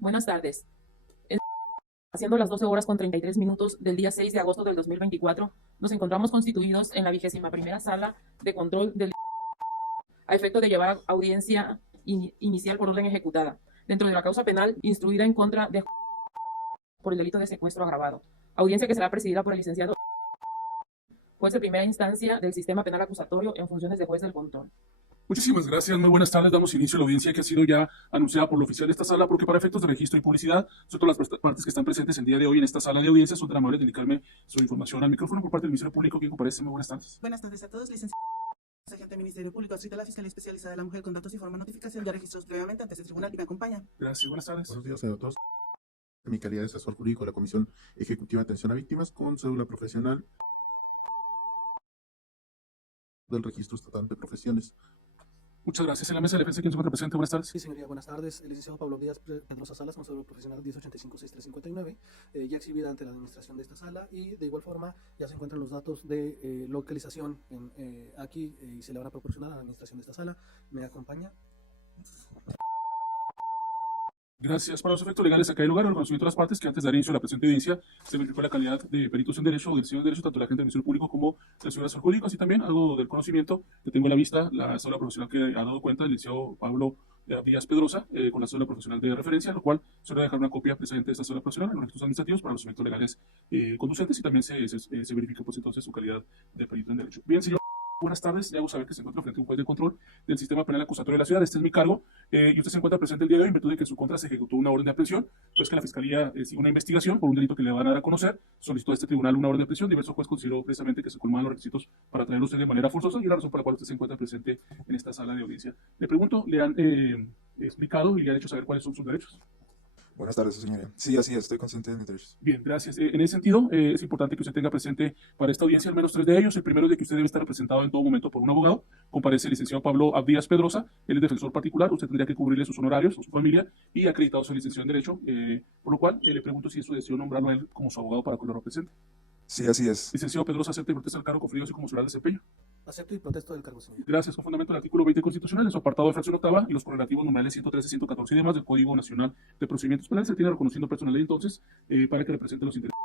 Buenas tardes. En- Haciendo las 12 horas con 33 minutos del día 6 de agosto del 2024, nos encontramos constituidos en la 21ª sala de control del a efecto de llevar a audiencia inicial por orden ejecutada, dentro de la causa penal instruida en contra de por el delito de secuestro agravado. Audiencia que será presidida por el licenciado juez de primera instancia del sistema penal acusatorio en funciones de juez del control. Muchísimas gracias, muy buenas tardes. Damos inicio a la audiencia que ha sido ya anunciada por el oficial de esta sala, porque para efectos de registro y publicidad, sobre todo las partes que están presentes el día de hoy en esta sala de audiencia, son tan amables de indicarme su información al micrófono por parte del Ministerio Público. ¿Quién comparece? Muy buenas tardes. Buenas tardes a todos, licenciado agente del Ministerio Público, adscrito a la Fiscalía Especializada de la Mujer con datos y forma de notificación de registros previamente ante este tribunal y me acompaña. Gracias, buenas tardes. Buenos días a todos. En mi calidad de asesor jurídico de la Comisión Ejecutiva de Atención a Víctimas, con cédula profesional del Registro Estatal de Profesiones. Muchas gracias. En la mesa de defensa, ¿quién se encuentra presente? Buenas tardes. Sí, señoría, buenas tardes. El licenciado Pablo Díaz Pedrosa Salas, conservador profesional 1085-6359, ya exhibida ante la administración de esta sala, y de igual forma ya se encuentran los datos de localización aquí y se le habrá proporcionado a la administración de esta sala. ¿Me acompaña? Gracias. Para los efectos legales, acá hay lugar al conocimiento de las partes que antes de dar inicio a la presente audiencia se verificó la calidad de peritos en derecho o del señor derecho, tanto la gente del Ministerio Público como del señor asesor jurídico, así también algo del conocimiento que tengo a la vista, la cédula profesional que ha dado cuenta del licenciado Pablo Díaz Pedrosa, con la cédula profesional de referencia, lo cual se va a dejar una copia precisamente de esta cédula profesional en los registros administrativos para los efectos legales conducentes, y también se verifica pues entonces su calidad de perito en derecho. Bien, señor. Buenas tardes, le hago saber que se encuentra frente a un juez de control del sistema penal acusatorio de la ciudad. Este es mi cargo, y usted se encuentra presente el día de hoy en virtud de que en su contra se ejecutó una orden de aprehensión. Pues que la Fiscalía sigue una investigación por un delito que le van a dar a conocer. Solicitó a este tribunal una orden de aprehensión. Diverso juez consideró precisamente que se colmaban los requisitos para traerlo usted de manera forzosa, y la razón por la cual usted se encuentra presente en esta sala de audiencia. Le pregunto, ¿le han explicado y le han hecho saber cuáles son sus derechos? Buenas tardes, señoría. Sí, así es, estoy consciente de mis derechos. Bien, gracias. En ese sentido, es importante que usted tenga presente para esta audiencia al menos tres de ellos. El primero es de que usted debe estar representado en todo momento por un abogado. Comparece el licenciado Pablo Díaz Pedrosa, él es defensor particular, usted tendría que cubrirle sus honorarios o su familia y acreditado su licenciado en Derecho, por lo cual le pregunto si es su deseo nombrarlo a él como su abogado para que lo represente. Sí, así es. Licenciado Pedrosa, ¿acepta y protesta el cargo conferido así como su real desempeño? Acepto y protesto del cargo, señor. Gracias. Con fundamento del artículo 20 constitucional, en su apartado de fracción octava y los correlativos numerales 113, 114 y demás del Código Nacional de Procedimientos Penales, se tiene reconociendo personal ley entonces para que represente los intereses.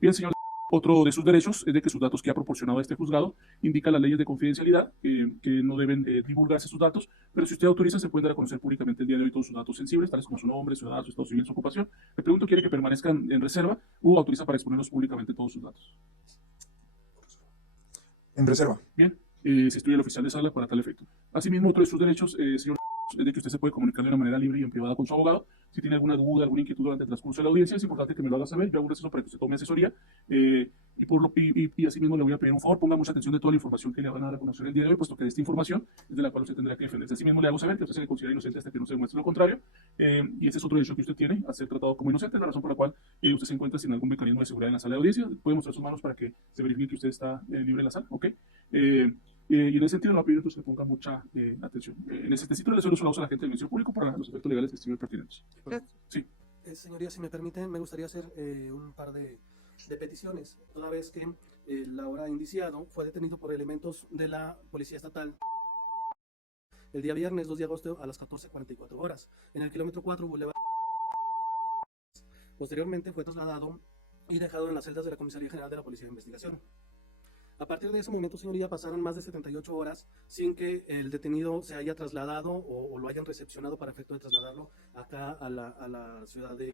Bien, señor. Otro de sus derechos es de que sus datos que ha proporcionado a este juzgado indica las leyes de confidencialidad, que no deben divulgarse sus datos, pero si usted autoriza se pueden dar a conocer públicamente el día de hoy todos sus datos sensibles, tales como su nombre, su edad, su estado civil, su ocupación. Le pregunto, ¿quiere que permanezcan en reserva o autoriza para exponerlos públicamente todos sus datos? En reserva. Bien, se instruye el oficial de sala para tal efecto. Asimismo, otro de sus derechos, señor, es de que usted se puede comunicar de una manera libre y en privada con su abogado. Si tiene alguna duda, alguna inquietud durante el transcurso de la audiencia, es importante que me lo haga saber. Yo hago un receso para que usted tome asesoría. Y asimismo le voy a pedir un favor, ponga mucha atención de toda la información que le van a dar a conocer el día de hoy, puesto que de esta información es de la cual usted tendrá que defenderse. Asimismo le hago saber que usted se le considera inocente hasta que no se demuestre lo contrario. Y este es otro derecho que usted tiene, a ser tratado como inocente, la razón por la cual usted se encuentra sin algún mecanismo de seguridad en la sala de audiencia. Puede mostrar sus manos para que se verifique que usted está libre en la sala, ¿ok? Y en ese sentido le voy a pedir entonces que ponga mucha atención. En ese sentido le cedo su laudo a la gente del Ministerio Público para los efectos legales que estimen pertinentes. Sí. Señoría, si me permiten, me gustaría hacer un par de peticiones, toda vez que el ahora indiciado fue detenido por elementos de la Policía Estatal el día viernes 2 de agosto a las 14:44 horas, en el kilómetro 4 Boulevard. Posteriormente fue trasladado y dejado en las celdas de la Comisaría General de la Policía de Investigación. A partir de ese momento, señoría, pasaron más de 78 horas sin que el detenido se haya trasladado o lo hayan recepcionado para efecto de trasladarlo acá a la ciudad de...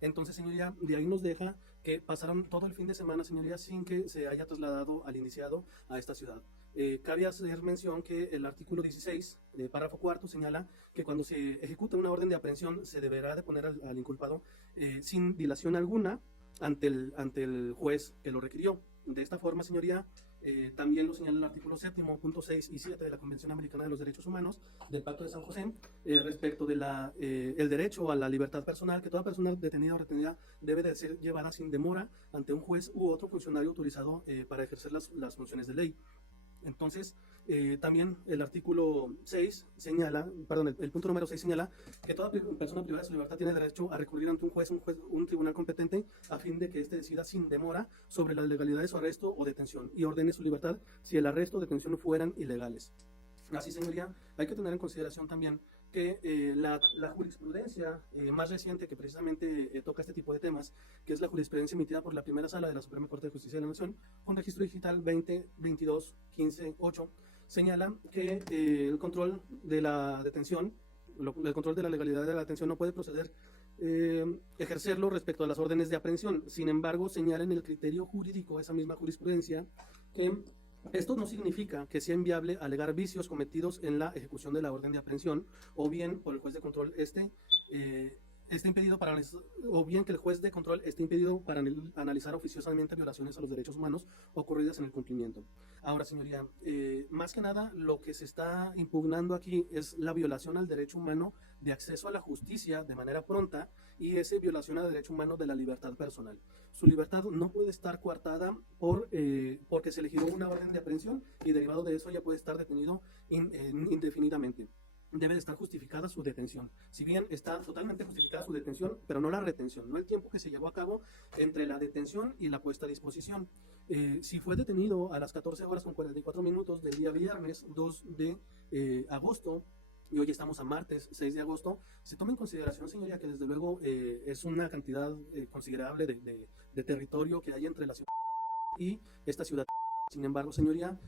Entonces, señoría, de ahí nos deja que pasaron todo el fin de semana, señoría, sin que se haya trasladado al indiciado a esta ciudad. Cabe hacer mención que el artículo 16, párrafo cuarto, señala que cuando se ejecuta una orden de aprehensión se deberá de poner al inculpado sin dilación alguna ante el juez que lo requirió. De esta forma, señoría, también lo señala el artículo 7º, punto 6 y 7 de la Convención Americana de los Derechos Humanos del Pacto de San José, respecto de el derecho a la libertad personal, que toda persona detenida o retenida debe de ser llevada sin demora ante un juez u otro funcionario autorizado para ejercer las funciones de ley. Entonces, también el artículo 6 señala, perdón, el punto número 6 señala que toda persona privada de su libertad tiene derecho a recurrir ante un tribunal competente a fin de que éste decida sin demora sobre la legalidad de su arresto o detención y ordene su libertad si el arresto o detención fueran ilegales. Así, señoría, hay que tener en consideración también que la jurisprudencia más reciente que precisamente toca este tipo de temas, que es la jurisprudencia emitida por la primera sala de la Suprema Corte de Justicia de la Nación, con registro digital 2022-15-8, señala que el control de la detención, el control de la legalidad de la detención no puede proceder ejercerlo respecto a las órdenes de aprehensión. Sin embargo, señala en el criterio jurídico esa misma jurisprudencia que esto no significa que sea inviable alegar vicios cometidos en la ejecución de la orden de aprehensión, o bien por el juez de control esté impedido para, o bien que el juez de control esté impedido para analizar oficiosamente violaciones a los derechos humanos ocurridas en el cumplimiento. Ahora, señoría, más que nada lo que se está impugnando aquí es la violación al derecho humano de acceso a la justicia de manera pronta, y esa violación al derecho humano de la libertad personal. Su libertad no puede estar coartada porque se le giró una orden de aprehensión y derivado de eso ya puede estar detenido indefinidamente. Debe de estar justificada su detención. Si bien está totalmente justificada su detención, pero no la retención, no el tiempo que se llevó a cabo entre la detención y la puesta a disposición. Si fue detenido a las 14 horas con 44 minutos del día viernes 2 de agosto, y hoy estamos a martes 6 de agosto, se toma en consideración, señoría, que desde luego es una cantidad considerable de territorio que hay entre la ciudad y esta ciudad. Sin embargo, señoría,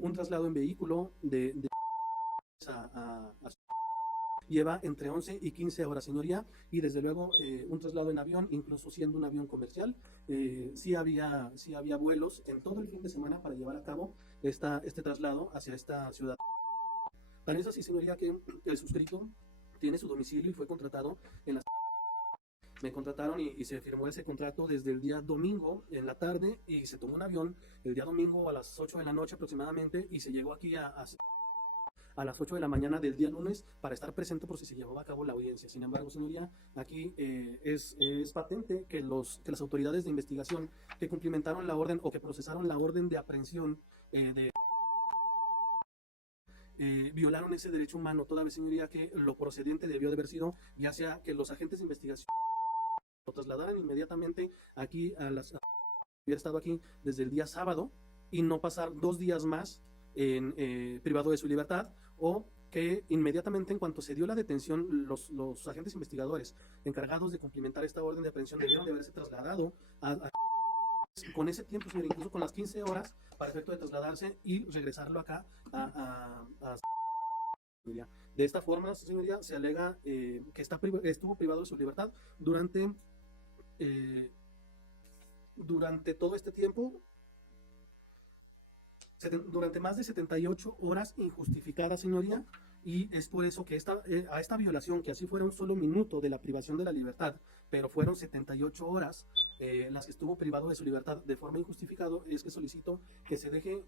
un traslado en vehículo lleva entre 11 y 15 horas, señoría, y desde luego un traslado en avión, incluso siendo un avión comercial, sí había vuelos en todo el fin de semana para llevar a cabo este traslado hacia esta ciudad. Tan es así, señoría, que el suscrito tiene su domicilio y fue contratado en la... Me contrataron y se firmó ese contrato desde el día domingo en la tarde, y se tomó un avión el día domingo a las 8 de la noche aproximadamente, y se llegó aquí a las 8 de la mañana del día lunes para estar presente por si se llevaba a cabo la audiencia. Sin embargo, señoría, aquí es patente que las autoridades de investigación que cumplimentaron la orden o que procesaron la orden de aprehensión violaron ese derecho humano, toda vez, señoría, que lo procedente debió de haber sido ya sea que los agentes de investigación lo trasladaran inmediatamente aquí hubiera estado aquí desde el día sábado y no pasar 2 días más privado de su libertad, o que inmediatamente en cuanto se dio la detención, los agentes investigadores encargados de cumplimentar esta orden de aprehensión debieron de haberse trasladado con ese tiempo, señor, incluso con las 15 horas para efecto de trasladarse y regresarlo acá de esta forma, señoría, se alega que estuvo privado de su libertad durante todo este tiempo, durante más de 78 horas injustificadas, señoría, y es por eso que a esta violación, que así fuera un solo minuto de la privación de la libertad, pero fueron 78 horas las que estuvo privado de su libertad de forma injustificada, es que solicito que se deje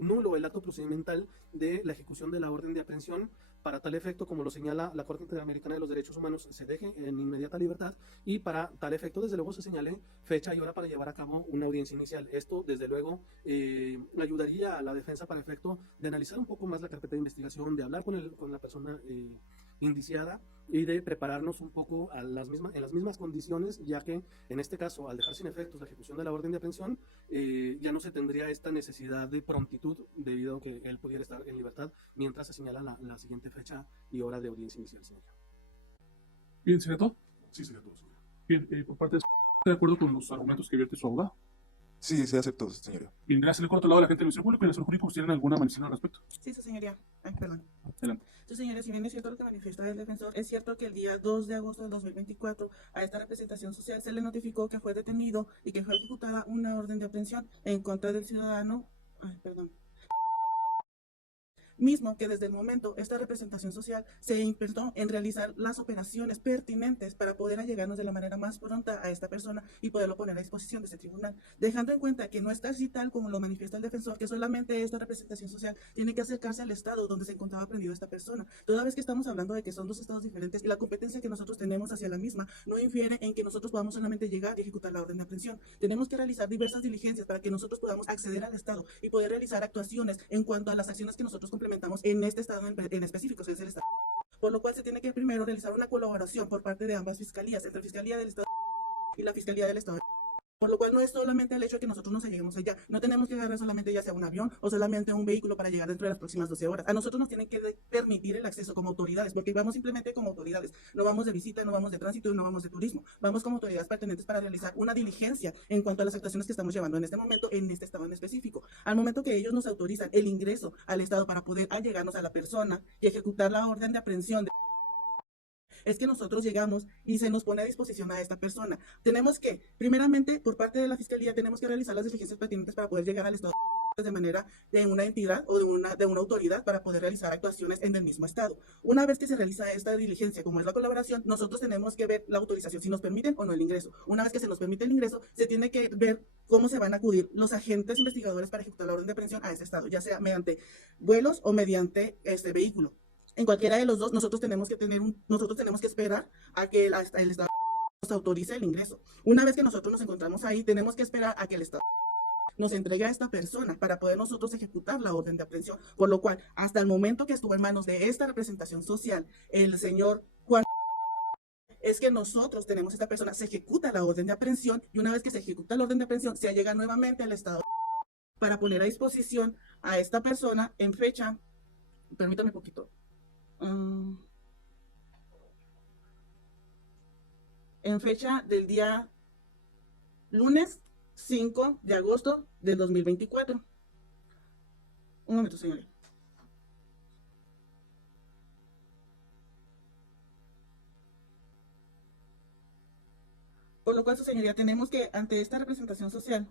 nulo el acto procedimental de la ejecución de la orden de aprehensión. Para tal efecto, como lo señala la Corte Interamericana de los Derechos Humanos, se deje en inmediata libertad, y para tal efecto, desde luego, se señale fecha y hora para llevar a cabo una audiencia inicial. Esto, desde luego, ayudaría a la defensa para efecto de analizar un poco más la carpeta de investigación, de hablar con la persona indiciada y de prepararnos un poco en las mismas condiciones, ya que en este caso, al dejar sin efectos la ejecución de la orden de aprehensión, ya no se tendría esta necesidad de prontitud debido a que él pudiera estar en libertad mientras se señala la siguiente fecha y hora de audiencia inicial, señor. Bien, ¿sería todo? Sí, sería todo, señor. Bien, por parte de ¿está de acuerdo con los argumentos que vierte su abogado? Sí, se aceptó, señoría. Bien, gracias. Le corto al lado a la gente del Ministerio Público y el asesor jurídico. ¿Tienen alguna mención al respecto? Sí, su señoría. Ay, perdón. Adelante. Su señoría, si bien es cierto lo que manifiesta el defensor, es cierto que el día 2 de agosto del 2024 a esta representación social se le notificó que fue detenido y que fue ejecutada una orden de aprehensión en contra del ciudadano. Ay, perdón. Mismo que desde el momento esta representación social se implantó en realizar las operaciones pertinentes para poder allegarnos de la manera más pronta a esta persona y poderlo poner a disposición de este tribunal, dejando en cuenta que no está así tal como lo manifiesta el defensor, que solamente esta representación social tiene que acercarse al estado donde se encontraba prendido esta persona, toda vez que estamos hablando de que son 2 estados diferentes y la competencia que nosotros tenemos hacia la misma no infiere en que nosotros podamos solamente llegar y ejecutar la orden de aprehensión. Tenemos que realizar diversas diligencias para que nosotros podamos acceder al estado y poder realizar actuaciones en cuanto a las acciones que nosotros complementamos en este estado en específico, que es el estado. Por lo cual se tiene que primero realizar una colaboración por parte de ambas fiscalías, entre la Fiscalía del Estado y la Fiscalía del Estado. Por lo cual no es solamente el hecho de que nosotros nos lleguemos allá. No tenemos que agarrar solamente ya sea un avión o solamente un vehículo para llegar dentro de las próximas 12 horas. A nosotros nos tienen que permitir el acceso como autoridades, porque vamos simplemente como autoridades. No vamos de visita, no vamos de tránsito y no vamos de turismo. Vamos como autoridades pertinentes para realizar una diligencia en cuanto a las actuaciones que estamos llevando en este momento, en este estado en específico. Al momento que ellos nos autorizan el ingreso al estado para poder allegarnos a la persona y ejecutar la orden de aprehensión es que nosotros llegamos y se nos pone a disposición a esta persona. Tenemos que, primeramente, por parte de la Fiscalía, tenemos que realizar las diligencias pertinentes para poder llegar al estado de manera de una entidad o de una autoridad para poder realizar actuaciones en el mismo estado. Una vez que se realiza esta diligencia, como es la colaboración, nosotros tenemos que ver la autorización, si nos permiten o no el ingreso. Una vez que se nos permite el ingreso, se tiene que ver cómo se van a acudir los agentes investigadores para ejecutar la orden de aprehensión a ese estado, ya sea mediante vuelos o mediante este vehículo. En cualquiera de los dos, nosotros tenemos que esperar a que el Estado nos autorice el ingreso. Una vez que nosotros nos encontramos ahí, tenemos que esperar a que el Estado nos entregue a esta persona para poder nosotros ejecutar la orden de aprehensión. Por lo cual, hasta el momento que estuvo en manos de esta representación social, el señor Juan, es que nosotros tenemos esta persona, se ejecuta la orden de aprehensión y una vez que se ejecuta la orden de aprehensión, se llega nuevamente al Estado para poner a disposición a esta persona en fecha, permítame un poquito, en fecha del día lunes 5 de agosto del 2024. Un momento, señores. Por lo cual, su señoría, tenemos que, ante esta representación social,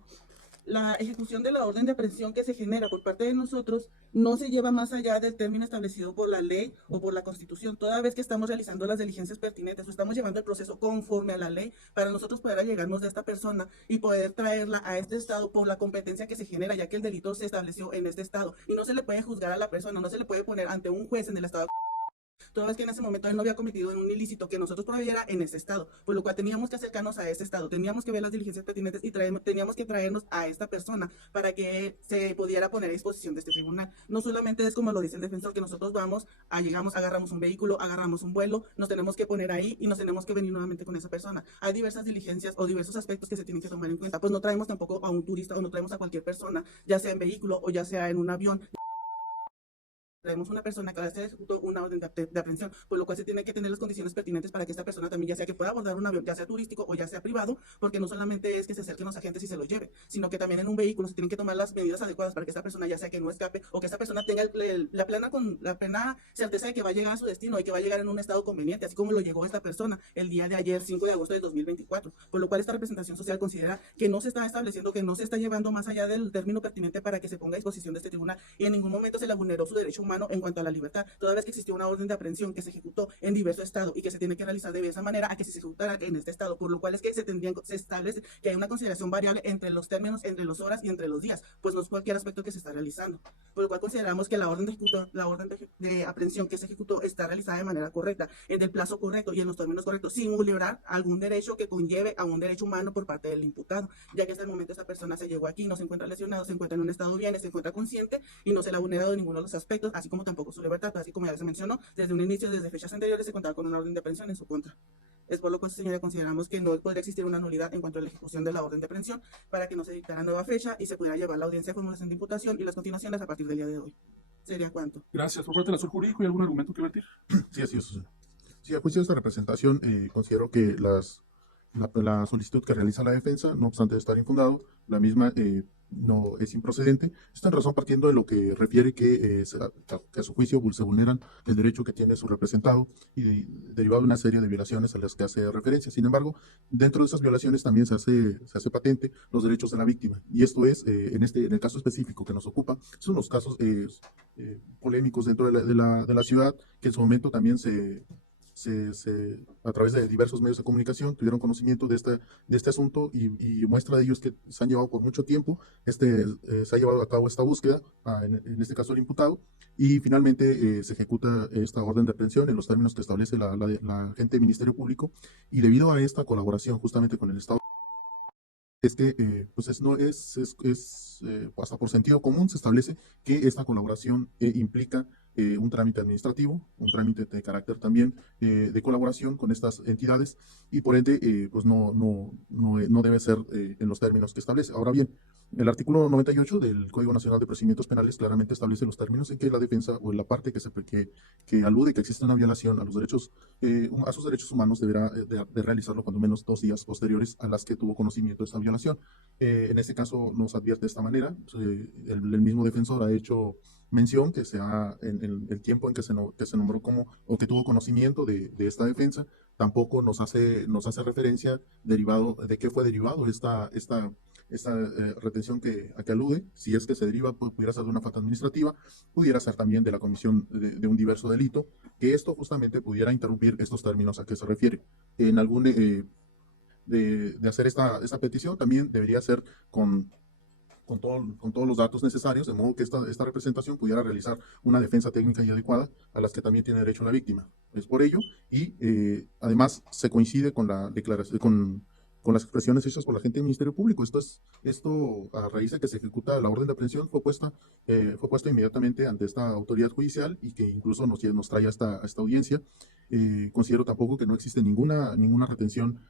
la ejecución de la orden de aprehensión que se genera por parte de nosotros no se lleva más allá del término establecido por la ley o por la Constitución. Toda vez que estamos realizando las diligencias pertinentes o estamos llevando el proceso conforme a la ley para nosotros poder allegarnos de esta persona y poder traerla a este estado por la competencia que se genera, ya que el delito se estableció en este estado y no se le puede juzgar a la persona, no se le puede poner ante un juez en el estado toda vez que en ese momento él no había cometido en un ilícito que nosotros prohibiera en ese estado, por lo cual teníamos que acercarnos a ese estado, teníamos que ver las diligencias pertinentes y teníamos que traernos a esta persona para que se pudiera poner a disposición de este tribunal. No solamente es como lo dice el defensor, que nosotros llegamos, agarramos un vehículo, agarramos un vuelo, nos tenemos que poner ahí y nos tenemos que venir nuevamente con esa persona. Hay diversas diligencias o diversos aspectos que se tienen que tomar en cuenta, pues no traemos tampoco a un turista o no traemos a cualquier persona, ya sea en vehículo o ya sea en un avión. Traemos una persona que se ejecutó una orden de aprehensión, por lo cual se tienen que tener las condiciones pertinentes para que esta persona también, ya sea que pueda abordar un avión, ya sea turístico o ya sea privado, porque no solamente es que se acerquen los agentes y se los lleven, sino que también en un vehículo se tienen que tomar las medidas adecuadas para que esta persona, ya sea que no escape o que esta persona tenga la plena certeza de que va a llegar a su destino y que va a llegar en un estado conveniente, así como lo llegó esta persona el día de ayer, 5 de agosto de 2024, por lo cual esta representación social considera que no se está estableciendo, que no se está llevando más allá del término pertinente para que se ponga a disposición de este tribunal y en ningún momento se le vulneró su derecho humano en cuanto a la libertad, toda vez que existió una orden de aprehensión que se ejecutó en diversos estados y que se tiene que realizar de esa manera a que se ejecutara en este estado, por lo cual es que se establece que hay una consideración variable entre los términos, entre las horas y entre los días, pues no es cualquier aspecto que se está realizando, por lo cual consideramos que la orden de aprehensión que se ejecutó está realizada de manera correcta, en el plazo correcto y en los términos correctos, sin vulnerar algún derecho que conlleve a un derecho humano por parte del imputado, ya que hasta el momento esa persona se llegó aquí, no se encuentra lesionado, se encuentra en un estado bien, se encuentra consciente y no se le ha vulnerado de ninguno de los aspectos, así como tampoco su libertad, así como ya se mencionó, desde un inicio, desde fechas anteriores, se contaba con una orden de aprehensión en su contra. Es por lo que, señora, consideramos que no podría existir una nulidad en cuanto a la ejecución de la orden de aprehensión para que no se dictara nueva fecha y se pudiera llevar la audiencia de formulación de imputación y las continuaciones a partir del día de hoy. ¿Sería cuánto? Gracias. Por parte del asesor jurídico, ¿hay algún argumento que vertir? Sí, así es. Sí, a juicio de esta representación, considero que la solicitud que realiza la defensa, no obstante estar infundado, la misma no es improcedente. Esto en razón partiendo de lo que refiere que a su juicio se vulneran el derecho que tiene su representado y derivado de una serie de violaciones a las que hace referencia. Sin embargo, dentro de esas violaciones también se hace patente los derechos de la víctima. Y esto es, en el caso específico que nos ocupa, son los casos polémicos dentro de la ciudad, que en su momento también a través de diversos medios de comunicación tuvieron conocimiento de este asunto y muestra de ello es que se han llevado por mucho tiempo, se ha llevado a cabo esta búsqueda, en este caso el imputado, y finalmente se ejecuta esta orden de aprehensión en los términos que establece la agente del Ministerio Público, y debido a esta colaboración justamente con el Estado, es que pues no es hasta por sentido común se establece que esta colaboración implica un trámite administrativo, un trámite de carácter también de colaboración con estas entidades y por ende pues no debe ser en los términos que establece. Ahora bien, el artículo 98 del Código Nacional de Procedimientos Penales claramente establece los términos en que la defensa o en la parte que alude que existe una violación a los derechos, a sus derechos humanos deberá de realizarlo cuando menos 2 días posteriores a las que tuvo conocimiento de esta violación. En este caso nos advierte de esta manera, el mismo defensor ha hecho mención que sea en el tiempo en que se nombró como o que tuvo conocimiento de esta defensa, tampoco nos hace referencia derivado de qué fue derivado esta retención a que alude. Si es que se deriva, pudiera ser de una falta administrativa, pudiera ser también de la comisión de un diverso delito, que esto justamente pudiera interrumpir estos términos a que se refiere. En algún de hacer esta petición también debería ser con todos los datos necesarios, de modo que esta representación pudiera realizar una defensa técnica y adecuada a las que también tiene derecho la víctima. Es por ello, y además se coincide con la declaración, con las expresiones hechas por la gente del Ministerio Público. Esto a raíz de que se ejecuta la orden de aprehensión fue puesta inmediatamente ante esta autoridad judicial y que incluso nos trae a esta audiencia. Considero tampoco que no existe ninguna retención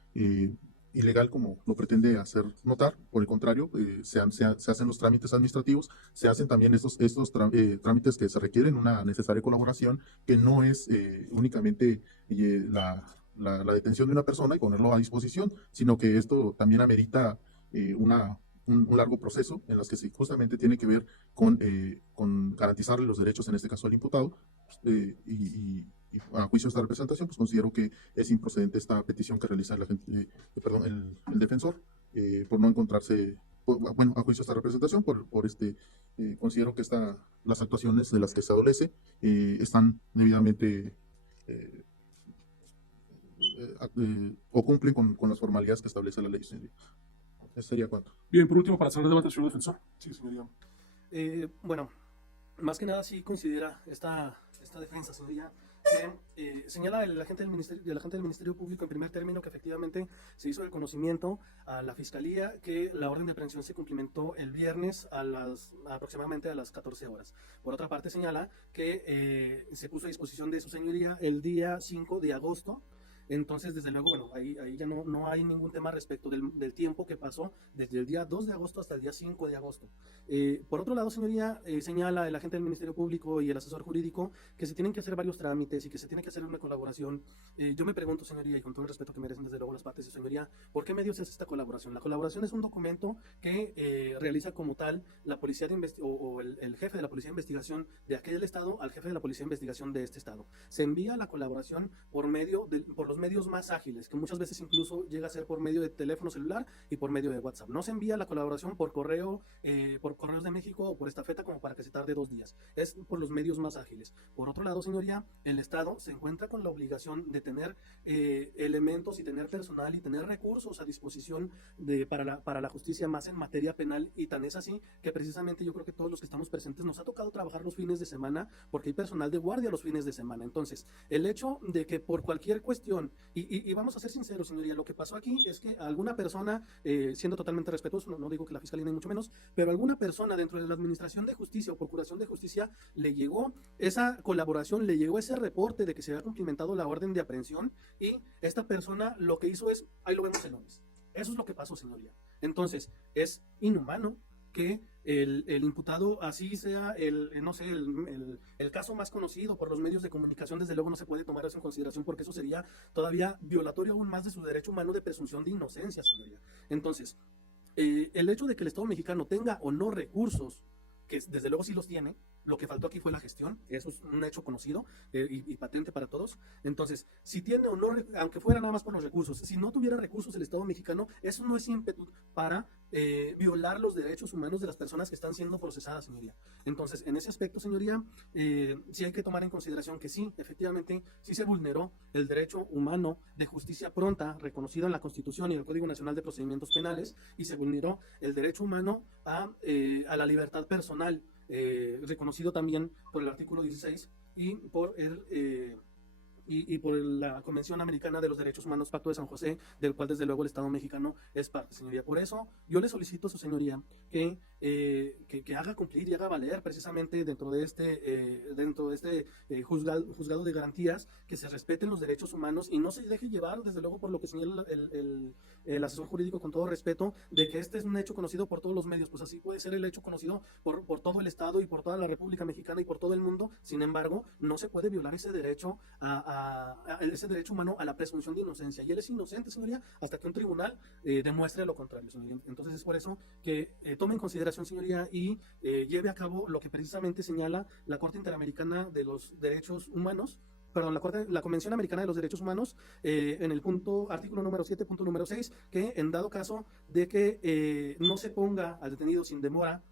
ilegal como lo pretende hacer notar. Por el contrario, se hacen los trámites administrativos, se hacen también estos trámites que se requieren una necesaria colaboración, que no es únicamente la detención de una persona y ponerlo a disposición, sino que esto también amerita un largo proceso en las que justamente tiene que ver con garantizarle los derechos, en este caso al imputado, y a juicio de esta representación, pues considero que es improcedente esta petición que realiza el defensor, por no encontrarse, a juicio de esta representación, considero que las actuaciones de las que se adolece están debidamente o cumplen con las formalidades que establece la ley. Eso sería cuanto. Bien, por último, para cerrar el debate, señor defensor. Sí, señoría. Bueno, más que nada sí considera esta defensa, señoría, que señala el agente del Ministerio Público en primer término que efectivamente se hizo el conocimiento a la Fiscalía que la orden de aprehensión se cumplimentó el viernes aproximadamente a las 14 horas. Por otra parte señala que se puso a disposición de su señoría el día 5 de agosto. Entonces, desde luego, bueno, ahí ya no hay ningún tema respecto del tiempo que pasó desde el día 2 de agosto hasta el día 5 de agosto. Por otro lado, señoría, señala el agente del Ministerio Público y el asesor jurídico que se tienen que hacer varios trámites y que se tiene que hacer una colaboración. Yo me pregunto, señoría, y con todo el respeto que merecen desde luego las partes de señoría, ¿por qué medios es esta colaboración? La colaboración es un documento que realiza como tal la policía el jefe de la policía de investigación de aquel estado al jefe de la policía de investigación de este estado. Se envía la colaboración por los medios más ágiles, que muchas veces incluso llega a ser por medio de teléfono celular y por medio de WhatsApp. No se envía la colaboración por correo, por correos de México o por estafeta como para que se tarde 2 días. Es por los medios más ágiles. Por otro lado, señoría, el Estado se encuentra con la obligación de tener elementos y tener personal y tener recursos a disposición para la justicia, más en materia penal, y tan es así que precisamente yo creo que todos los que estamos presentes nos ha tocado trabajar los fines de semana porque hay personal de guardia los fines de semana. Entonces, el hecho de que por cualquier cuestión, y vamos a ser sinceros, señoría, lo que pasó aquí es que a alguna persona, siendo totalmente respetuoso, no digo que la fiscalía ni mucho menos, pero alguna persona dentro de la administración de justicia o procuración de justicia le llegó esa colaboración, le llegó ese reporte de que se había cumplimentado la orden de aprehensión, y esta persona lo que hizo es, ahí lo vemos el lunes. Eso es lo que pasó, señoría. Entonces, es inhumano que el imputado así sea el caso más conocido por los medios de comunicación. Desde luego no se puede tomar eso en consideración porque eso sería todavía violatorio aún más de su derecho humano de presunción de inocencia, señoría. Entonces, el hecho de que el Estado mexicano tenga o no recursos, que desde luego sí los tiene, lo que faltó aquí fue la gestión, eso es un hecho conocido y patente para todos. Entonces, si tiene o no, aunque fuera nada más por los recursos, si no tuviera recursos el Estado mexicano, eso no es ímpetu para violar los derechos humanos de las personas que están siendo procesadas, señoría. Entonces, en ese aspecto, señoría, sí hay que tomar en consideración que sí, efectivamente, sí se vulneró el derecho humano de justicia pronta, reconocido en la Constitución y en el Código Nacional de Procedimientos Penales, y se vulneró el derecho humano a la libertad personal, reconocido también por el artículo 16 y por y por la Convención Americana de los Derechos Humanos, Pacto de San José, del cual desde luego el Estado mexicano es parte, señoría. Por eso yo le solicito a su señoría que haga cumplir y haga valer precisamente dentro de este juzgado de garantías, que se respeten los derechos humanos y no se deje llevar, desde luego, por lo que señala el asesor jurídico, con todo respeto, de que este es un hecho conocido por todos los medios. Pues así puede ser el hecho conocido por todo el Estado y por toda la República Mexicana y por todo el mundo. Sin embargo, no se puede violar ese derecho ese derecho humano a la presunción de inocencia. Y él es inocente, señoría, hasta que un tribunal demuestre lo contrario, señoría. Entonces es por eso que tome en consideración, señoría, y lleve a cabo lo que precisamente señala la Corte Interamericana de los Derechos Humanos, perdón, la Convención Americana de los Derechos Humanos, en el artículo número 7, punto número 6, que en dado caso de que no se ponga al detenido sin demora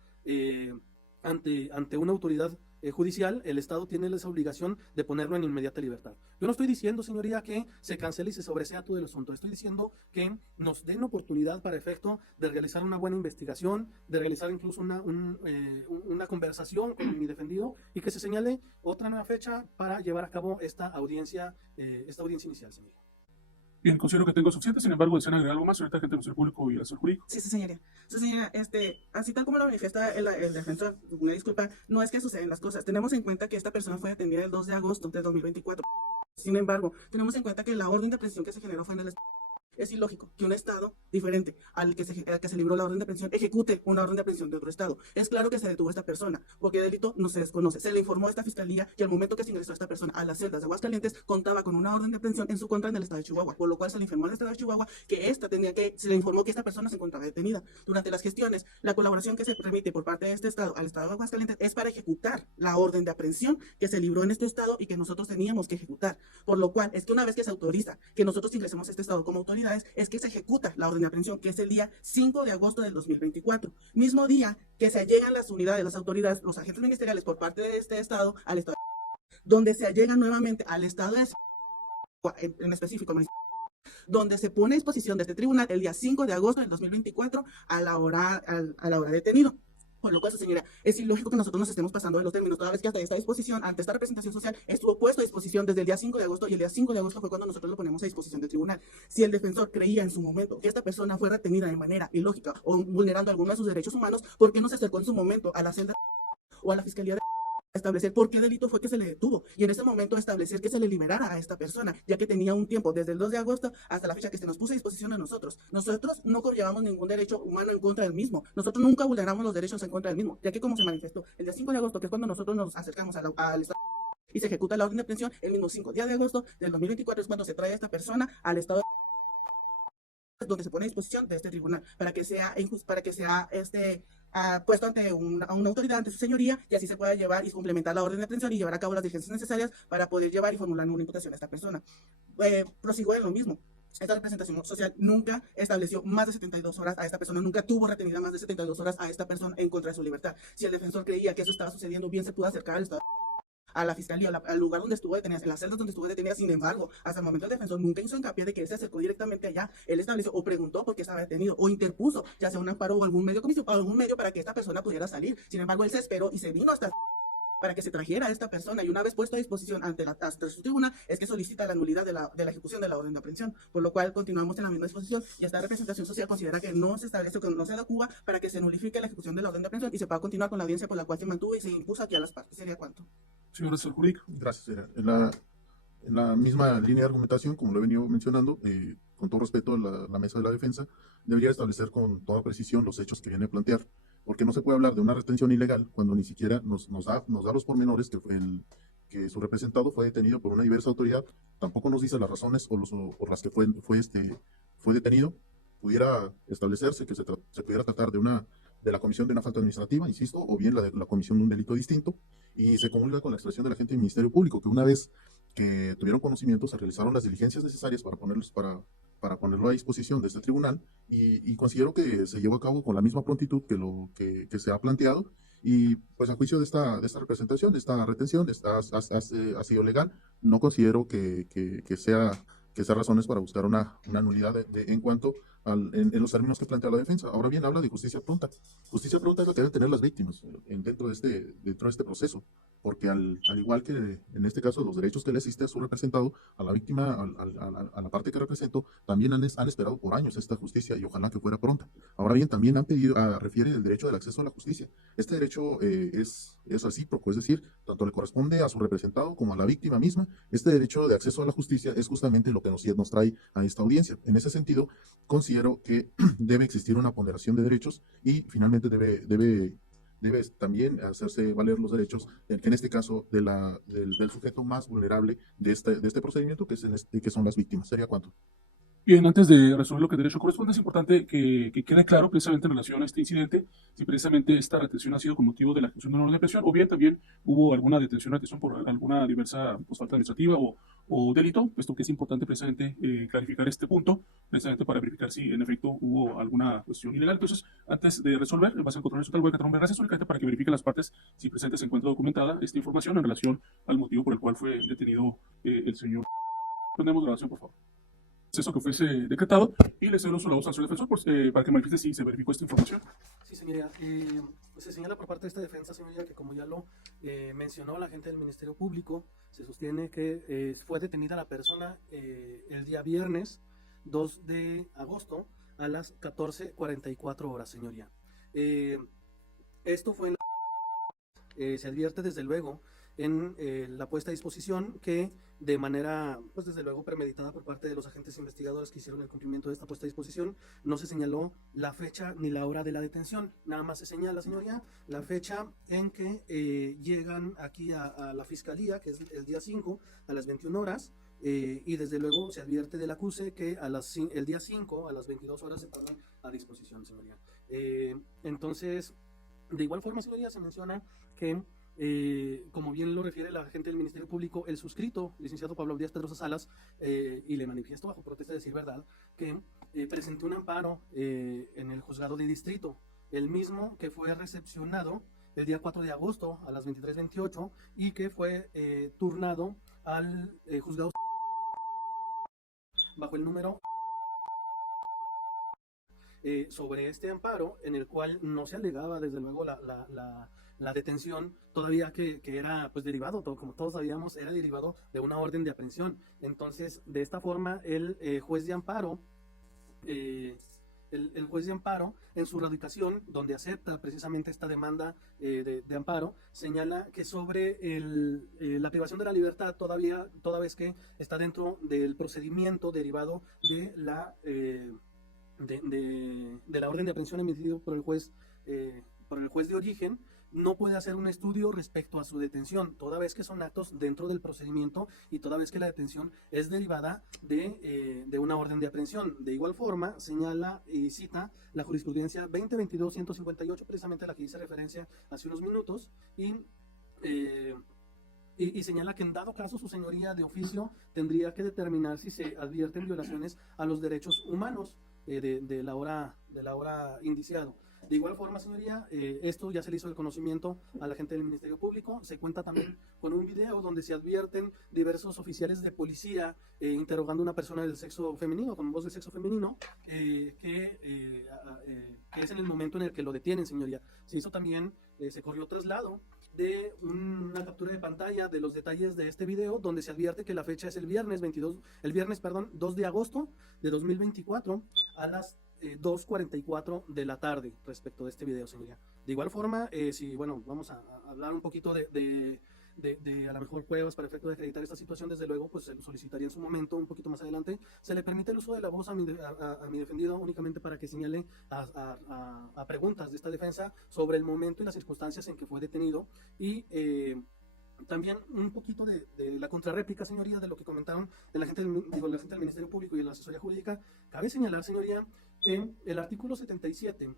ante una autoridad judicial, el Estado tiene esa obligación de ponerlo en inmediata libertad. Yo no estoy diciendo, señoría, que se cancele y se sobresea todo el asunto. Estoy diciendo que nos den oportunidad para efecto de realizar una buena investigación, de realizar incluso una conversación con mi defendido, y que se señale otra nueva fecha para llevar a cabo esta audiencia inicial, señoría. Bien, considero que tengo suficiente, sin embargo, desean agregar algo más, ahorita gente del Ministerio Público y el asesor jurídico. Sí, señoría. Sí, señora, así tal como lo manifiesta el defensor, una disculpa, no es que suceden las cosas. Tenemos en cuenta que esta persona fue detenida el 2 de agosto de 2024. Sin embargo, tenemos en cuenta que la orden de aprehensión que se generó fue en el Es ilógico que un Estado diferente al que se libró la orden de aprehensión ejecute una orden de aprehensión de otro Estado. Es claro que se detuvo a esta persona, porque el delito no se desconoce. Se le informó a esta fiscalía que al momento que se ingresó a esta persona a las celdas de Aguascalientes contaba con una orden de aprehensión en su contra en el Estado de Chihuahua, por lo cual se le informó al Estado de Chihuahua que se le informó que esta persona se encontraba detenida. Durante las gestiones, la colaboración que se remite por parte de este Estado al Estado de Aguascalientes es para ejecutar la orden de aprehensión que se libró en este Estado y que nosotros teníamos que ejecutar. Por lo cual, es que una vez que se autoriza que nosotros ingresemos a este Estado como autoridades, es que se ejecuta la orden de aprehensión, que es el día 5 de agosto del 2024. Mismo día que se allegan las unidades, las autoridades, los agentes ministeriales por parte de este Estado al Estado, donde se allegan nuevamente al Estado en específico, donde se pone a disposición de este tribunal el día 5 de agosto del 2024 a la hora detenido. Por lo cual, señora, es ilógico que nosotros nos estemos pasando de los términos, toda vez que hasta esta disposición, ante esta representación social, estuvo puesto a disposición desde el día 5 de agosto, y el día 5 de agosto fue cuando nosotros lo ponemos a disposición del tribunal. Si el defensor creía en su momento que esta persona fue retenida de manera ilógica o vulnerando alguno de sus derechos humanos, ¿por qué no se acercó en su momento a la celda o a la fiscalía de establecer por qué delito fue que se le detuvo, y en ese momento establecer que se le liberara a esta persona, ya que tenía un tiempo desde el 2 de agosto hasta la fecha que se nos puso a disposición a nosotros? Nosotros no conllevamos ningún derecho humano en contra del mismo, nosotros nunca vulneramos los derechos en contra del mismo, ya que como se manifestó el día 5 de agosto, que es cuando nosotros nos acercamos al Estado y se ejecuta la orden de aprehensión, el mismo 5 día de agosto del 2024 es cuando se trae a esta persona al Estado donde se pone a disposición de este tribunal para que sea puesto ante una autoridad, ante su señoría, y así se pueda llevar y complementar la orden de aprehensión y llevar a cabo las diligencias necesarias para poder llevar y formular una imputación a esta persona. Prosigo en lo mismo. Esta representación social nunca estableció más de 72 horas a esta persona, nunca tuvo retenida más de 72 horas a esta persona en contra de su libertad. Si el defensor creía que eso estaba sucediendo, bien se pudo acercar al Estado, a la fiscalía, al lugar donde estuvo detenida, en las celdas donde estuvo detenida. Sin embargo, hasta el momento el defensor nunca hizo hincapié de que él se acercó directamente allá. Él estableció o preguntó por qué estaba detenido, o interpuso ya sea un amparo o algún medio para que esta persona pudiera salir. Sin embargo, él se esperó y se vino hasta para que se trajera a esta persona, y una vez puesto a disposición ante su tribunal, es que solicita la nulidad de la ejecución de la orden de aprehensión, por lo cual continuamos en la misma disposición, y esta representación social considera que no se establece, que no se adecua para que se nulifique la ejecución de la orden de aprehensión y se pueda continuar con la audiencia por la cual se mantuvo y se impuso aquí a las partes. ¿Sería cuánto? Señor asesor jurídico. Gracias, señora. En la misma línea de argumentación, como lo he venido mencionando, con todo respeto, la mesa de la defensa debería establecer con toda precisión los hechos que viene a plantear, porque no se puede hablar de una retención ilegal cuando ni siquiera nos da los pormenores que su representado fue detenido por una diversa autoridad. Tampoco nos dice las razones por las que fue detenido. Pudiera establecerse que se pudiera tratar de la comisión de una falta administrativa, insisto, o bien la comisión de un delito distinto, y se comulga con la expresión del agente del Ministerio Público, que una vez que tuvieron conocimiento se realizaron las diligencias necesarias para ponerlo a disposición de este tribunal, y considero que se llevó a cabo con la misma prontitud que se ha planteado, y pues a juicio de esta representación, de esta retención, ha sido legal. No considero que sea razones para buscar una nulidad en cuanto en los términos que plantea la defensa. Ahora bien, habla de justicia pronta. Justicia pronta es la que deben tener las víctimas dentro de este proceso, porque al igual que en este caso los derechos que le asiste a su representado, a la víctima, a la parte que represento, también han esperado por años esta justicia y ojalá que fuera pronta. Ahora bien, también han pedido, refiere el derecho del acceso a la justicia. Este derecho es recíproco, es decir, tanto le corresponde a su representado como a la víctima misma. Este derecho de acceso a la justicia es justamente lo que nos trae a esta audiencia. En ese sentido, considero que debe existir una ponderación de derechos y finalmente debe también hacerse valer los derechos, que en este caso del sujeto más vulnerable de este procedimiento, que son las víctimas. ¿Sería cuánto? Bien, antes de resolver lo que derecho corresponde, es importante que quede claro precisamente en relación a este incidente, si precisamente esta retención ha sido con motivo de la ejecución de una orden de prisión, o bien también hubo alguna detención o detención por alguna diversa pues, falta administrativa o delito, puesto que es importante precisamente clarificar este punto, precisamente para verificar si en efecto hubo alguna cuestión ilegal. Entonces, antes de resolver, vas a encontrar en su tal web gracias únicamente para que verifique las partes si presente se encuentra documentada esta información en relación al motivo por el cual fue detenido el señor. Ponemos grabación, por favor. Eso que fuese decretado y le cedo la voz al señor defensor para que manifieste si se verificó esta información. Sí, señoría. Pues se señala por parte de esta defensa, señoría, que como ya lo mencionó la gente del Ministerio Público, se sostiene que fue detenida la persona el día viernes 2 de agosto a las 14:44 horas, señoría. Esto fue se advierte desde luego en la puesta a disposición que de manera, pues desde luego premeditada por parte de los agentes investigadores que hicieron el cumplimiento de esta puesta a disposición, no se señaló la fecha ni la hora de la detención, nada más se señala, señoría, la fecha en que llegan aquí a la fiscalía, que es el día 5 a las 21 horas, y desde luego se advierte del acuse que el día 5 a las 22 horas se ponen a disposición, señoría. Entonces, de igual forma, señoría, se menciona que como bien lo refiere la agente del Ministerio Público, el suscrito, licenciado Pablo Díaz Pedrosa Salas, y le manifiesto bajo protesta de decir verdad, que presentó un amparo en el juzgado de distrito, el mismo que fue recepcionado el día 4 de agosto a las 23:28 y que fue turnado al juzgado bajo el número sobre este amparo, en el cual no se alegaba desde luego la detención, todavía que era pues derivado, como todos sabíamos, era derivado de una orden de aprehensión. Entonces, de esta forma, el juez de amparo, el juez de amparo, en su radicación, donde acepta precisamente esta demanda de amparo, señala que sobre la privación de la libertad, toda vez que está dentro del procedimiento derivado de la orden de aprehensión emitido por el juez de origen, no puede hacer un estudio respecto a su detención, toda vez que son actos dentro del procedimiento y toda vez que la detención es derivada de una orden de aprehensión. De igual forma, señala y cita la jurisprudencia 2022-158, precisamente a la que hice referencia hace unos minutos, y señala que en dado caso su señoría de oficio tendría que determinar si se advierten violaciones a los derechos humanos de la hora indiciado. De igual forma, señoría, esto ya se le hizo el conocimiento a la gente del Ministerio Público. Se cuenta también con un video donde se advierten diversos oficiales de policía interrogando a una persona del sexo femenino, con voz del sexo femenino, que es en el momento en el que lo detienen, señoría. Se hizo también, se corrió traslado de una captura de pantalla de los detalles de este video, donde se advierte que la fecha es el viernes 2 de agosto de 2024 a las 2:44 de la tarde respecto de este video, señoría. De igual forma, bueno, vamos a hablar un poquito de a lo mejor pruebas para efecto de acreditar esta situación. Desde luego, pues se lo solicitaría en su momento, un poquito más adelante. Se le permite el uso de la voz a mi defendido únicamente para que señale a preguntas de esta defensa sobre el momento y las circunstancias en que fue detenido y también un poquito de la contrarréplica, señoría, de lo que comentaron la gente del Ministerio Público y de la asesoría jurídica. Cabe señalar, señoría, que el artículo 77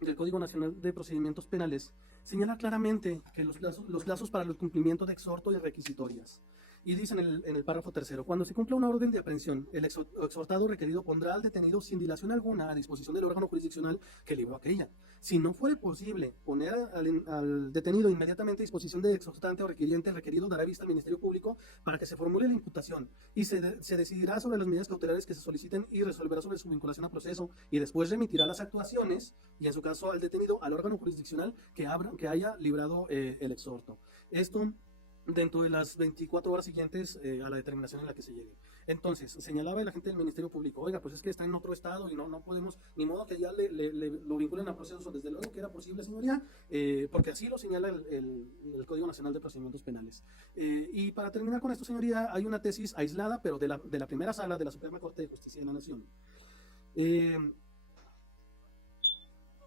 del Código Nacional de Procedimientos Penales señala claramente que los plazos para el cumplimiento de exhorto y requisitorias Y dice en el párrafo tercero, cuando se cumpla una orden de aprehensión, el exhortado requerido pondrá al detenido sin dilación alguna a disposición del órgano jurisdiccional que libró aquella. Si no fuere posible poner al detenido inmediatamente a disposición del exhortante o requiriente, el requerido dará vista al Ministerio Público para que se formule la imputación y se decidirá sobre las medidas cautelares que se soliciten y resolverá sobre su vinculación a proceso y después remitirá las actuaciones y en su caso al detenido al órgano jurisdiccional que haya librado el exhorto. Esto dentro de las 24 horas siguientes a la determinación en la que se llegue. Entonces, señalaba el agente del Ministerio Público, oiga, pues es que está en otro estado y no podemos, ni modo que ya lo vinculen a proceso. Desde luego que era posible, señoría, porque así lo señala el Código Nacional de Procedimientos Penales. Y para terminar con esto, señoría, hay una tesis aislada, pero de la primera sala de la Suprema Corte de Justicia de la Nación,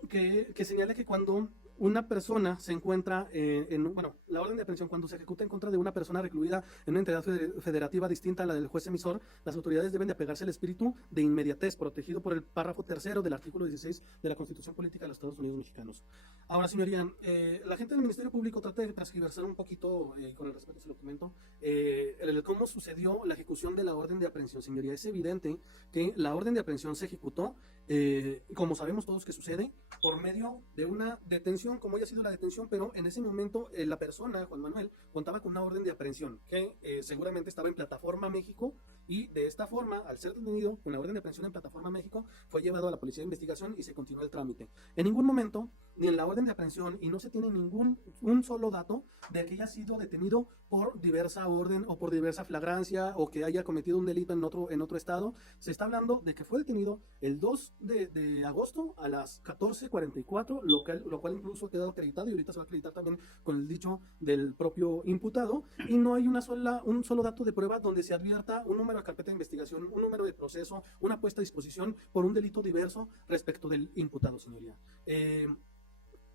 que señala que cuando una persona se encuentra la orden de aprehensión, cuando se ejecuta en contra de una persona recluida en una entidad federativa distinta a la del juez emisor, las autoridades deben de apegarse al espíritu de inmediatez protegido por el párrafo tercero del artículo 16 de la Constitución Política de los Estados Unidos Mexicanos. Ahora, señoría, la gente del Ministerio Público trata de transgiversar un poquito, con el respeto se lo comento, cómo sucedió la ejecución de la orden de aprehensión, señoría. Es evidente que la orden de aprehensión se ejecutó, como sabemos todos que sucede, por medio de una detención, como haya sido la detención, pero en ese momento la persona, Juan Manuel, contaba con una orden de aprehensión que seguramente estaba en Plataforma México, y de esta forma, al ser detenido con la orden de aprehensión en Plataforma México, fue llevado a la Policía de Investigación y se continuó el trámite. En ningún momento, ni en la orden de aprehensión, y no se tiene un solo dato de que haya sido detenido por diversa orden o por diversa flagrancia o que haya cometido un delito en otro estado. Se está hablando de que fue detenido el 2 de agosto a las 14:44, lo cual incluso ha quedado acreditado y ahorita se va a acreditar también con el dicho del propio imputado, y no hay un solo dato de prueba donde se advierta un número de carpeta de investigación, un número de proceso, una puesta a disposición por un delito diverso respecto del imputado, señoría.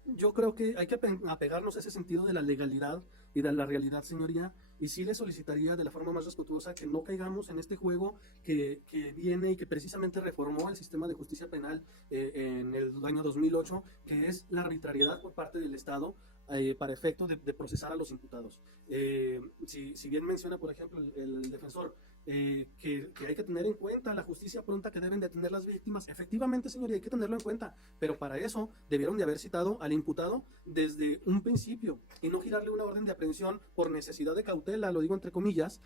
Yo creo que hay que apegarnos a ese sentido de la legalidad y de la realidad, señoría, y sí le solicitaría de la forma más respetuosa que no caigamos en este juego que viene y que precisamente reformó el sistema de justicia penal en el año 2008, que es la arbitrariedad por parte del Estado para efecto de procesar a los imputados. Si bien menciona, por ejemplo, el defensor, que hay que tener en cuenta la justicia pronta que deben de tener las víctimas. Efectivamente, señoría, hay que tenerlo en cuenta, pero para eso debieron de haber citado al imputado desde un principio y no girarle una orden de aprehensión por necesidad de cautela, lo digo entre comillas,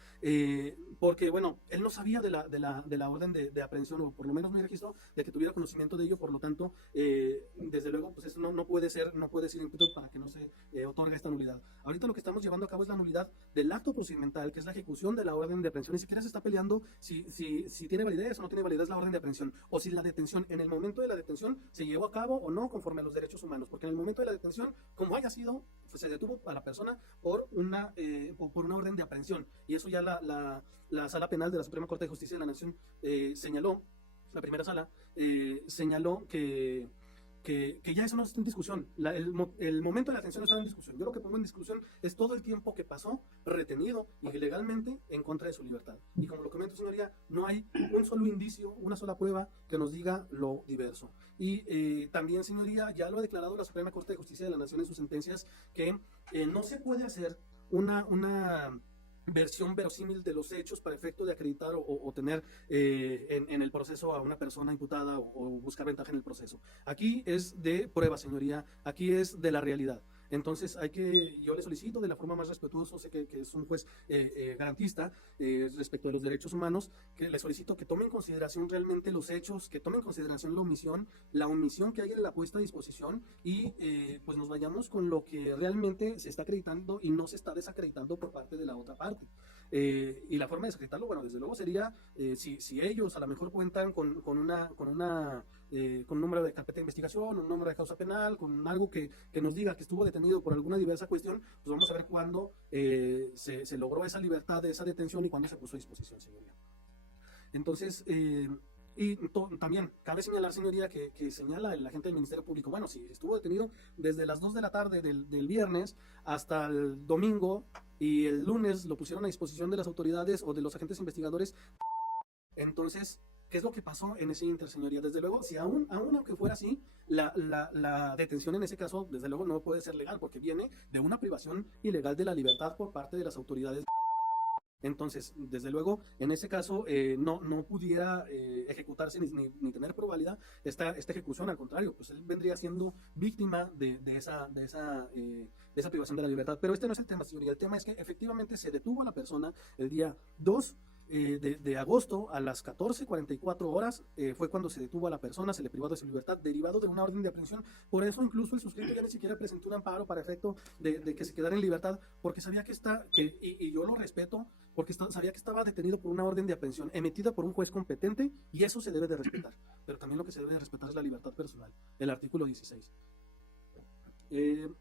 porque, bueno, él no sabía de la orden de aprehensión, o por lo menos no hay registro de que tuviera conocimiento de ello, por lo tanto, desde luego, pues eso no puede ser imputado para que no se otorgue esta nulidad. Ahorita lo que estamos llevando a cabo es la nulidad del acto procedimental, que es la ejecución de la orden de aprehensión. Ni siquiera se está peleando si tiene validez o no tiene validez la orden de aprehensión, o si la detención, en el momento de la detención, se llevó a cabo o no conforme a los derechos humanos, porque en el momento de la detención, como haya sido, pues se detuvo a la persona por una orden de aprehensión, y eso ya la Sala Penal de la Suprema Corte de Justicia de la Nación señaló, la primera sala, señaló que ya eso no está en discusión. El momento de la detención no está en discusión. Yo lo que pongo en discusión es todo el tiempo que pasó retenido ilegalmente en contra de su libertad. Y como lo comento, señoría, no hay un solo indicio, una sola prueba que nos diga lo diverso. Y también, señoría, ya lo ha declarado la Suprema Corte de Justicia de la Nación en sus sentencias, que no se puede hacer una versión verosímil de los hechos para efecto de acreditar o tener en el proceso a una persona imputada o buscar ventaja en el proceso. Aquí es de prueba, señoría, aquí es de la realidad. Entonces yo le solicito de la forma más respetuosa, sé que es un juez garantista respecto de los derechos humanos, que le solicito que tome en consideración realmente los hechos, que tome en consideración la omisión que hay en la puesta a disposición, y pues nos vayamos con lo que realmente se está acreditando y no se está desacreditando por parte de la otra parte. Y la forma de desacreditarlo, bueno, desde luego sería si ellos a lo mejor cuentan con un número de carpeta de investigación, un número de causa penal, con algo que nos diga que estuvo detenido por alguna diversa cuestión, pues vamos a ver cuándo se logró esa libertad de esa detención y cuándo se puso a disposición, señoría. Entonces, también cabe señalar, señoría, que señala el agente del Ministerio Público, bueno, si estuvo detenido desde las 2 de la tarde del viernes hasta el domingo, y el lunes lo pusieron a disposición de las autoridades o de los agentes investigadores, entonces, ¿qué es lo que pasó en ese inter, señoría? Desde luego, si aún aunque fuera así, la detención en ese caso, desde luego, no puede ser legal, porque viene de una privación ilegal de la libertad por parte de las autoridades. Entonces, desde luego, en ese caso, no pudiera ejecutarse ni tener por válida esta ejecución. Al contrario, pues él vendría siendo víctima de esa privación de la libertad. Pero este no es el tema, señoría. El tema es que efectivamente se detuvo a la persona el día 2 de agosto a las 14:44 horas. Fue cuando se detuvo a la persona, se le privó de su libertad, derivado de una orden de aprehensión. Por eso incluso el suscrito ya ni siquiera presentó un amparo para efecto de que se quedara en libertad, porque sabía y yo lo respeto, porque sabía que estaba detenido por una orden de aprehensión emitida por un juez competente, y eso se debe de respetar. Pero también lo que se debe de respetar es la libertad personal, el artículo 16.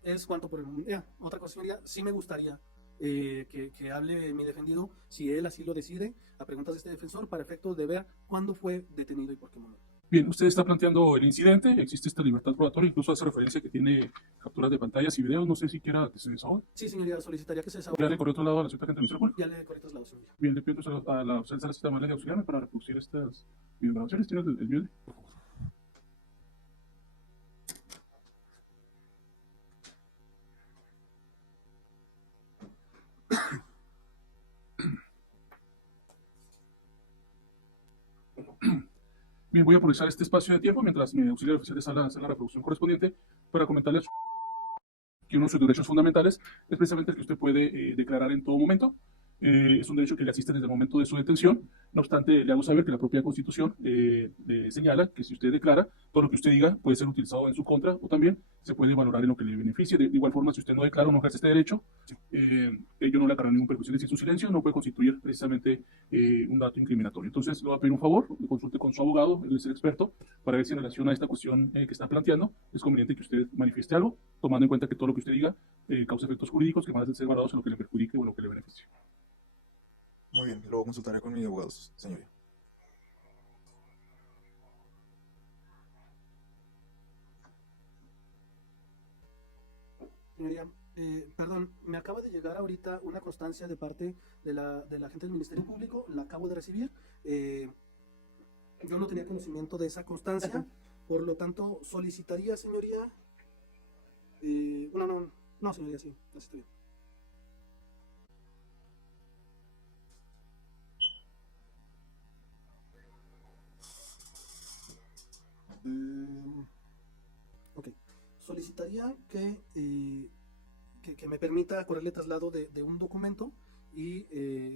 Es cuanto por el momento. Otra cosa, señoría, sí me gustaría que hable mi defendido, si él así lo decide, a preguntas de este defensor, para efectos de ver cuándo fue detenido y por qué momento. Bien, usted está planteando el incidente, existe esta libertad probatoria, incluso hace referencia que tiene capturas de pantallas y videos, no sé si quiera que se desahogue. Sí, señoría, solicitaría que se Ya desahogue. le corrió otro lado a la Secretaría de Ministerio Público. Ya le corrí traslado, señoría. Bien, le pido entonces a la ausencia de la cita de auxiliarme para reproducir estas videograbaciones. ¿Tienes el video? Por favor. Bien, voy a aprovechar este espacio de tiempo mientras mi auxiliar oficial de sala hace la reproducción correspondiente para comentarles que uno de sus derechos fundamentales es precisamente el que usted puede declarar en todo momento. Es un derecho que le asiste desde el momento de su detención. No obstante, le hago saber que la propia Constitución le señala que si usted declara, todo lo que usted diga puede ser utilizado en su contra o también se puede valorar en lo que le beneficie. De igual forma, si usted no declara o no ejerce este derecho, ello no le acarrea ningún perjuicio. Es decir, su silencio no puede constituir precisamente un dato incriminatorio. Entonces, le voy a pedir un favor, consulte con su abogado, él es el experto, para ver si en relación a esta cuestión que está planteando es conveniente que usted manifieste algo, tomando en cuenta que todo lo que usted diga causa efectos jurídicos que van a ser valorados en lo que le perjudique o en lo que le beneficie. Muy bien, lo consultaré con mi abogado, señoría. Señoría, perdón, me acaba de llegar ahorita una constancia de parte de la gente del Ministerio Público, la acabo de recibir. Yo no tenía conocimiento de esa constancia, por lo tanto solicitaría, señoría, no, señoría, sí, así está bien. Ok, solicitaría que me permita correrle traslado de un documento y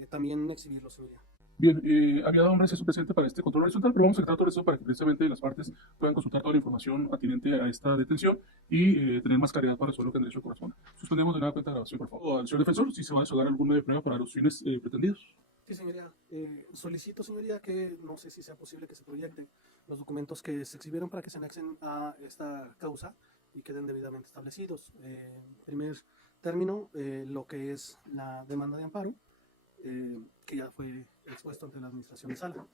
también exhibirlo, señoría. Bien, había dado un receso presente para este control horizontal, pero vamos a quitar todo eso para que precisamente las partes puedan consultar toda la información atinente a esta detención y tener más claridad para resolver lo que en derecho corresponde. Suspendemos de nueva cuenta de grabación, por favor. Al señor defensor, si se va a deshogar algún medio de prueba para los fines pretendidos. Sí, señoría. Solicito, señoría, que no sé si sea posible que se proyecten los documentos que se exhibieron para que se anexen a esta causa y queden debidamente establecidos. En primer término, lo que es la demanda de amparo, que ya fue expuesto ante la administración de sala.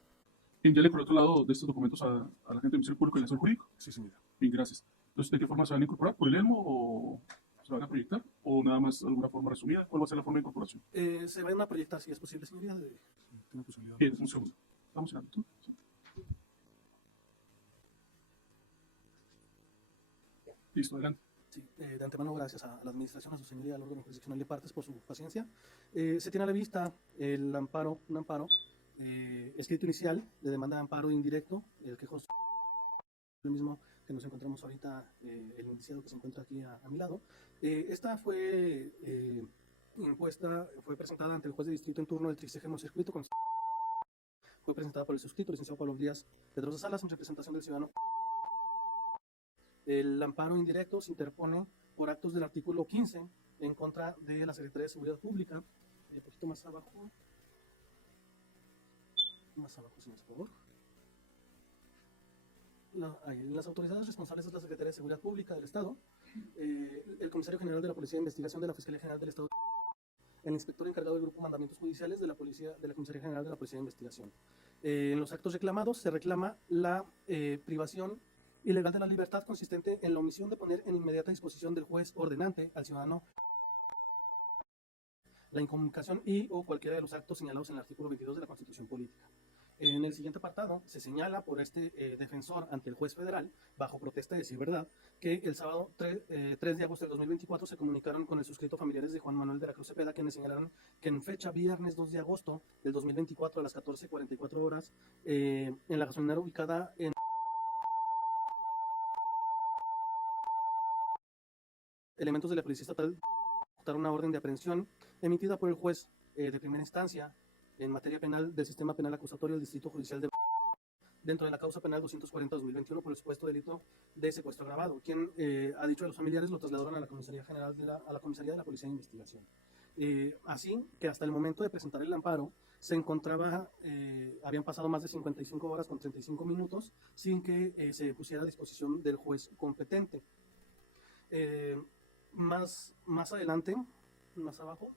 Bien, ya le por otro lado de estos documentos a la gente del Ministerio Público y al asesor jurídico. Sí, señora. Bien, gracias. Entonces, ¿de qué forma se van a incorporar? ¿Por el ELMO o se van a proyectar? ¿O nada más alguna forma resumida? ¿Cuál va a ser la forma de incorporación? Se van a proyectar, si es posible, señoría. Tengo posibilidad. Bien, un segundo. Vamos a tú. Sí. Listo, adelante. Sí, de antemano, gracias a la administración, a su señoría, al órgano jurisdiccional de partes por su paciencia. Se tiene a la vista un amparo escrito inicial de demanda de amparo indirecto, el que constituye el mismo que nos encontramos ahorita, el indiciado que se encuentra aquí a mi lado. Esta fue fue presentada ante el juez de distrito en turno del 30º circuito. Fue presentada por el suscrito, licenciado Pablo Díaz Pedrosa Salas, en representación del ciudadano. El amparo indirecto se interpone por actos del artículo 15 en contra de la Secretaría de Seguridad Pública. Un poquito más abajo. Más abajo, señor, por favor. Las autoridades responsables de la Secretaría de Seguridad Pública del Estado, el Comisario General de la Policía de Investigación de la Fiscalía General del Estado, el inspector encargado del Grupo de Mandamientos Judiciales de la Comisaría General de la Policía de Investigación. En los actos reclamados se reclama la privación ilegal de la libertad consistente en la omisión de poner en inmediata disposición del juez ordenante al ciudadano la incomunicación y o cualquiera de los actos señalados en el artículo 22 de la Constitución Política. En el siguiente apartado se señala por este defensor ante el juez federal, bajo protesta de decir verdad, que el sábado 3 de agosto del 2024 se comunicaron con el suscrito familiares de Juan Manuel de la Cruz Cepeda, quienes señalaron que en fecha viernes 2 de agosto del 2024 a las 14:44 horas, en la gasolinera ubicada en elementos de la Policía Estatal ejecutaron una orden de aprehensión emitida por el juez de primera instancia en materia penal del Sistema Penal Acusatorio del Distrito Judicial de dentro de la causa penal 240-2021 por el supuesto delito de secuestro agravado, quien ha dicho a los familiares lo trasladaron a la Comisaría General a la Comisaría de la Policía de Investigación. Así que hasta el momento de presentar el amparo se encontraba, habían pasado más de 55 horas con 35 minutos sin que se pusiera a disposición del juez competente. Más adelante, más abajo,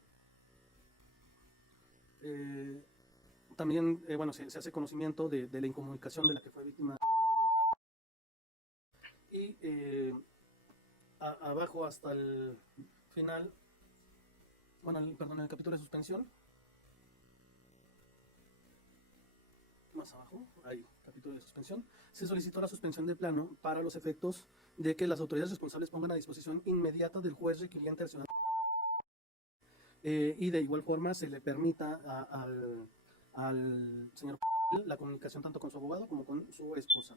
también bueno, se hace conocimiento de la incomunicación de la que fue víctima. Y abajo hasta el final, bueno, perdón, el capítulo de suspensión, más abajo, ahí, capítulo de suspensión, se solicitó la suspensión de plano para los efectos de que las autoridades responsables pongan a disposición inmediata del juez requiriente al ciudadano y de igual forma se le permita al señor la comunicación tanto con su abogado como con su esposa.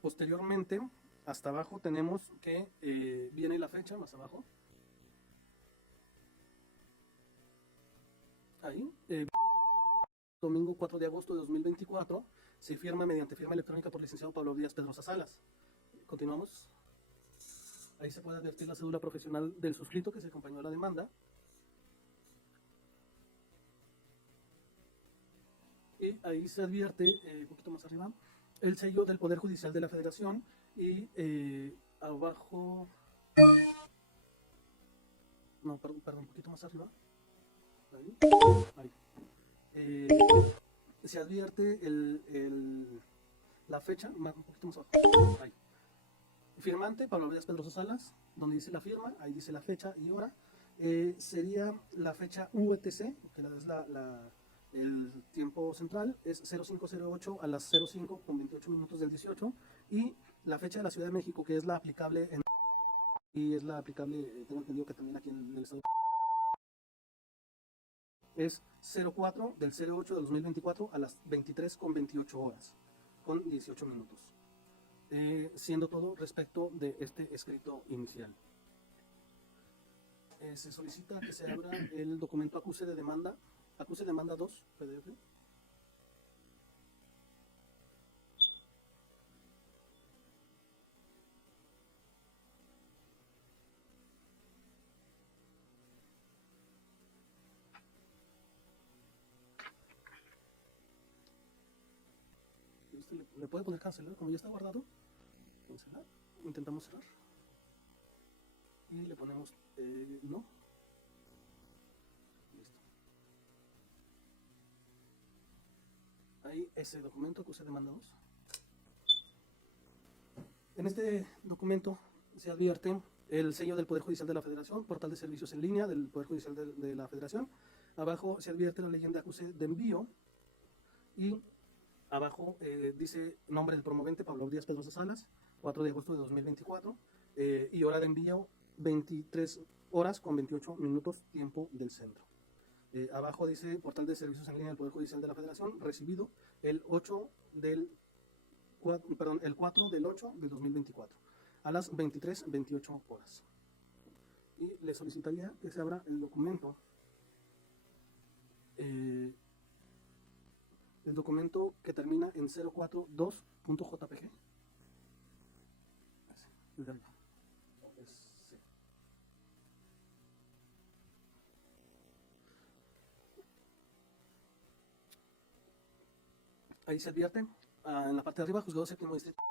Posteriormente, hasta abajo tenemos que viene la fecha, más abajo. Ahí, domingo 4 de agosto de 2024, se firma mediante firma electrónica por el licenciado Pablo Díaz Pedrosa Salas. Continuamos. Ahí se puede advertir la cédula profesional del suscrito que se acompañó a la demanda. Y ahí se advierte, un poquito más arriba, el sello del Poder Judicial de la Federación y abajo, no, perdón, un poquito más arriba, ahí. Se advierte la fecha, un poquito más abajo, ahí. Firmante, Pablo Díaz Pedrosa Salas, donde dice la firma, ahí dice la fecha y hora. Sería la fecha UTC, que es el tiempo central, es 0508 a las 05:28 minutos del 18, y la fecha de la Ciudad de México, que es la aplicable y es la aplicable, tengo entendido que también aquí en el estado, es 04 del 08 del 2024 a las 23:28 horas, con 18 minutos. Siendo todo respecto de este escrito inicial. Se solicita que se abra el documento acuse de demanda 2, PDF. ¿Le puede poner cancelar? Como ya está guardado, cancelar. Intentamos cerrar. Y le ponemos no. Listo. Ahí ese documento que usted demanda 2. En este documento se advierte el sello del Poder Judicial de la Federación, portal de servicios en línea del Poder Judicial de la Federación. Abajo se advierte la leyenda acuse de envío y abajo dice nombre del promovente, Pablo Díaz Pedrosa Salas, 4 de agosto de 2024, y hora de envío 23 horas con 28 minutos tiempo del centro. Abajo dice portal de servicios en línea del Poder Judicial de la Federación, recibido el 4 del 8 del 2024 a las 23:28 horas. Y le solicitaría que se abra el documento. El documento que termina en 042.jpg. Ahí se advierte, en la parte de arriba, Juzgado Séptimo Distrito,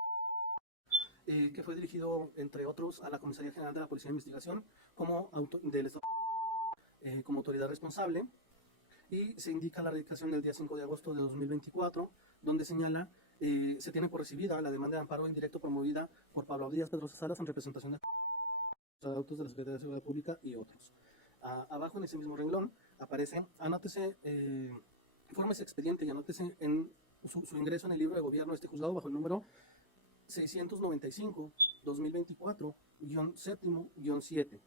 que fue dirigido, entre otros, a la Comisaría General de la Policía de Investigación como autoridad responsable, y se indica la radicación del día 5 de agosto de 2024, donde señala, se tiene por recibida la demanda de amparo indirecto promovida por Pablo Díaz Pedrosa Salas en representación de autos de la Secretaría de Seguridad Pública y otros. Abajo en ese mismo renglón aparece, anótese, fórmese expediente y anótese en su ingreso en el libro de gobierno de este juzgado bajo el número 695-2024-7-7.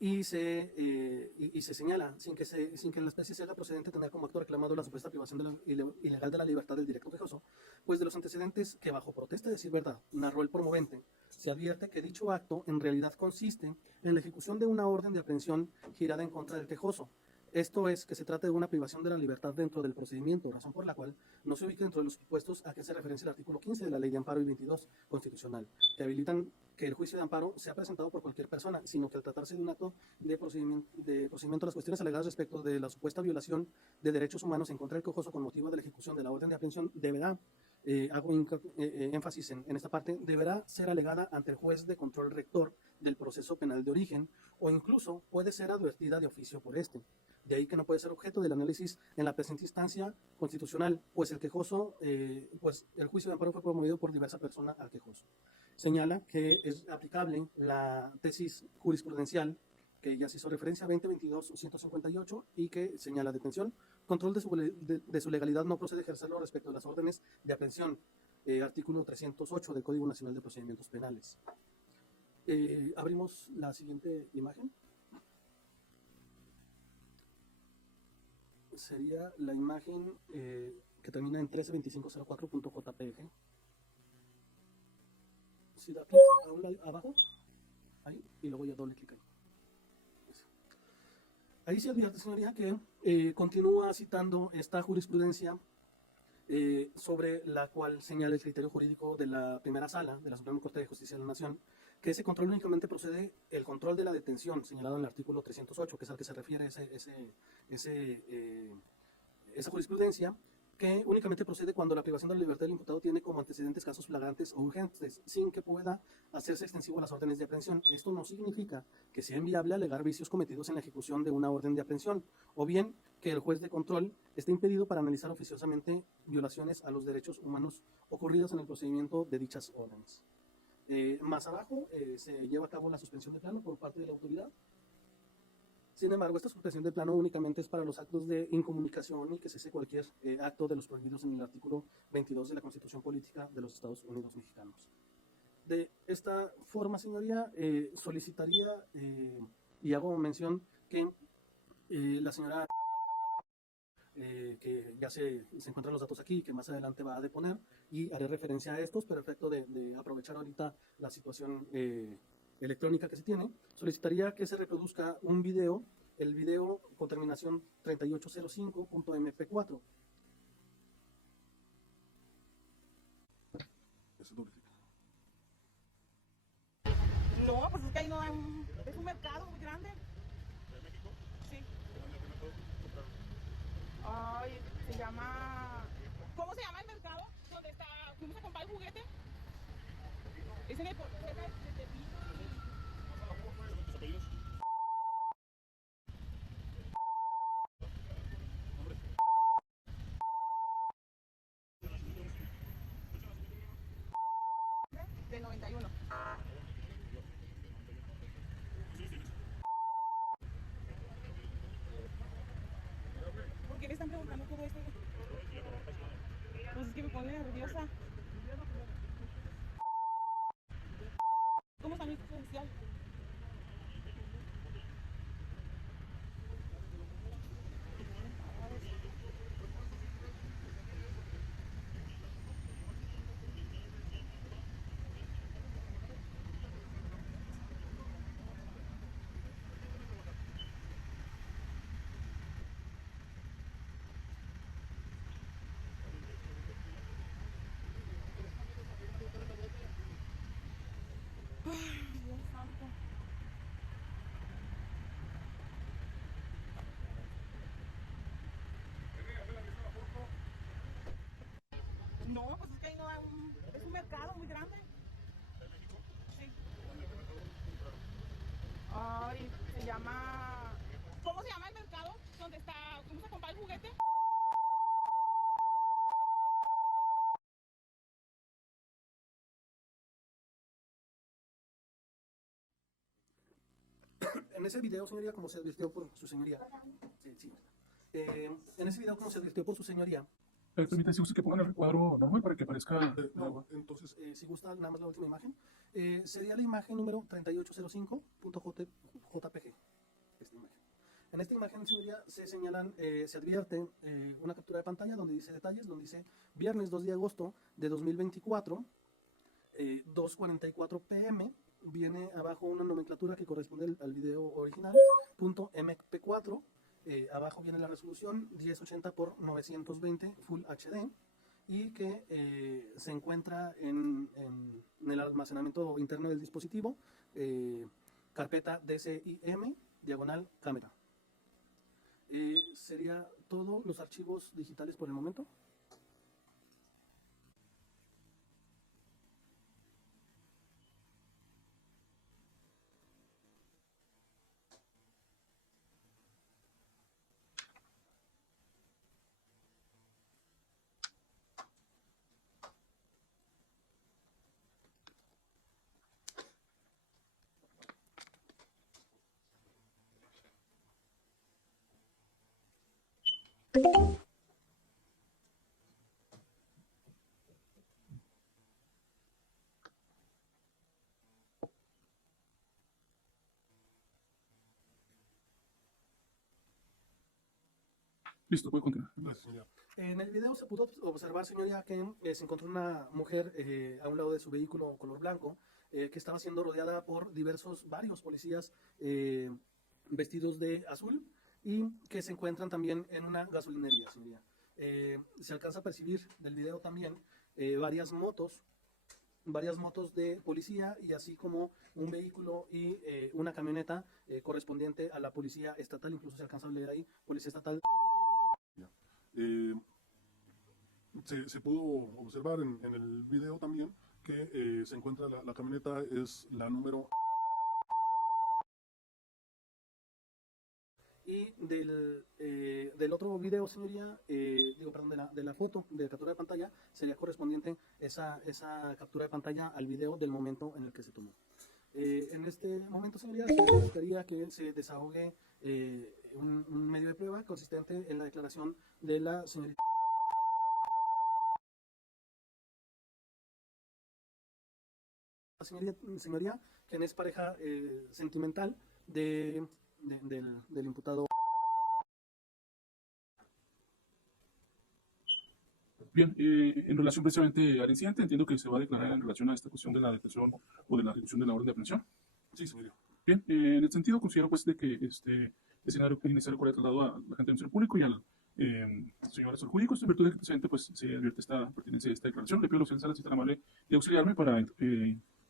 Y se señala, sin que la especie sea procedente, tener como acto reclamado la supuesta privación ilegal de la libertad del directo quejoso, pues de los antecedentes que bajo protesta de decir verdad narró el promovente, se advierte que dicho acto en realidad consiste en la ejecución de una orden de aprehensión girada en contra del quejoso. Esto es, que se trata de una privación de la libertad dentro del procedimiento, razón por la cual no se ubica dentro de los supuestos a que se referencia el artículo 15 de la Ley de Amparo y 22 constitucional, que habilitan que el juicio de amparo sea presentado por cualquier persona, sino que al tratarse de un acto de procedimiento, las cuestiones alegadas respecto de la supuesta violación de derechos humanos en contra del quejoso con motivo de la ejecución de la orden de aprehensión deberá, hago énfasis en esta parte, deberá ser alegada ante el juez de control rector del proceso penal de origen, o incluso puede ser advertida de oficio por este. De ahí que no puede ser objeto del análisis en la presente instancia constitucional, pues el quejoso, pues el juicio de amparo fue promovido por diversa persona al quejoso. Señala que es aplicable la tesis jurisprudencial que ya se hizo referencia, 2022-158, y que señala detención, control de su legalidad no procede ejercerlo respecto de las órdenes de aprehensión, artículo 308 del Código Nacional de Procedimientos Penales. Abrimos la siguiente imagen. Sería la imagen que termina en 132504.jpg. Si da clic abajo, ahí, y luego ya doble clic ahí. Ahí se advierte, señoría, que continúa citando esta jurisprudencia sobre la cual señala el criterio jurídico de la primera sala de la Suprema Corte de Justicia de la Nación, que ese control únicamente procede el control de la detención, señalado en el artículo 308, que es al que se refiere esa jurisprudencia, que únicamente procede cuando la privación de la libertad del imputado tiene como antecedentes casos flagrantes o urgentes, sin que pueda hacerse extensivo a las órdenes de aprehensión. Esto no significa que sea inviable alegar vicios cometidos en la ejecución de una orden de aprehensión, o bien que el juez de control esté impedido para analizar oficiosamente violaciones a los derechos humanos ocurridas en el procedimiento de dichas órdenes. Más abajo se lleva a cabo la suspensión de plano por parte de la autoridad. Sin embargo, esta suspensión de plano únicamente es para los actos de incomunicación y que cese cualquier acto de los prohibidos en el artículo 22 de la Constitución Política de los Estados Unidos Mexicanos. De esta forma, señoría, solicitaría, y hago mención que la señora, que ya se encuentran los datos aquí, que más adelante va a deponer, y haré referencia a estos, pero efecto de aprovechar ahorita la situación electrónica que se tiene, solicitaría que se reproduzca un video, el video con terminación 3805.mp4. No, pues es que ahí no hay es un mercado muy grande. Sí. Ay, se llama... ¿Cómo se llama el mercado? ¿Dónde está? ¿Fuimos a comprar el juguete? Es en el... De 91. ¿Por qué me están preguntando todo esto? Pues es que me pone nerviosa. ¿Cómo está mi credencial? Dios santo. No, pues es que ahí no hay es un mercado muy grande. Sí. Ay, se llama... ¿Cómo se llama el mercado? ¿Dónde está? ¿Fuimos a comprar el juguete? En ese video, señoría, como se advirtió por su señoría, en ese video, como se advirtió por su señoría, Permítame, si gusta que pongan el recuadro normal para que aparezca el no, agua. entonces, si gusta nada más la última imagen, sería la imagen número 3805.jpg. Esta imagen. En esta imagen, señoría, se señalan, se advierte una captura de pantalla donde dice detalles, donde dice viernes 2 de agosto de 2024, 2:44 p.m. Viene abajo una nomenclatura que corresponde al video original, .mp4. Abajo viene la resolución 1080 por 920 Full HD y que se encuentra en el almacenamiento interno del dispositivo, carpeta DCIM, diagonal cámara. Sería todos los archivos digitales por el momento. Listo, puede continuar. Gracias, señor. En el video se pudo observar, señoría, que se encontró una mujer a un lado de su vehículo color blanco, que estaba siendo rodeada por varios policías vestidos de azul y que se encuentran también en una gasolinería, señoría. Se alcanza a percibir del video también varias motos de policía y así como un vehículo y una camioneta correspondiente a la policía estatal, incluso se alcanza a leer ahí, policía estatal. Se pudo observar en el video también que se encuentra la camioneta, es la número. Y del otro video, señoría, perdón, de la foto, de la captura de pantalla, sería correspondiente esa captura de pantalla al video del momento en el que se tomó. En este momento, señoría, se gustaría que se desahogue un medio de prueba consistente en la declaración de la señorita. Señoría, quien es pareja sentimental del imputado. Bien, en relación precisamente al incidente, entiendo que se va a declarar en relación a esta cuestión de la detención o de la ejecución de la orden de aprehensión. Sí, señoría. Bien, en el sentido considero pues de que es necesario correr trasladado a la gente del Ministerio Público y al señor asesor jurídico. En virtud de que el presidente pues se advierte esta pertinencia de esta declaración, le pido a los señores si tan amable de auxiliarme para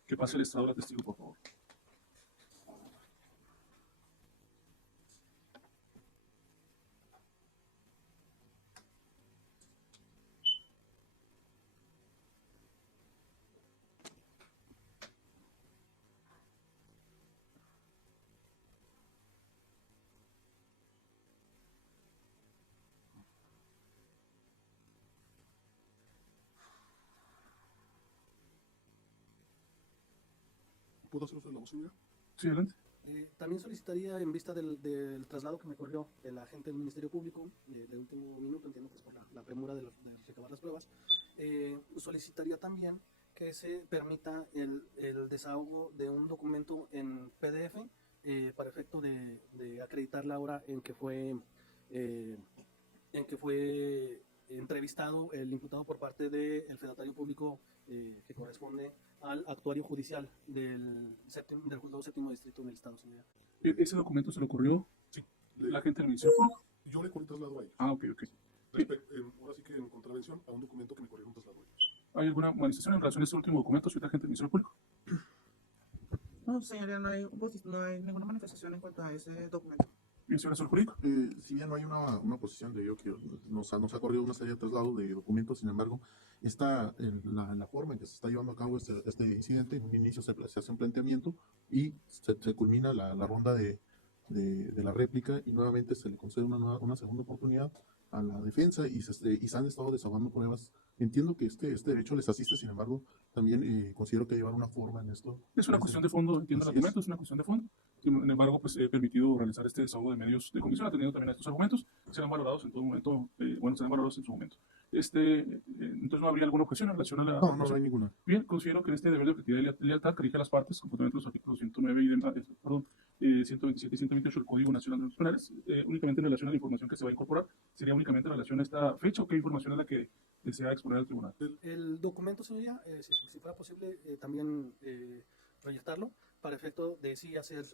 que pase el estado de la testigo, por favor. ¿Puedo hacer uso de la voz, señoría? Sí, adelante. También solicitaría, en vista del traslado que me corrió el agente del Ministerio Público, de último minuto, entiendo que es por la premura de recabar las pruebas, solicitaría también que se permita el desahogo de un documento en PDF para efecto de acreditar la hora en que fue entrevistado el imputado por parte del fedatario público que corresponde al actuario judicial del juzgado séptimo distrito del estado, señoría. ¿Ese documento se lo ocurrió Sí. la gente del Ministerio Público? Yo le corrí traslado a ellos. Ah, ok, ok. Ahora sí que en contravención a un documento que me corrieron traslado a ellos. ¿Hay alguna manifestación en relación a este último documento, señor agente del Ministerio Público? No, señoría, no hay ninguna manifestación en cuanto a ese documento. Bien, señor asesor jurídico. Si bien no hay una posición de ello que nos ha corrido una serie de traslados de documentos, sin embargo, está en la forma en que se está llevando a cabo este incidente. En un inicio se hace un planteamiento y se culmina la ronda de la réplica y nuevamente se le concede una segunda oportunidad a la defensa y se han estado desahogando pruebas. Entiendo que este derecho les asiste, sin embargo, también considero que llevar una forma en esto. Es una cuestión de fondo, entiendo el Así argumento, es una cuestión de fondo. Sin embargo, pues he permitido realizar este desahogo de medios de comisión, atendiendo también a estos argumentos, serán valorados en todo momento, serán valorados en su momento. Entonces no habría alguna objeción en relación a la... No, no hay ninguna. Bien, considero que en este deber de objetividad y lealtad que rige a las partes, conforme a los artículos 109 y demás, 127 y 128 del Código Nacional de los Penales, únicamente en relación a la información que se va a incorporar, sería únicamente en relación a esta fecha o qué información es la que desea exponer al tribunal. El documento, señoría, si fuera posible, también proyectarlo para efecto de sí hacer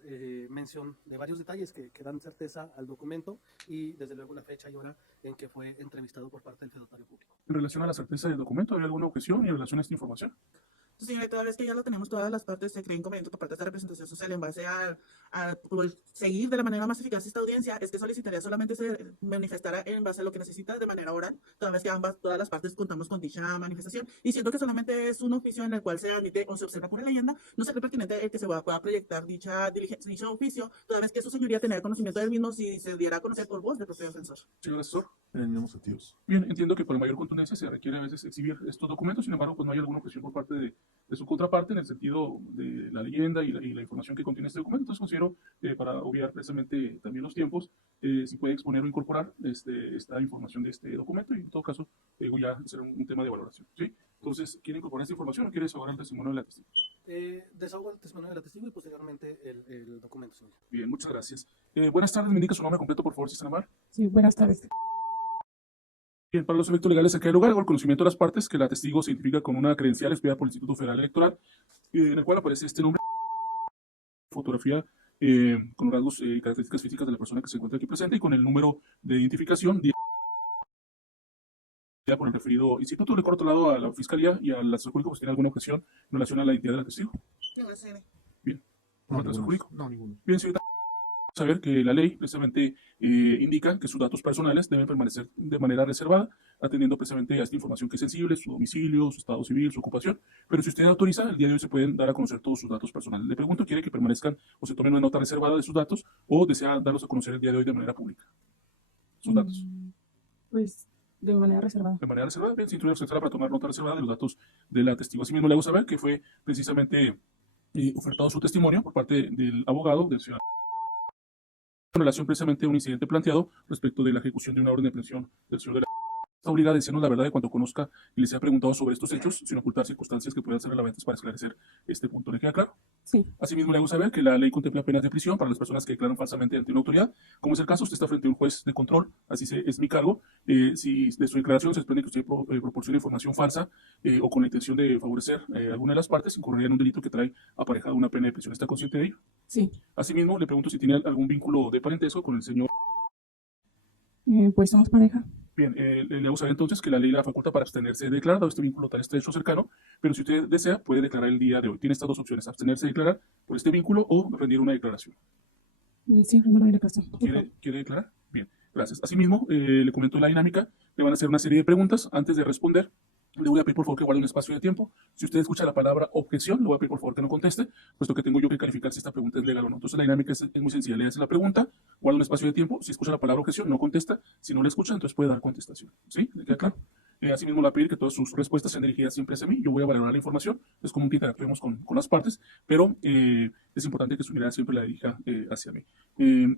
mención de varios detalles que dan certeza al documento y desde luego la fecha y hora en que fue entrevistado por parte del fedatario público. En relación a la certeza del documento, ¿hay alguna objeción en relación a esta información? Señora, toda vez que ya lo tenemos, todas las partes se creen inconveniente por parte de esta representación social en base a por seguir de la manera más eficaz esta audiencia, es que solicitaría solamente se manifestara en base a lo que necesita de manera oral, toda vez que todas las partes contamos con dicha manifestación. Y siento que solamente es un oficio en el cual se admite o se observa pura leyenda, no sería pertinente el que se pueda proyectar dicho oficio, toda vez que su señoría tenía conocimiento del mismo si se diera a conocer por voz del propio defensor. Señor asesor. En ambos sentidos. Bien, entiendo que por mayor contundencia se requiere a veces exhibir estos documentos, sin embargo, pues no hay alguna objeción por parte de su contraparte en el sentido de la leyenda y la información que contiene este documento. Entonces considero, para obviar precisamente también los tiempos, si puede exponer o incorporar esta información de este documento y en todo caso, ya será un tema de valoración. ¿Sí? Entonces, ¿quiere incorporar esta información o quiere desahogar el testimonio de la testigo? Desahogo el testimonio de la testigo y posteriormente el documento, señor. Bien, muchas gracias. Buenas tardes, me indica su nombre completo, por favor, si está amable. Sí, buenas tardes. Bien, para los efectos legales en cada lugar, hago el conocimiento de las partes que la testigo se identifica con una credencial expedida por el Instituto Federal Electoral, en el cual aparece este nombre, fotografía con los rasgos y características físicas de la persona que se encuentra aquí presente y con el número de identificación por el referido instituto. Le corto lado a la fiscalía y al asesor jurídico, pues tiene alguna objeción en relación a la identidad de la testigo. No, señora. Bien. No, ¿Por asesor jurídico? no, ninguno. Bien, señorita. Saber que la ley precisamente indica que sus datos personales deben permanecer de manera reservada, atendiendo precisamente a esta información que es sensible, su domicilio, su estado civil, su ocupación. Pero si usted autoriza, el día de hoy se pueden dar a conocer todos sus datos personales. Le pregunto, ¿quiere que permanezcan o se tomen una nota reservada de sus datos o desea darlos a conocer el día de hoy de manera pública? Sus datos. Pues de manera reservada. De manera reservada, bien, si tuviera usted para tomar nota reservada de los datos de la testigo. Asimismo, le hago saber que fue precisamente ofertado su testimonio por parte del abogado del ciudadano en relación precisamente a un incidente planteado respecto de la ejecución de una orden de aprehensión del señor de la... Está obligada a decirnos la verdad de cuanto conozca y les haya preguntado sobre estos hechos, sin ocultar circunstancias que puedan ser relevantes para esclarecer este punto. ¿Le queda claro? Sí. Asimismo, le hago saber que la ley contempla penas de prisión para las personas que declaran falsamente ante una autoridad. Como es el caso, usted está frente a un juez de control, es mi cargo. Si de su declaración se desprende que usted proporciona información falsa o con la intención de favorecer alguna de las partes, incurriría en un delito que trae aparejado una pena de prisión. ¿Está consciente de ello? Sí. Asimismo, le pregunto si tiene algún vínculo de parentesco con el señor. Pues somos pareja. Bien, le hago saber entonces que la ley la faculta para abstenerse de declarar, dado este vínculo tan estrecho cercano, pero si usted desea, puede declarar el día de hoy. Tiene estas dos opciones, abstenerse de declarar por este vínculo o rendir una declaración. Sí, no la declaración. ¿Quiere declarar? Bien, gracias. Asimismo, le comento la dinámica. Le van a hacer una serie de preguntas. Antes de responder, le voy a pedir por favor que guarde un espacio de tiempo. Si usted escucha la palabra objeción, le voy a pedir por favor que no conteste, puesto que tengo yo que calificar si esta pregunta es legal o no. Entonces la dinámica es muy sencilla. Le hace la pregunta, guarda un espacio de tiempo. Si escucha la palabra objeción, no contesta. Si no la escucha, entonces puede dar contestación. ¿Sí? ¿Le queda claro? Asimismo, le voy a pedir que todas sus respuestas sean dirigidas siempre hacia mí. Yo voy a valorar la información. Es común que interactuemos con las partes, pero es importante que su mirada siempre la dirija hacia mí.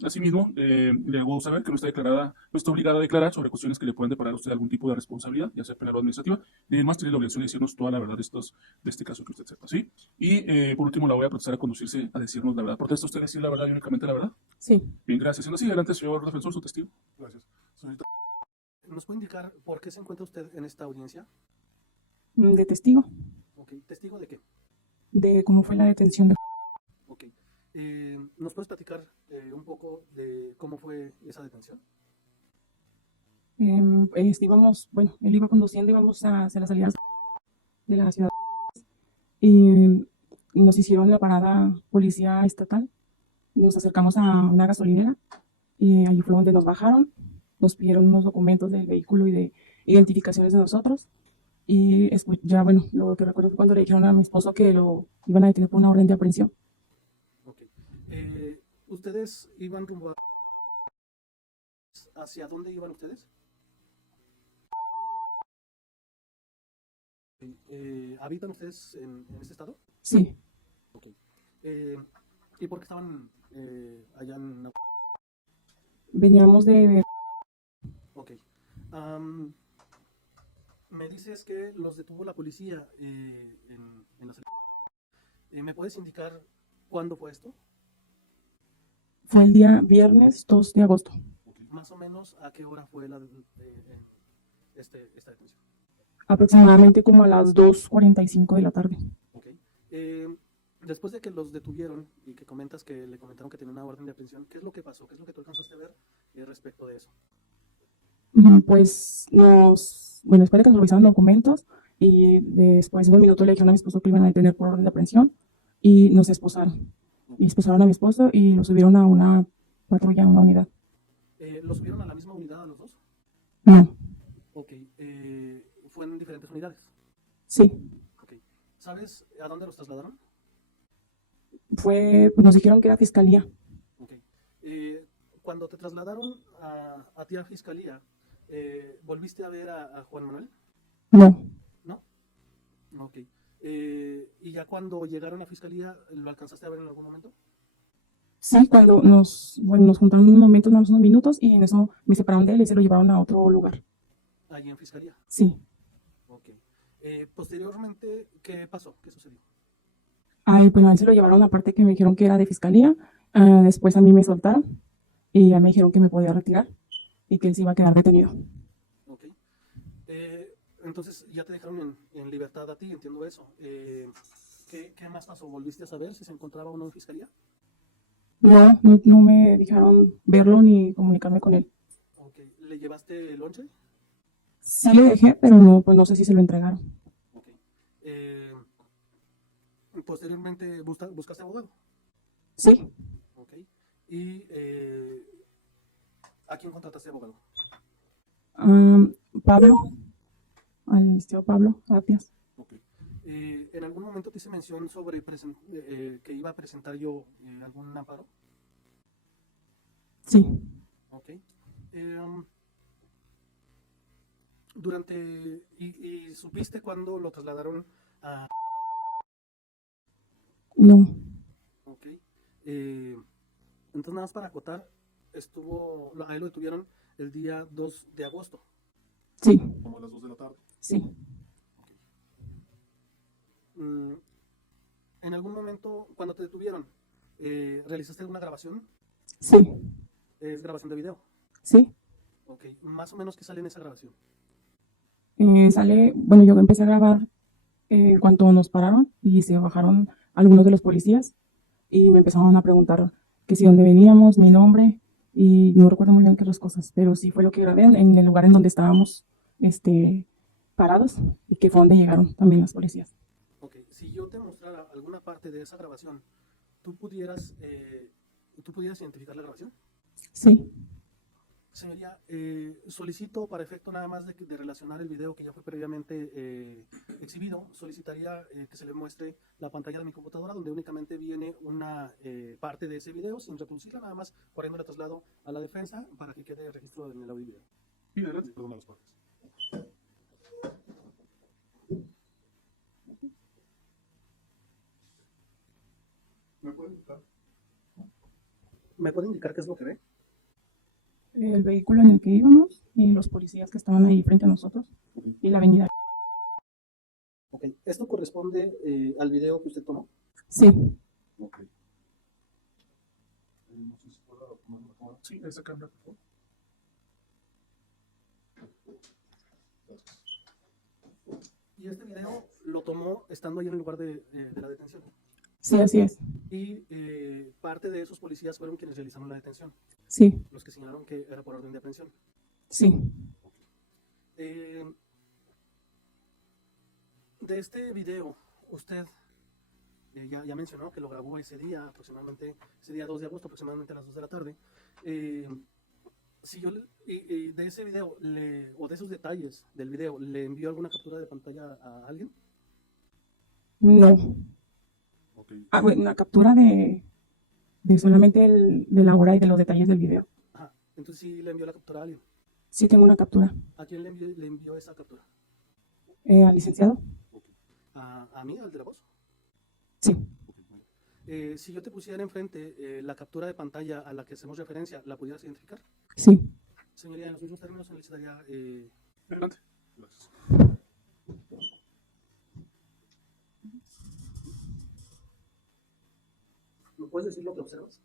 Asimismo, le hago saber que no está obligada a declarar sobre cuestiones que le puedan deparar a usted algún tipo de responsabilidad, ya sea penal o administrativa. Y además tiene la obligación de decirnos toda la verdad de este caso que usted sepa. ¿Sí? Y por último, la voy a protestar a conducirse a decirnos la verdad. ¿Protesta usted decir la verdad y únicamente la verdad? Sí. Bien, gracias. Siendo así, adelante, señor defensor, su testigo. Gracias. Señorita. ¿Nos puede indicar por qué se encuentra usted en esta audiencia? De testigo. Ok, ¿testigo de qué? De cómo fue la detención de... Ok. ¿Nos puedes platicar un poco de cómo fue esa detención? Íbamos, bueno, él iba conduciendo, íbamos hacia las salidas de la ciudad. Y nos hicieron la parada policía estatal. Nos acercamos a una gasolinera y allí fue donde nos bajaron. Nos pidieron unos documentos del vehículo y de identificaciones de nosotros. Y ya, bueno, lo que recuerdo fue cuando le dijeron a mi esposo que lo iban a detener por una orden de aprehensión. Ok. ¿Ustedes iban rumbo a... ¿Hacia dónde iban ustedes? ¿Habitan ustedes en este estado? Sí. Ok. ¿Y por qué estaban allá en... Veníamos de... Ok. Me dices que los detuvo la policía en las elecciones. ¿Me puedes indicar cuándo fue esto? Fue el día viernes 2 de agosto. Más o menos, ¿a qué hora fue esta detención? Aproximadamente como a las 2:45 de la tarde. Ok. Después de que los detuvieron y que comentas que le comentaron que tenía una orden de aprehensión, ¿qué es lo que pasó? ¿Qué es lo que tú alcanzaste a ver respecto de eso? Pues bueno, después de que nos revisaron documentos y después de un minuto le dijeron a mi esposo que lo iban a detener por orden de aprehensión y nos esposaron. Y esposaron a mi esposo y lo subieron a una patrulla, a una unidad. ¿Los subieron a la misma unidad a los dos? No, Ok. ¿Fue en diferentes unidades? sí, Ok. ¿Sabes a dónde los trasladaron? pues nos dijeron que era fiscalía. Ok. Cuando te trasladaron a ti a fiscalía, ¿volviste a ver a Juan Manuel? No, ¿No? Ok. ¿Y ya cuando llegaron a fiscalía, lo alcanzaste a ver en algún momento? sí, cuando nos juntaron un momento, unos minutos y en eso me separaron de él y se lo llevaron a otro lugar. Allí en fiscalía. Sí. Ok. Posteriormente, ¿qué pasó? ¿Qué sucedió? Ay, bueno, a él se lo llevaron aparte que me dijeron que era de fiscalía. Después a mí me soltaron y ya me dijeron que me podía retirar y que él se iba a quedar detenido. Ok. Entonces ya te dejaron en libertad a ti, entiendo eso. ¿Qué más pasó? ¿Volviste a saber si se encontraba o no en fiscalía? No me dejaron verlo ni comunicarme con él. Ok. ¿Le llevaste el lonche? Sí le dejé, pero no, pues no sé si se lo entregaron. Ok. Posteriormente, ¿buscaste abogado? Sí, Ok. ¿Y a quién contrataste abogado? Pablo, al licenciado Pablo Apias. Ok. ¿En algún momento te hice mención sobre que iba a presentar yo algún amparo? Sí, Ok. ¿Y supiste cuándo lo trasladaron a... no, Ok. Entonces, nada más para acotar, a él lo detuvieron el día 2 de agosto. sí, Como a las 2 de la tarde. sí. En algún momento, cuando te detuvieron, ¿realizaste alguna grabación? Sí, ¿Es grabación de video? sí. Ok. Más o menos, ¿qué sale en esa grabación? Bueno, yo empecé a grabar cuando nos pararon y se bajaron algunos de los policías y me empezaron a preguntar que si dónde veníamos, mi nombre y no recuerdo muy bien qué otras cosas, pero sí fue lo que grabé en el lugar en donde estábamos parados y que fue donde llegaron también las policías. Ok. Si yo te mostrara alguna parte de esa grabación, ¿tú pudieras identificar la grabación? Sí, Señoría, solicito para efecto nada más de relacionar el video que ya fue previamente exhibido, solicitaría que se le muestre la pantalla de mi computadora donde únicamente viene una parte de ese video sin reproducirla, nada más corriendo el traslado a la defensa para que quede registro en el audio y video. Y adelante, perdón a las partes. ¿Me puede indicar? ¿Me puede indicar qué es lo que ve? el vehículo en el que íbamos y los policías que estaban ahí frente a nosotros y la avenida. Ok, ¿esto corresponde al video que usted tomó? Sí, Ok. No sé si puedo tomar una cámara. Sí, esa cámara, por favor. Y este video lo tomó estando ahí en el lugar de la detención. sí, así es. Y parte de esos policías fueron quienes realizaron la detención, Sí, los que señalaron que era por orden de aprehensión. sí. De este video, usted ya mencionó que lo grabó ese día, aproximadamente, ese día 2 de agosto, aproximadamente a las 2 de la tarde. Si yo de ese video, o de esos detalles del video, ¿le envió alguna captura de pantalla a alguien? No. Ok. Bueno, una captura de solamente de la hora y de los detalles del video. Ajá, entonces sí le envió la captura a alguien. Sí tengo una captura. ¿A quién le envió esa captura? Al licenciado. ¿A mí, al de la voz? Sí. Si yo te pusiera enfrente la captura de pantalla a la que hacemos referencia, ¿la pudieras identificar? Sí. Señoría, en los mismos términos solicitaría... Adelante. Gracias. ¿Me puedes decir lo que observas?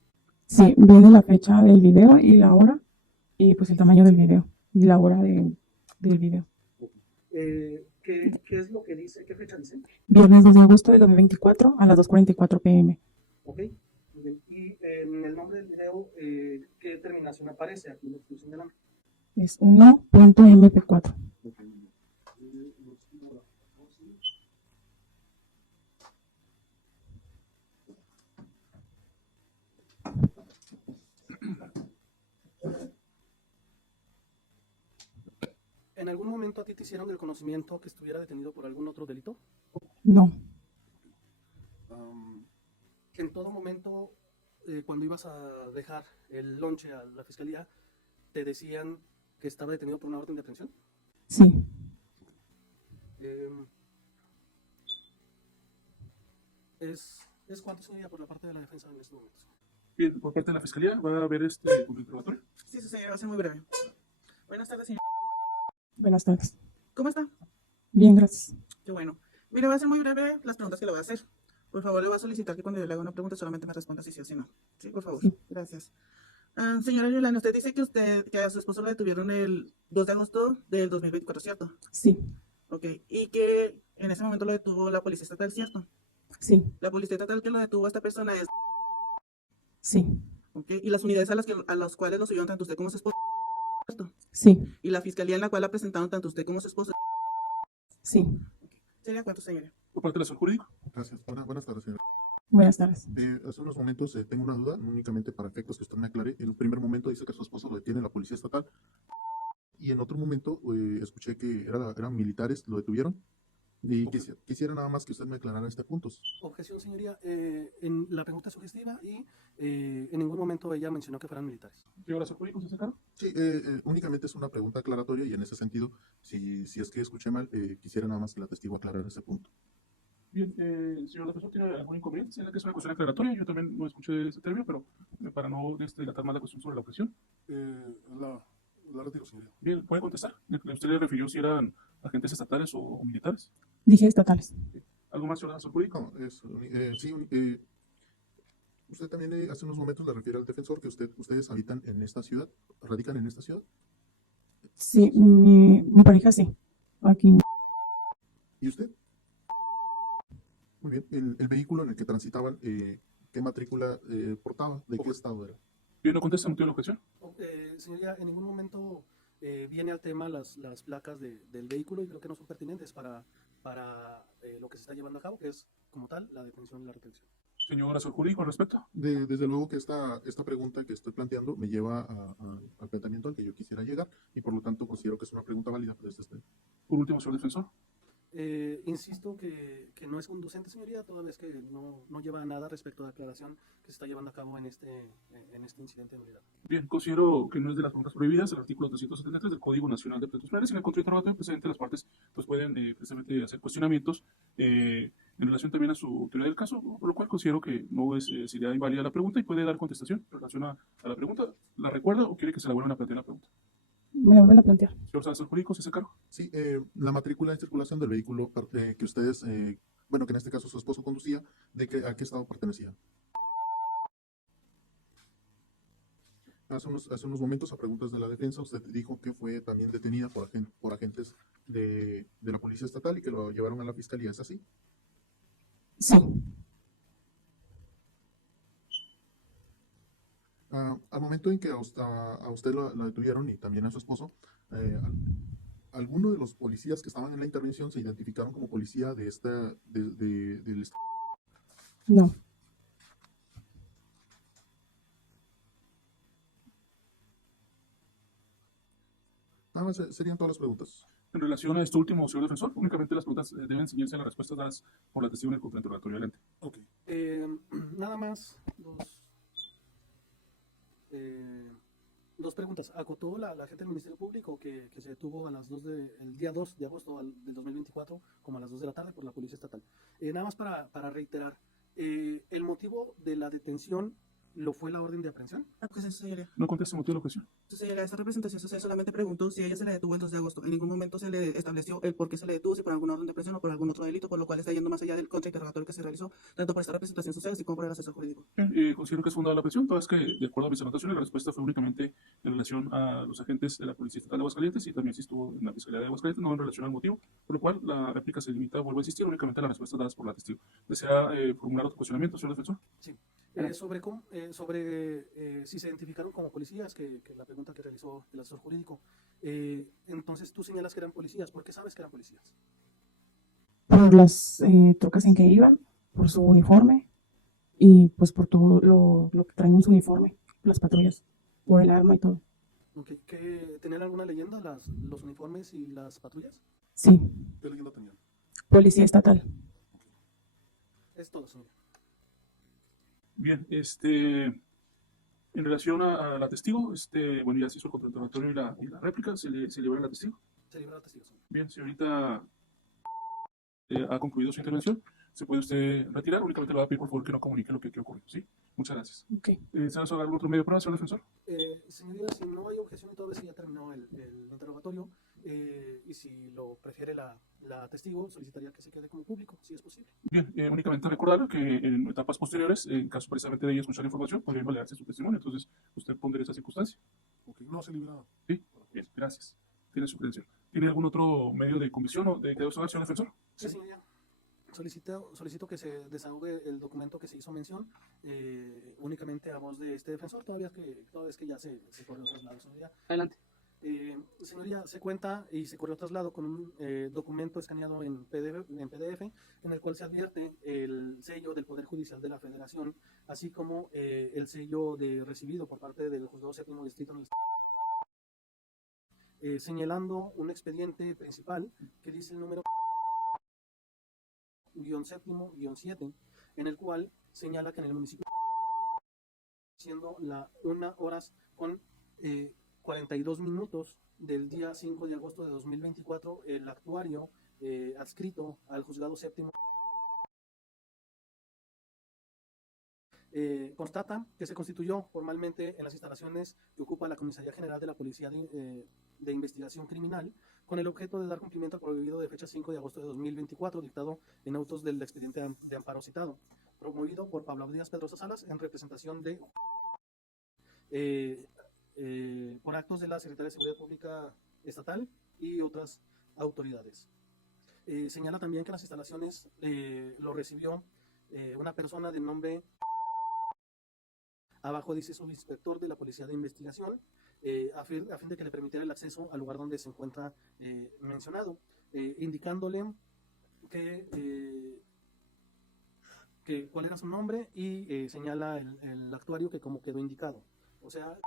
Sí, viene la fecha del video y la hora, y pues el tamaño del video y la hora del video. ¿Qué es lo que dice? ¿Qué fecha dice? Viernes 2 de agosto del 2024 a las 2:44 p.m. Ok. Muy bien. Y en el nombre del video, ¿qué terminación aparece? Aquí lo estoy señalando. Es 1.mp4. ¿En algún momento a ti te hicieron del conocimiento que estuviera detenido por algún otro delito? No, En todo momento, cuando ibas a dejar el lonche a la fiscalía, te decían que estaba detenido por una orden de aprehensión. sí, ¿Es cuánto sería por la parte de la defensa en estos momentos? Bien, por parte de la Fiscalía va a haber un interrogatorio. Sí, su señora, va a ser muy breve. Buenas tardes, señor. buenas tardes. ¿Cómo está? Bien, gracias. Qué bueno. Mire, va a ser muy breve las preguntas que le voy a hacer. Por favor, le voy a solicitar que cuando yo le haga una pregunta solamente me responda si sí o si no. Sí, por favor. Sí. Gracias. Señora Yolanda, usted dice que a su esposo lo detuvieron el 2 de agosto del 2024, ¿cierto? Sí, Ok. Y que en ese momento lo detuvo la policía estatal, ¿cierto? sí, La policía estatal que lo detuvo a esta persona es... sí, Ok. Y las unidades a las cuales lo subieron tanto usted como su esposo, ¿cierto? sí, Y la fiscalía en la cual la presentaron tanto usted como su esposo. sí. ¿Sería cuánto, señora? Por parte del asesor jurídico. Gracias. Buenas tardes, señor. Buenas tardes. Hace unos momentos tengo una duda, únicamente para efectos que usted me aclare. En un primer momento dice que su esposo lo detiene la policía estatal y en otro momento escuché que eran militares, lo detuvieron. Y quisiera nada más que usted me aclarara este punto. Objeción, señoría. En la pregunta es sugestiva y en ningún momento ella mencionó que fueran militares. Señor asesor jurídico, ¿se hace cargo? Sí, únicamente es una pregunta aclaratoria y en ese sentido, si es que escuché mal, quisiera nada más que la testigo aclarara ese punto. Bien, señor defensor, ¿tiene algún inconveniente? Siendo que es una cuestión aclaratoria, yo también no escuché ese término, pero para no dilatar más la cuestión sobre la objeción. La retiro, señoría. Bien, ¿puede contestar? Usted le refirió si eran agentes estatales o militares. Dije estatales. ¿Algo más, señor asesor jurídico? No, sí, usted también hace unos momentos le refiere al defensor que ustedes habitan en esta ciudad, radican en esta ciudad. Sí, mi pareja sí. Aquí. ¿Y usted? Muy bien. El vehículo en el que transitaban, ¿qué matrícula portaba? ¿De qué estado era? Bien, ¿no contesta el motivo de la objeción? Señoría, en ningún momento viene al tema las placas del vehículo y creo que no son pertinentes para lo que se está llevando a cabo, que es como tal la detención y la retención. Señor asesor jurídico, al respecto. Desde luego que esta pregunta que estoy planteando me lleva al planteamiento al que yo quisiera llegar y por lo tanto considero que es una pregunta válida desde este. Por último, señor defensor. Insisto que no es conducente, señoría, toda vez que no lleva a nada respecto a la aclaración que se está llevando a cabo en este incidente de unidad. Bien, considero que no es de las preguntas prohibidas el artículo 373 del Código Nacional de Procedimientos Penales. En el control interrogatorio, precisamente las partes pues pueden precisamente hacer cuestionamientos en relación también a su teoría del caso, por lo cual considero que no sería inválida la pregunta y puede dar contestación en relación a la pregunta. ¿La recuerda o quiere que se la vuelvan a plantear la pregunta? Me la vuelven a plantear. Señor asesor jurídico, ¿se hace cargo? Sí, la matrícula de circulación del vehículo que ustedes, bueno, que en este caso su esposo conducía, ¿a qué estado pertenecía? Hace unos momentos, a preguntas de la defensa, usted dijo que fue también detenida por agentes de la Policía Estatal y que lo llevaron a la Fiscalía, ¿es así? Sí, Al momento en que a usted la detuvieron y también a su esposo, ¿alguno de los policías que estaban en la intervención se identificaron como policía del estado? no, Nada más serían todas las preguntas. En relación a esto último, señor defensor, únicamente las preguntas deben ceñirse a las respuestas dadas por la testigo en el contrainterrogatorio. Adelante. Ok. Nada más dos preguntas. Acotó la gente del Ministerio Público que se detuvo el día 2 de agosto del 2024, como a las 2 de la tarde por la Policía Estatal. Nada más para reiterar, El motivo de la detención lo fue la orden de aprehensión. Acusación, señoría. No conteste motivo de la objeción. Señoría, esta representación social solamente preguntó si ella se le detuvo el 2 de agosto. En ningún momento se le estableció el por qué se le detuvo, si por alguna orden de presión o por algún otro delito, por lo cual está yendo más allá del contrainterrogatorio que se realizó, tanto por esta representación social así como por el asesor jurídico. Bien, considero que es fundada la presión, toda vez que, de acuerdo a mis anotaciones, la respuesta fue únicamente en relación a los agentes de la Policía Estatal de Aguascalientes y también si estuvo en la Fiscalía de Aguascalientes, no en relación al motivo, por lo cual la réplica se limita, vuelvo a insistir, únicamente a las respuestas dadas por la testigo. ¿Desea formular otro cuestionamiento, señor defensor? Sí. Si se identificaron como policías, que la pregunta que realizó el asesor jurídico. Entonces tú señalas que eran policías. ¿Por qué sabes que eran policías? Por las trocas en que iban, por su uniforme y pues por todo lo que traen en su uniforme, las patrullas, por el arma y todo. Okay. ¿Tenían alguna leyenda los uniformes y las patrullas? Sí, ¿Qué leyenda tenían? policía estatal. Es todo, señor. Bien, en relación a la testigo, bueno, ya se hizo el contrainterrogatorio y la réplica, se libera la testigo. Se libra la testigo, señor. Bien, señorita, ha concluido su intervención. Se puede usted retirar, únicamente le voy a pedir por favor que no comunique lo que ocurrió, ¿sí? Muchas gracias. Ok. ¿Sabes algún otro medio de prueba, señor defensor? Señoría, si no hay objeción y toda vez que ya terminó el interrogatorio, y si lo prefiere la testigo, solicitaría que se quede como público, si es posible. Bien, únicamente recordar que en etapas posteriores, en caso precisamente de ella escuchar información, podría invalidarse su testimonio. Entonces, usted pondrá esa circunstancia. Ok, no se ha liberado. Sí, bien, gracias. Tiene su credencial. ¿Tiene algún otro medio de convicción o de desahogar, señor defensor? Sí, señoría. Solicito que se desahogue el documento que se hizo mención, únicamente a voz de este defensor, toda vez que ya se corrió traslado, señoría. Adelante. Señoría, se cuenta y se corrió traslado con un documento escaneado en PDF, en el cual se advierte el sello del Poder Judicial de la Federación, así como el sello de recibido por parte del Juzgado Séptimo Distrito en el señalando un expediente principal que dice el número _7, en el cual señala que en el municipio, siendo la 1:00 con 42 minutos del día 5 de agosto de 2024, el actuario adscrito al Juzgado Séptimo constata que se constituyó formalmente en las instalaciones que ocupa la Comisaría General de la Policía de Investigación Criminal, con el objeto de dar cumplimiento al prohibido de fecha 5 de agosto de 2024, dictado en autos del expediente de amparo citado, promovido por Pablo Díaz Pedrosa Salas en representación de por actos de la Secretaría de Seguridad Pública Estatal y otras autoridades. Señala también que las instalaciones lo recibió una persona de nombre, abajo dice subinspector de la Policía de Investigación, a fin de que le permitiera el acceso al lugar donde se encuentra mencionado, indicándole que cuál era su nombre y señala el actuario que como quedó indicado. O sea,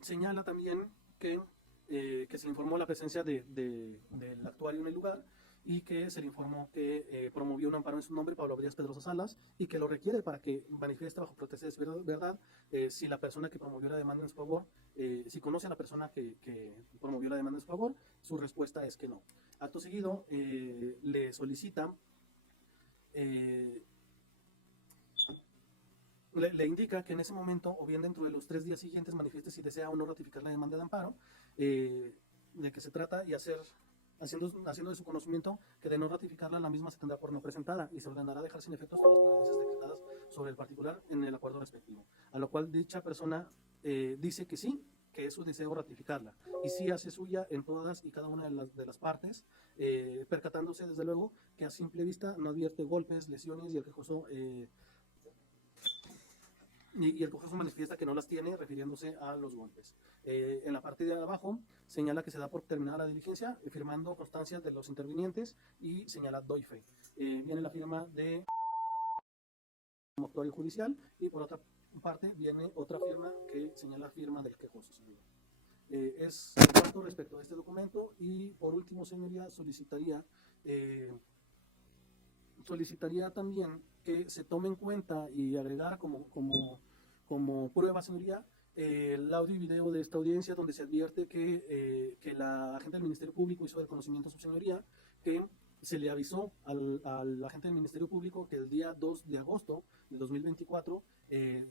señala también que se le informó la presencia del actuario en el lugar y que se le informó que promovió un amparo en su nombre, Pablo Díaz Pedrosa Salas, y que lo requiere para que manifieste bajo protesta de verdad si la persona que promovió la demanda en su favor, si conoce a la persona que promovió la demanda en su favor, su respuesta es que no. Acto seguido, le solicita, le indica que en ese momento, o bien dentro de los 3 días siguientes, manifieste si desea o no ratificar la demanda de amparo, de que se trata y haciendo de su conocimiento que de no ratificarla, la misma se tendrá por no presentada y se ordenará dejar sin efectos todas las sentencias decretadas sobre el particular en el acuerdo respectivo. A lo cual dicha persona dice que sí, que es su deseo ratificarla, y sí hace suya en todas y cada una de las partes, percatándose desde luego que a simple vista no advierte golpes, lesiones, y el quejoso manifiesta que no las tiene, refiriéndose a los golpes. En la parte de abajo señala que se da por terminada la diligencia, firmando constancias de los intervinientes y señala doy fe. Viene la firma de actuario judicial y por otra parte viene otra firma que señala firma del quejoso, señor. Es cuanto respecto a este documento. Y por último, señoría, solicitaría también que se tome en cuenta y agregar como prueba, señoría, el audio y video de esta audiencia donde se advierte que la agente del Ministerio Público hizo del conocimiento a su señoría que se le avisó al agente del Ministerio Público que el día 2 de agosto de 2024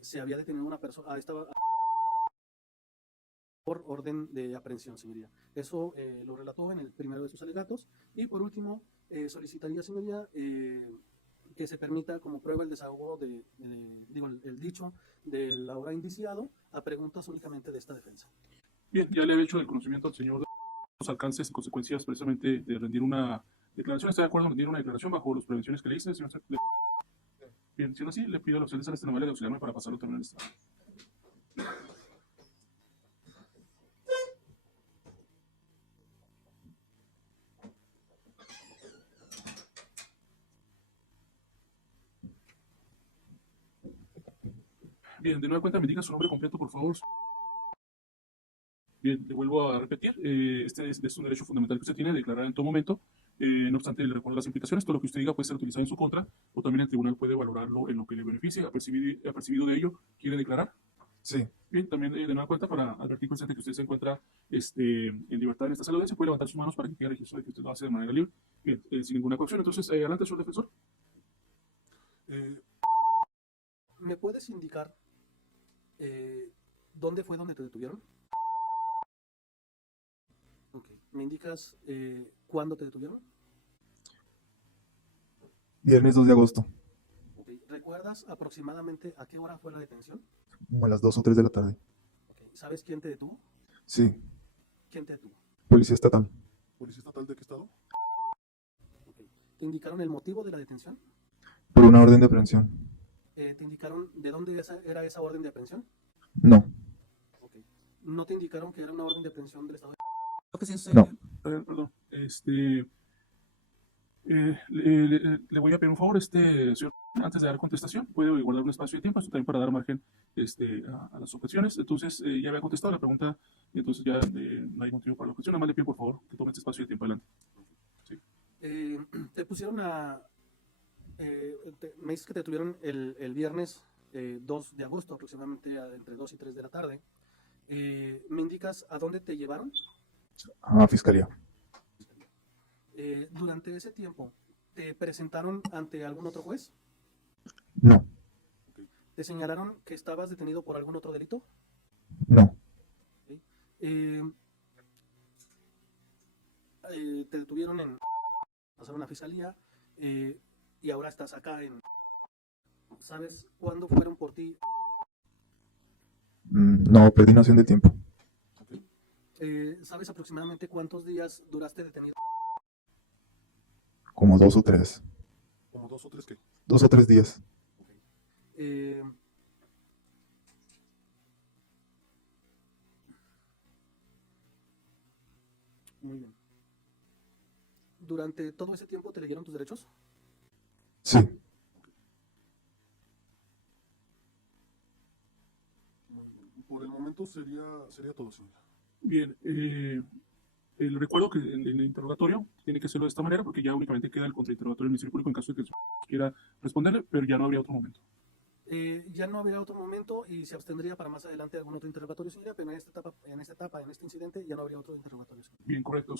se había detenido una persona, estaba por orden de aprehensión, señoría. Eso lo relató en el primero de sus alegatos. Y por último, solicitaría, señoría, que se permita como prueba el desahogo el dicho del ahora indiciado a preguntas únicamente de esta defensa. Bien, ya le he hecho el conocimiento al señor de los alcances y consecuencias precisamente de rendir una declaración. ¿Está de acuerdo en rendir una declaración bajo las prevenciones que le hice, señor? Bien, si no así, le pido a la auxiliar de manera de auxiliarme para pasarlo también al estado. Bien, de nueva cuenta me diga su nombre completo, por favor. Bien, le vuelvo a repetir, este es un derecho fundamental que usted tiene de declarar en todo momento. No obstante, le recuerdo las implicaciones, todo lo que usted diga puede ser utilizado en su contra, o también el tribunal puede valorarlo en lo que le beneficie. ¿Ha percibido de ello? ¿Quiere declarar? Sí. Bien, también de nueva cuenta, para advertir presente que usted se encuentra en libertad en esta sala de audiencia, puede levantar sus manos para que quede registro de que usted lo hace de manera libre, bien, sin ninguna coacción. Entonces, adelante, señor defensor. ¿Me puedes indicar dónde fue donde te detuvieron? Okay. ¿Me indicas cuándo te detuvieron? Viernes 2 de agosto, Okay. ¿Recuerdas aproximadamente a qué hora fue la detención? como a las 2 o 3 de la tarde. Okay. ¿Sabes quién te detuvo? Sí, ¿Quién te detuvo? policía estatal. ¿Policía estatal de qué estado? Okay. ¿Te indicaron el motivo de la detención? Por una orden de aprehensión. ¿Te indicaron de dónde era esa orden de aprehensión? No, Okay. ¿No te indicaron que era una orden de aprehensión del Estado? Lo que sí sucede- no. Perdón, le voy a pedir un favor, señor, antes de dar contestación, puede guardar un espacio de tiempo, esto también para dar margen a las objeciones. Entonces, ya había contestado la pregunta, y entonces ya no hay motivo para la objeción. Nada más le pido, por favor, que tome este espacio de tiempo adelante. Sí. Te pusieron me dices que te detuvieron el viernes 2 de agosto, aproximadamente entre 2 y 3 de la tarde. ¿Me indicas a dónde te llevaron? A fiscalía. Durante ese tiempo, ¿te presentaron ante algún otro juez? No, ¿Te señalaron que estabas detenido por algún otro delito? no. Eh, te detuvieron pasaron a fiscalía y ahora estás acá ¿Sabes cuándo fueron por ti? No, perdí noción de tiempo. ¿Sabes aproximadamente cuántos días duraste detenido? Como 2 o 3. ¿Como 2 o 3 qué? 2 o 3 días. Eh, Muy bien. ¿Durante todo ese tiempo te leyeron tus derechos? Sí, Por el momento sería todo, señora. Bien, el recuerdo que en el interrogatorio tiene que hacerlo de esta manera, porque ya únicamente queda el contrainterrogatorio del Ministerio Público en caso de que el señor quiera responderle, pero ya no habría otro momento. Ya no habría otro momento y se abstendría para más adelante algún otro interrogatorio, señora, pero en esta etapa, en este incidente, ya no habría otro interrogatorio, señora. Bien, correcto.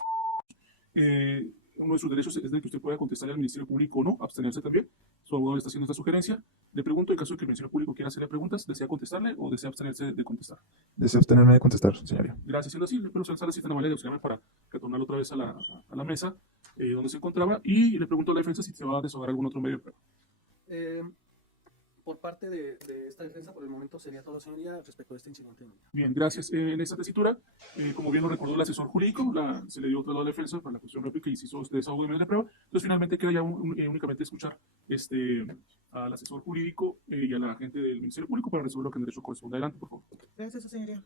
Uno de sus derechos es de que usted pueda contestar al Ministerio Público o no, abstenerse también. Su abogado le está haciendo esta sugerencia. Le pregunto, en caso de que el Ministerio Público quiera hacerle preguntas, ¿desea contestarle o desea abstenerse de contestar? deseo abstenerme de contestar, señoría. Gracias, siendo así, le pido a la cita amable de auxiliarme para retornarlo otra vez a la mesa donde se encontraba, y le pregunto a la defensa si se va a desahogar algún otro medio de prueba. Por parte de esta defensa, por el momento sería todo, señoría, respecto a este incidente. Bien, gracias. En esta tesitura, como bien lo recordó el asesor jurídico, se le dio otro lado a la defensa para la cuestión réplica y se hizo desahogo de medio de prueba. Entonces, finalmente queda ya únicamente escuchar al asesor jurídico y a la agente del Ministerio Público para resolver lo que en derecho corresponde. Adelante, por favor. Gracias, su señoría.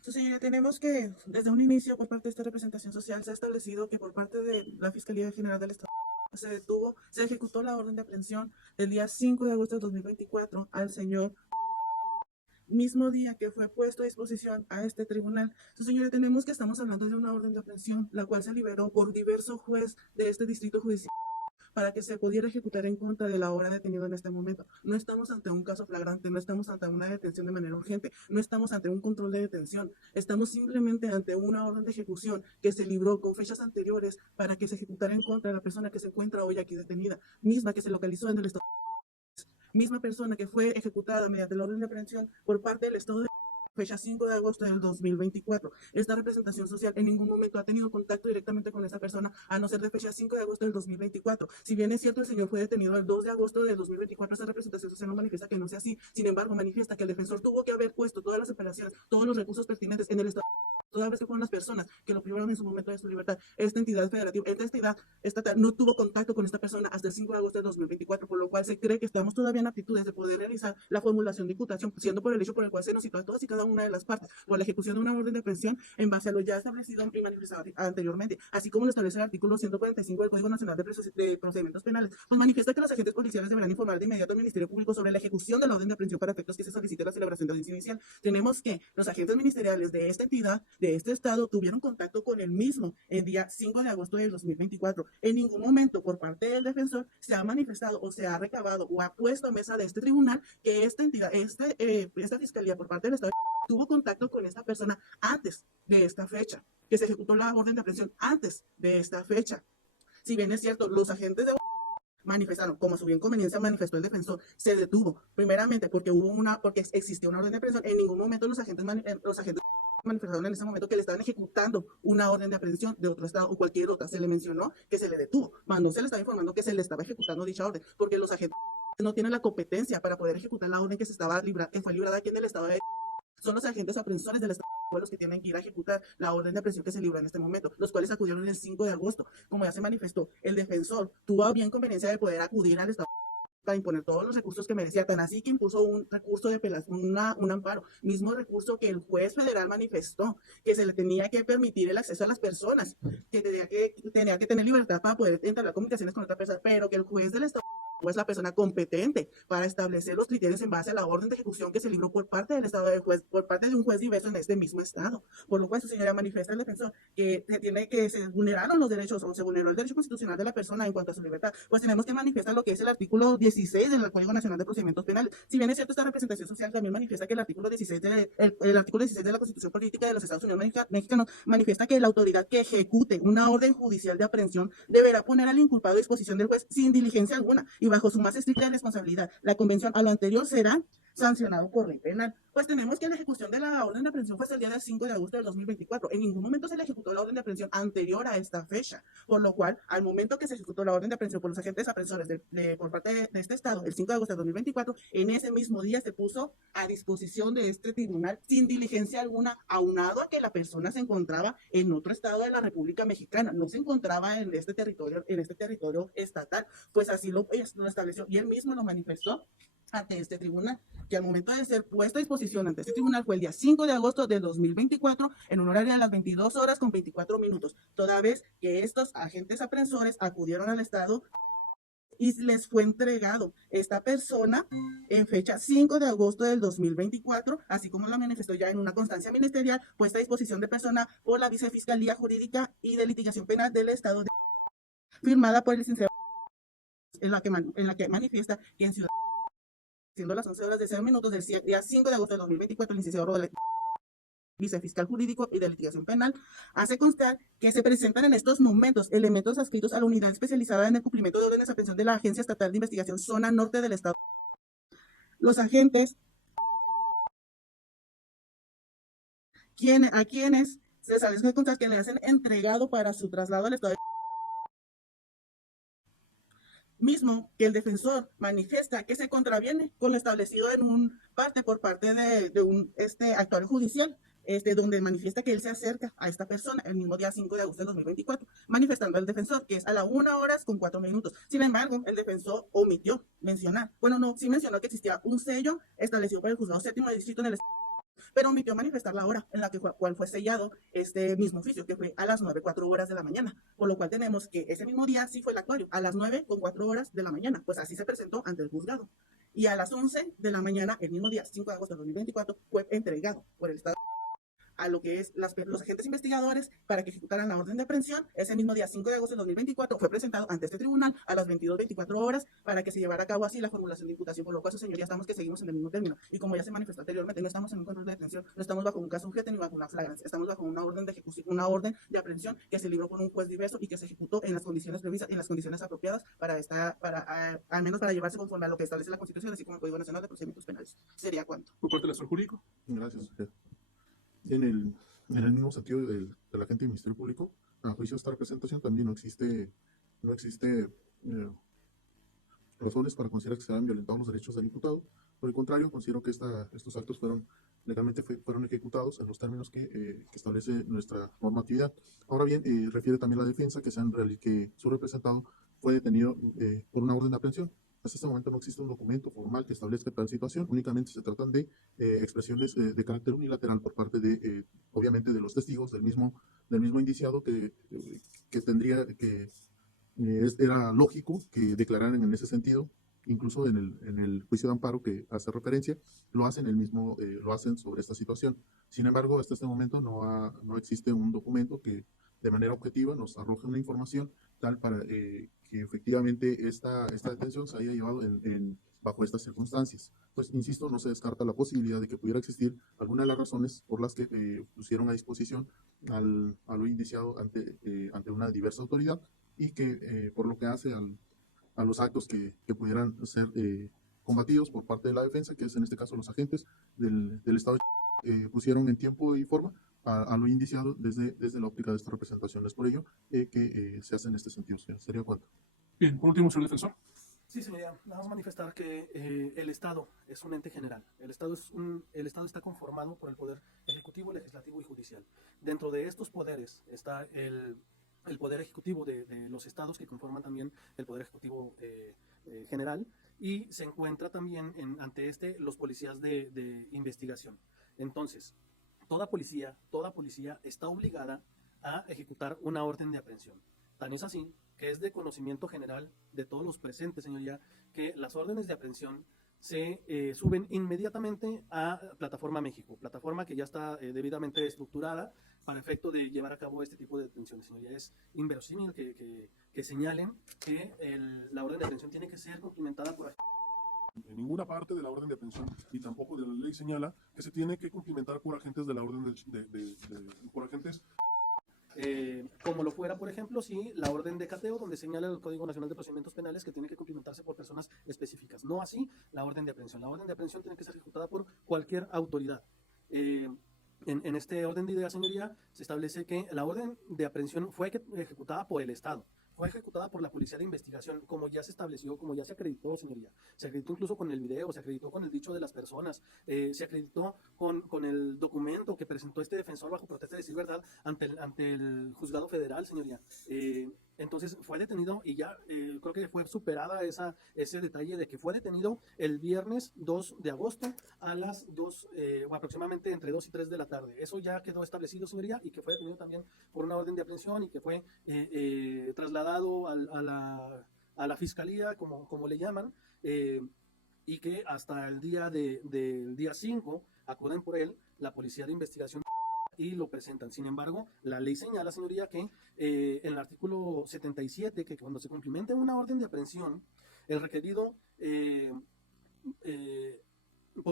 Su señoría, tenemos que desde un inicio por parte de esta representación social se ha establecido que por parte de la Fiscalía General del Estado se ejecutó la orden de aprehensión el día 5 de agosto de 2024 al señor, mismo día que fue puesto a disposición a este tribunal. Su señoría, tenemos que estamos hablando de una orden de aprehensión, la cual se liberó por diverso juez de este distrito judicial para que se pudiera ejecutar en contra de la hora detenido en este momento. No estamos ante un caso flagrante, no estamos ante una detención de manera urgente, no estamos ante un control de detención, estamos simplemente ante una orden de ejecución que se libró con fechas anteriores para que se ejecutara en contra de la persona que se encuentra hoy aquí detenida, misma que se localizó en el estado, misma persona que fue ejecutada mediante la orden de aprehensión por parte del estado de fecha 5 de agosto del 2024. Esta representación social en ningún momento ha tenido contacto directamente con esa persona, a no ser de fecha 5 de agosto del 2024. Si bien es cierto, el señor fue detenido el 2 de agosto del 2024, esta representación social no manifiesta que no sea así. Sin embargo, manifiesta que el defensor tuvo que haber puesto todas las operaciones, todos los recursos pertinentes en el estado, toda vez que fueron las personas que lo privaron en su momento de su libertad. Esta entidad federativa, esta entidad estatal no tuvo contacto con esta persona hasta el 5 de agosto del 2024, por lo cual se cree que estamos todavía en aptitudes de poder realizar la formulación de imputación, siendo por el hecho por el cual se nos citó a todas y cada una de las partes por la ejecución de una orden de aprehensión en base a lo ya establecido y manifestado anteriormente, así como lo establece el artículo 145 del Código Nacional de Procedimientos Penales, pues manifiesta que los agentes policiales deberán informar de inmediato al Ministerio Público sobre la ejecución de la orden de aprehensión para efectos que se solicite la celebración de audiencia inicial. Tenemos que los agentes ministeriales de esta entidad, de este estado, tuvieron contacto con el mismo el día 5 de agosto del 2024. En ningún momento por parte del defensor se ha manifestado o se ha recabado o ha puesto a mesa de este tribunal que esta entidad, esta fiscalía por parte del estado tuvo contacto con esta persona antes de esta fecha, que se ejecutó la orden de aprehensión antes de esta fecha. Si bien es cierto, los agentes de manifestaron, como a su bien conveniencia manifestó el defensor, se detuvo, primeramente porque existió una orden de aprehensión. En ningún momento los agentes manifestaron en ese momento que le estaban ejecutando una orden de aprehensión de otro estado o cualquier otra. Se le mencionó que se le detuvo, mas no se le estaba informando que se le estaba ejecutando dicha orden, porque los agentes no tienen la competencia para poder ejecutar la orden que fue librada aquí en el estado de... Son los agentes aprensores del estado los que tienen que ir a ejecutar la orden de aprehensión que se libró en este momento, los cuales acudieron el 5 de agosto. Como ya se manifestó, el defensor tuvo a bien conveniencia de poder acudir al estado para imponer todos los recursos que merecía, tan así que impuso un recurso de apelación, un amparo, mismo recurso que el juez federal manifestó, que se le tenía que permitir el acceso a las personas, que tenía que tener libertad para poder entablar comunicaciones con otra persona, pero que el juez del estado es la persona competente para establecer los criterios en base a la orden de ejecución que se libró por parte del estado del juez, por parte de un juez diverso en este mismo estado. Por lo cual, su señoría manifiesta el defensor que se vulneraron los derechos o se vulneró el derecho constitucional de la persona en cuanto a su libertad. Pues tenemos que manifestar lo que es el artículo 16 del Código Nacional de Procedimientos Penales. Si bien es cierto, esta representación social también manifiesta que el artículo 16 de la Constitución Política de los Estados Unidos Mexicanos manifiesta que la autoridad que ejecute una orden judicial de aprehensión deberá poner al inculpado a disposición del juez sin diligencia alguna y bajo su más estricta responsabilidad. La convención a lo anterior será sancionado por ley penal. Pues tenemos que la ejecución de la orden de aprehensión fue hasta el día del 5 de agosto del 2024. En ningún momento se le ejecutó la orden de aprehensión anterior a esta fecha, por lo cual, al momento que se ejecutó la orden de aprehensión por los agentes aprensores por parte de este estado, el 5 de agosto del 2024, en ese mismo día se puso a disposición de este tribunal sin diligencia alguna, aunado a que la persona se encontraba en otro estado de la República Mexicana, no se encontraba en este territorio estatal. Pues así lo estableció y él mismo lo manifestó ante este tribunal, que al momento de ser puesto a disposición ante este tribunal fue el día 5 de agosto del 2024 en un horario de las 22 horas con 24 minutos, toda vez que estos agentes aprensores acudieron al estado y les fue entregado esta persona en fecha 5 de agosto del 2024, así como lo manifestó ya en una constancia ministerial puesta a disposición de persona por la Vicefiscalía Jurídica y de Litigación Penal del Estado de... firmada por el licenciado en la que manifiesta que en Ciudad, siendo las 11 horas de 0 minutos del día 5 de agosto de 2024, el licenciado Rodríguez, vicefiscal jurídico y de litigación penal, hace constar que se presentan en estos momentos elementos adscritos a la unidad especializada en el cumplimiento de órdenes de aprehensión de la Agencia Estatal de Investigación Zona Norte del Estado. Los agentes a quienes se establece constar que le hacen entregado para su traslado al Estado mismo que el defensor manifiesta que se contraviene con lo establecido en un parte por parte de un actuario judicial, donde manifiesta que él se acerca a esta persona el mismo día 5 de agosto de 2024, manifestando al defensor que es a la 1 hora con 4 minutos. Sin embargo, el defensor omitió mencionar, sí mencionó que existía un sello establecido por el juzgado séptimo de distrito en el estado, pero omitió manifestar la hora en la cual fue sellado este mismo oficio, que fue a las 9:04 de la mañana, por lo cual tenemos que ese mismo día sí fue el actuario, a las 9:04 de la mañana, pues así se presentó ante el juzgado, y a las 11 de la mañana, el mismo día, 5 de agosto de 2024, fue entregado por el Estado a lo que es los agentes investigadores para que ejecutaran la orden de aprehensión. Ese mismo día 5 de agosto de 2024 fue presentado ante este tribunal a las 22:24 horas para que se llevara a cabo así la formulación de imputación, por lo cual, su señoría, estamos que seguimos en el mismo término. Y como ya se manifestó anteriormente, no estamos en un control de detención, no estamos bajo un caso urgente ni bajo una flagrancia, estamos bajo una orden de ejecución, una orden de aprehensión que se libró por un juez diverso y que se ejecutó en las condiciones previstas, en las condiciones apropiadas al menos para llevarse conforme a lo que establece la Constitución, así como el Código Nacional de Procedimientos Penales. ¿Sería cuánto? Por parte del asesor jurídico. Gracias. En el mismo sentido del agente del Ministerio Público, a juicio de esta representación también no existe razones para considerar que se han violentado los derechos del imputado. Por el contrario, considero que estos actos fueron ejecutados en los términos que establece nuestra normatividad. Ahora bien, refiere también la defensa que su representado fue detenido por una orden de aprehensión. Hasta este momento no existe un documento formal que establezca tal situación, únicamente se tratan de expresiones de carácter unilateral por parte obviamente, de los testigos del mismo indiciado que tendría que era lógico que declararan en ese sentido. Incluso en el juicio de amparo que hace referencia, lo hacen sobre esta situación. Sin embargo, hasta este momento no existe un documento que de manera objetiva nos arroje una información tal para que efectivamente esta detención se haya llevado bajo estas circunstancias. Pues, insisto, no se descarta la posibilidad de que pudiera existir alguna de las razones por las que pusieron a disposición a lo indiciado ante una diversa autoridad y que por lo que hace a los actos que pudieran ser combatidos por parte de la defensa, que es en este caso los agentes del Estado, pusieron en tiempo y forma a lo indiciado desde la óptica de esta representación. Es por ello que se hace en este sentido. ¿Sería cuánto? Bien, por último, señor defensor. Sí, señoría, vamos a manifestar que el Estado es un ente general. El Estado está conformado por el poder ejecutivo, legislativo y judicial. Dentro de estos poderes está el poder ejecutivo de los estados, que conforman también el poder ejecutivo general, y se encuentra también ante los policías de investigación. Entonces, toda policía está obligada a ejecutar una orden de aprehensión. Tan es así que es de conocimiento general de todos los presentes, señoría, que las órdenes de aprehensión se suben inmediatamente a Plataforma México, plataforma que ya está debidamente estructurada para efecto de llevar a cabo este tipo de detenciones, señoría. Es inverosímil que señalen que la orden de aprehensión tiene que ser cumplimentada por en ninguna parte de la orden de aprehensión y tampoco de la ley señala que se tiene que cumplimentar por agentes de la orden por agentes. Como lo fuera, por ejemplo, si la orden de cateo, donde señala el Código Nacional de Procedimientos Penales que tiene que cumplimentarse por personas específicas. No así la orden de aprehensión. La orden de aprehensión tiene que ser ejecutada por cualquier autoridad. En este orden de ideas, señoría, se establece que la orden de aprehensión fue ejecutada por el Estado. Fue ejecutada por la Policía de Investigación, como ya se estableció, como ya se acreditó, señoría. Se acreditó incluso con el video, se acreditó con el dicho de las personas, se acreditó con el documento que presentó este defensor bajo protesta de decir verdad ante el juzgado federal, señoría. Entonces fue detenido y ya creo que fue superada ese detalle de que fue detenido el viernes 2 de agosto a las 2, o aproximadamente entre 2 y 3 de la tarde. Eso ya quedó establecido, señoría, y que fue detenido también por una orden de aprehensión y que fue trasladado a la fiscalía, como le llaman, y que hasta el del día 5 acuden por él la Policía de Investigación y lo presentan. Sin embargo, la ley señala, señoría, que en el artículo 77, que cuando se cumplimente una orden de aprehensión, el requerido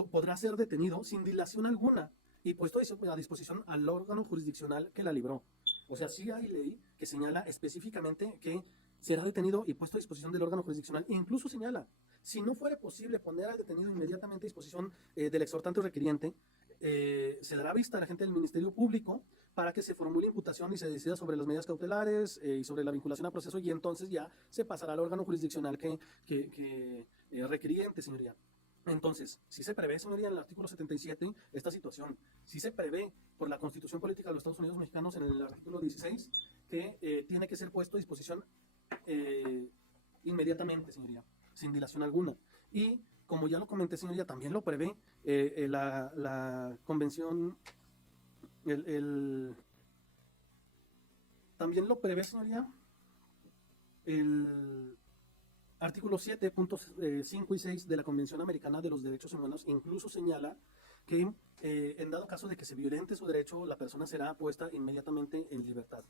podrá ser detenido sin dilación alguna y puesto a disposición al órgano jurisdiccional que la libró. O sea, sí hay ley que señala específicamente que será detenido y puesto a disposición del órgano jurisdiccional. E incluso señala, si no fuera posible poner al detenido inmediatamente a disposición del exhortante o requiriente, se dará vista a la gente del Ministerio Público para que se formule imputación y se decida sobre las medidas cautelares y sobre la vinculación a proceso, y entonces ya se pasará al órgano jurisdiccional que requiriente, señoría. Entonces, si se prevé, señoría, en el artículo 77 esta situación, si se prevé por la Constitución Política de los Estados Unidos Mexicanos en el artículo 16 que tiene que ser puesto a disposición inmediatamente, señoría, sin dilación alguna. Y como ya lo comenté, señoría, también lo prevé la convención, también lo prevé, señoría, el artículo 7.5 y 6 de la Convención Americana de los Derechos Humanos. Incluso señala que en dado caso de que se violente su derecho, la persona será puesta inmediatamente en libertad.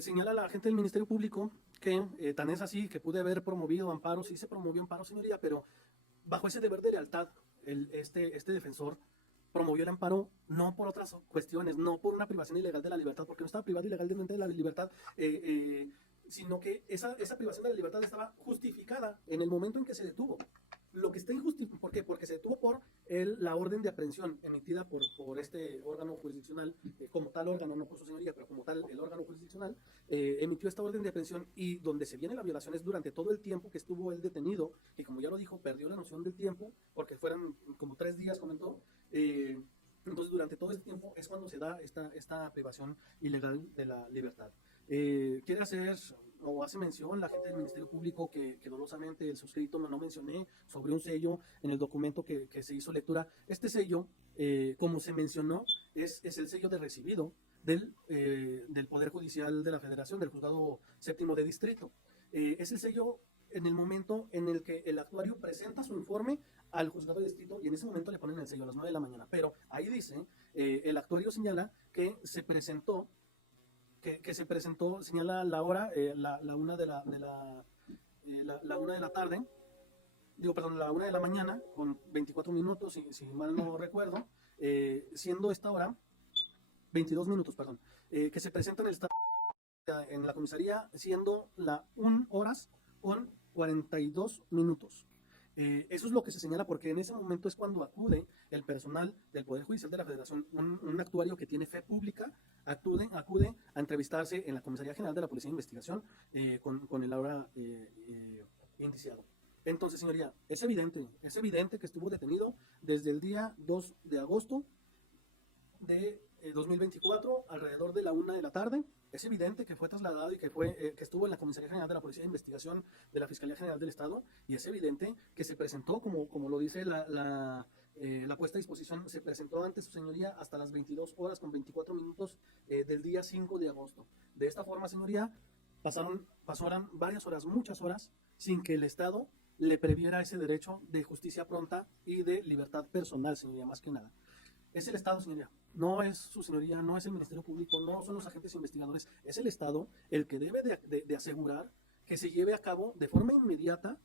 Señala la agente del Ministerio Público que tan es así que pude haber promovido amparo. Sí se promovió amparo, señoría, pero bajo ese deber de lealtad, este defensor promovió el amparo no por otras cuestiones, no por una privación ilegal de la libertad, porque no estaba privado ilegalmente de la libertad, sino que esa privación de la libertad estaba justificada en el momento en que se detuvo. Lo que está injustificado, ¿por qué? Porque se detuvo por la orden de aprehensión emitida por este órgano jurisdiccional, como tal órgano, no por su señoría, pero como tal el órgano jurisdiccional, emitió esta orden de aprehensión, y donde se viene la violación es durante todo el tiempo que estuvo él detenido, que como ya lo dijo, perdió la noción del tiempo, porque fueron como 3 días, comentó. Entonces durante todo este tiempo es cuando se da esta privación ilegal de la libertad. Quiere hacer o hace mención la gente del Ministerio Público que dolosamente el suscrito no mencioné sobre un sello en el documento que se hizo lectura. Este sello, como se mencionó, es el sello de recibido del Poder Judicial de la Federación, del Juzgado Séptimo de Distrito. Es el sello en el momento en el que el actuario presenta su informe al Juzgado de Distrito, y en ese momento le ponen el sello a las 9 de la mañana. Pero ahí dice, el actuario señala que se presentó, señala la hora, la 1 de la tarde, la 1 de la mañana, con 24 minutos, si mal no recuerdo, siendo esta hora, 22 minutos, perdón, que se presenta en la comisaría, siendo la 1 horas con 42 minutos. Eso es lo que se señala, porque en ese momento es cuando acude el personal del Poder Judicial de la Federación, un actuario que tiene fe pública, acude a entrevistarse en la Comisaría General de la Policía de Investigación con el ahora indiciado. Entonces, señoría, es evidente que estuvo detenido desde el día 2 de agosto de 2024, alrededor de la 1 de la tarde. Es evidente que fue trasladado y que estuvo en la Comisaría General de la Policía de Investigación de la Fiscalía General del Estado, y es evidente que se presentó, como lo dice la puesta a disposición, se presentó ante su señoría hasta las 22 horas con 24 minutos del día 5 de agosto. De esta forma, señoría, pasaron varias horas, muchas horas, sin que el Estado le previera ese derecho de justicia pronta y de libertad personal, señoría, más que nada. Es el Estado, señoría, no es su señoría, no es el Ministerio Público, no son los agentes investigadores, es el Estado el que debe de asegurar que se lleve a cabo de forma inmediata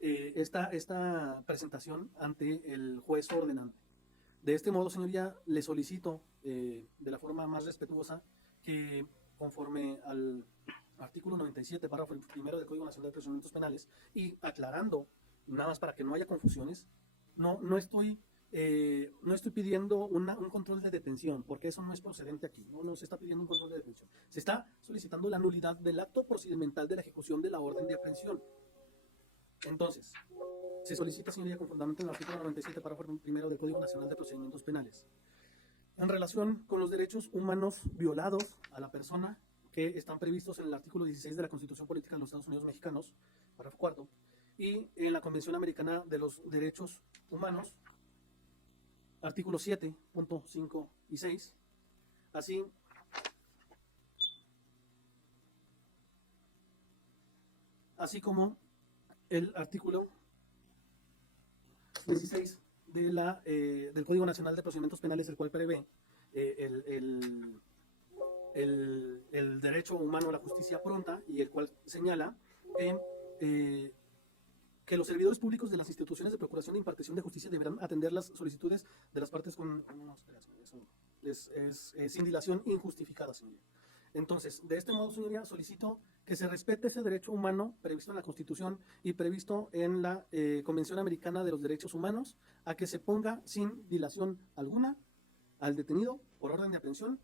esta presentación ante el juez ordenante. De este modo, señoría, le solicito de la forma más respetuosa que, conforme al artículo 97, párrafo primero del Código Nacional de Procedimientos Penales, y aclarando, nada más para que no haya confusiones, no estoy pidiendo un control de detención, porque eso no es procedente aquí. No se está pidiendo un control de detención. Se está solicitando la nulidad del acto procedimental de la ejecución de la orden de aprehensión. Entonces, se solicita, señoría, con fundamento en el artículo 97, párrafo primero del Código Nacional de Procedimientos Penales, en relación con los derechos humanos violados a la persona que están previstos en el artículo 16 de la Constitución Política de los Estados Unidos Mexicanos, párrafo cuarto, y en la Convención Americana de los Derechos Humanos, artículos 7.5 y 6, así como el artículo 16 del Código Nacional de Procedimientos Penales, el cual prevé el derecho humano a la justicia pronta, y el cual señala que los servidores públicos de las instituciones de procuración e impartición de justicia deberán atender las solicitudes de las partes sin dilación injustificada, señoría. Entonces, de este modo, señoría, solicito que se respete ese derecho humano previsto en la Constitución y previsto en la Convención Americana de los Derechos Humanos, a que se ponga sin dilación alguna al detenido por orden de aprehensión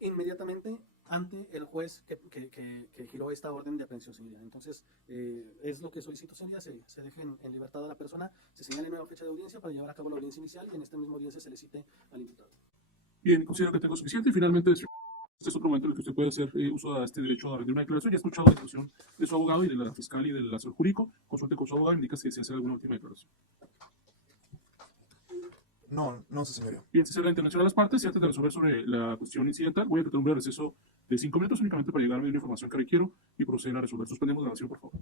inmediatamente ante el juez que giró esta orden de aprehensión, señoría. Entonces, es lo que solicito, señoría, se deje en libertad a la persona, se señale nueva fecha de audiencia para llevar a cabo la audiencia inicial, y en este mismo audiencia se le cite al imputado. Bien, considero que tengo suficiente, y finalmente este es otro momento en el que usted puede hacer uso de este derecho a rendir una declaración. Ya he escuchado la declaración de su abogado y de la fiscal y del asesor jurídico. Consulte con su abogado, indica si desea hacer alguna última declaración. No, señoría. Bien, se cierra la intervención de las partes, y antes de resolver sobre la cuestión incidental, voy a tratar un breve receso de 5 minutos únicamente para llegarme a la información que requiero y proceder a resolver. Suspendemos grabación, por favor.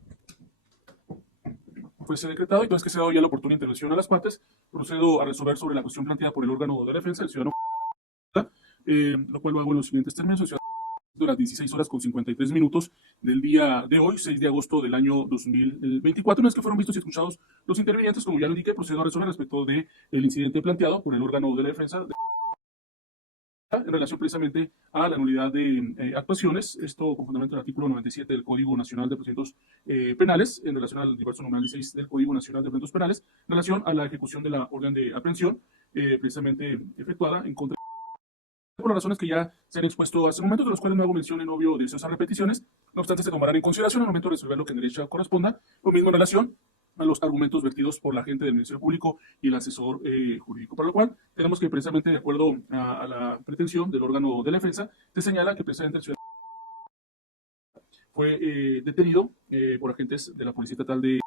Fuese decretado, y entonces que se ha dado ya la oportuna intervención a las partes, procedo a resolver sobre la cuestión planteada por el órgano de defensa, el ciudadano, lo cual lo hago en los siguientes términos. El ciudadano, de las 16 horas con 53 minutos del día de hoy, 6 de agosto del año 2024, en las que fueron vistos y escuchados los intervinientes, como ya lo indiqué, procedo a resolver respecto del incidente planteado por el órgano de la defensa en relación precisamente a la nulidad de actuaciones, esto con fundamento en el artículo 97 del Código Nacional de Procedimientos Penales, en relación al diverso numeral 16 del Código Nacional de Procedimientos Penales, en relación a la ejecución de la orden de aprehensión precisamente efectuada en contra por las razones que ya se han expuesto hace momentos, de los cuales no hago mención en obvio de esas repeticiones. No obstante, se tomarán en consideración al momento de resolver lo que en derecho corresponda, lo mismo en relación a los argumentos vertidos por la gente del Ministerio Público y el asesor jurídico. Por lo cual, tenemos que precisamente, de acuerdo a la pretensión del órgano de la defensa, se señala que precisamente el ciudadano fue detenido por agentes de la Policía Estatal de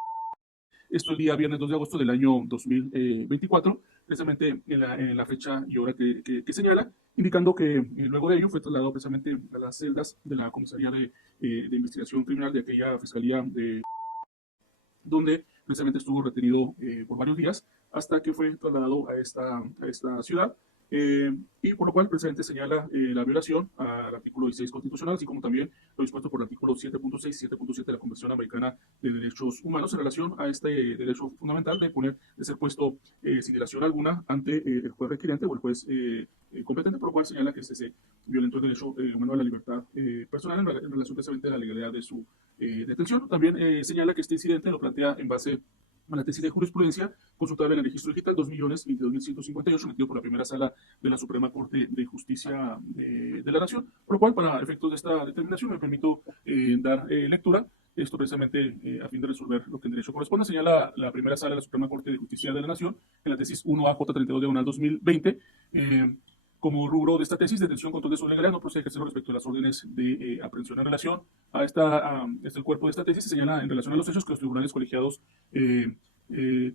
esto el día viernes 2 de agosto del año 2024, precisamente en la fecha y hora que señala, indicando que luego de ello fue trasladado precisamente a las celdas de la Comisaría de Investigación Criminal de aquella Fiscalía donde precisamente estuvo retenido por varios días hasta que fue trasladado a esta ciudad. Y por lo cual precisamente señala la violación al artículo 16 constitucional, así como también lo dispuesto por el artículo 7.6 y 7.7 de la Convención Americana de Derechos Humanos en relación a este derecho fundamental de ser puesto sin dilación alguna ante el juez requiriente o el juez competente, por lo cual señala que se violentó el derecho humano a la libertad personal en relación precisamente a la legalidad de su detención. También señala que este incidente lo plantea en base a la tesis de jurisprudencia consultable en el registro digital 2.022.158, emitido por la primera sala de la Suprema Corte de Justicia de la Nación, por lo cual, para efectos de esta determinación, me permito dar lectura. Esto precisamente a fin de resolver lo que en derecho corresponde. Señala la primera sala de la Suprema Corte de Justicia de la Nación en la tesis 1AJ32/2020. Como rubro de esta tesis, detención, control de su legalidad, no procede a ejercerlo respecto a las órdenes de aprehensión. En relación a el cuerpo de esta tesis, se señala en relación a los hechos que los tribunales colegiados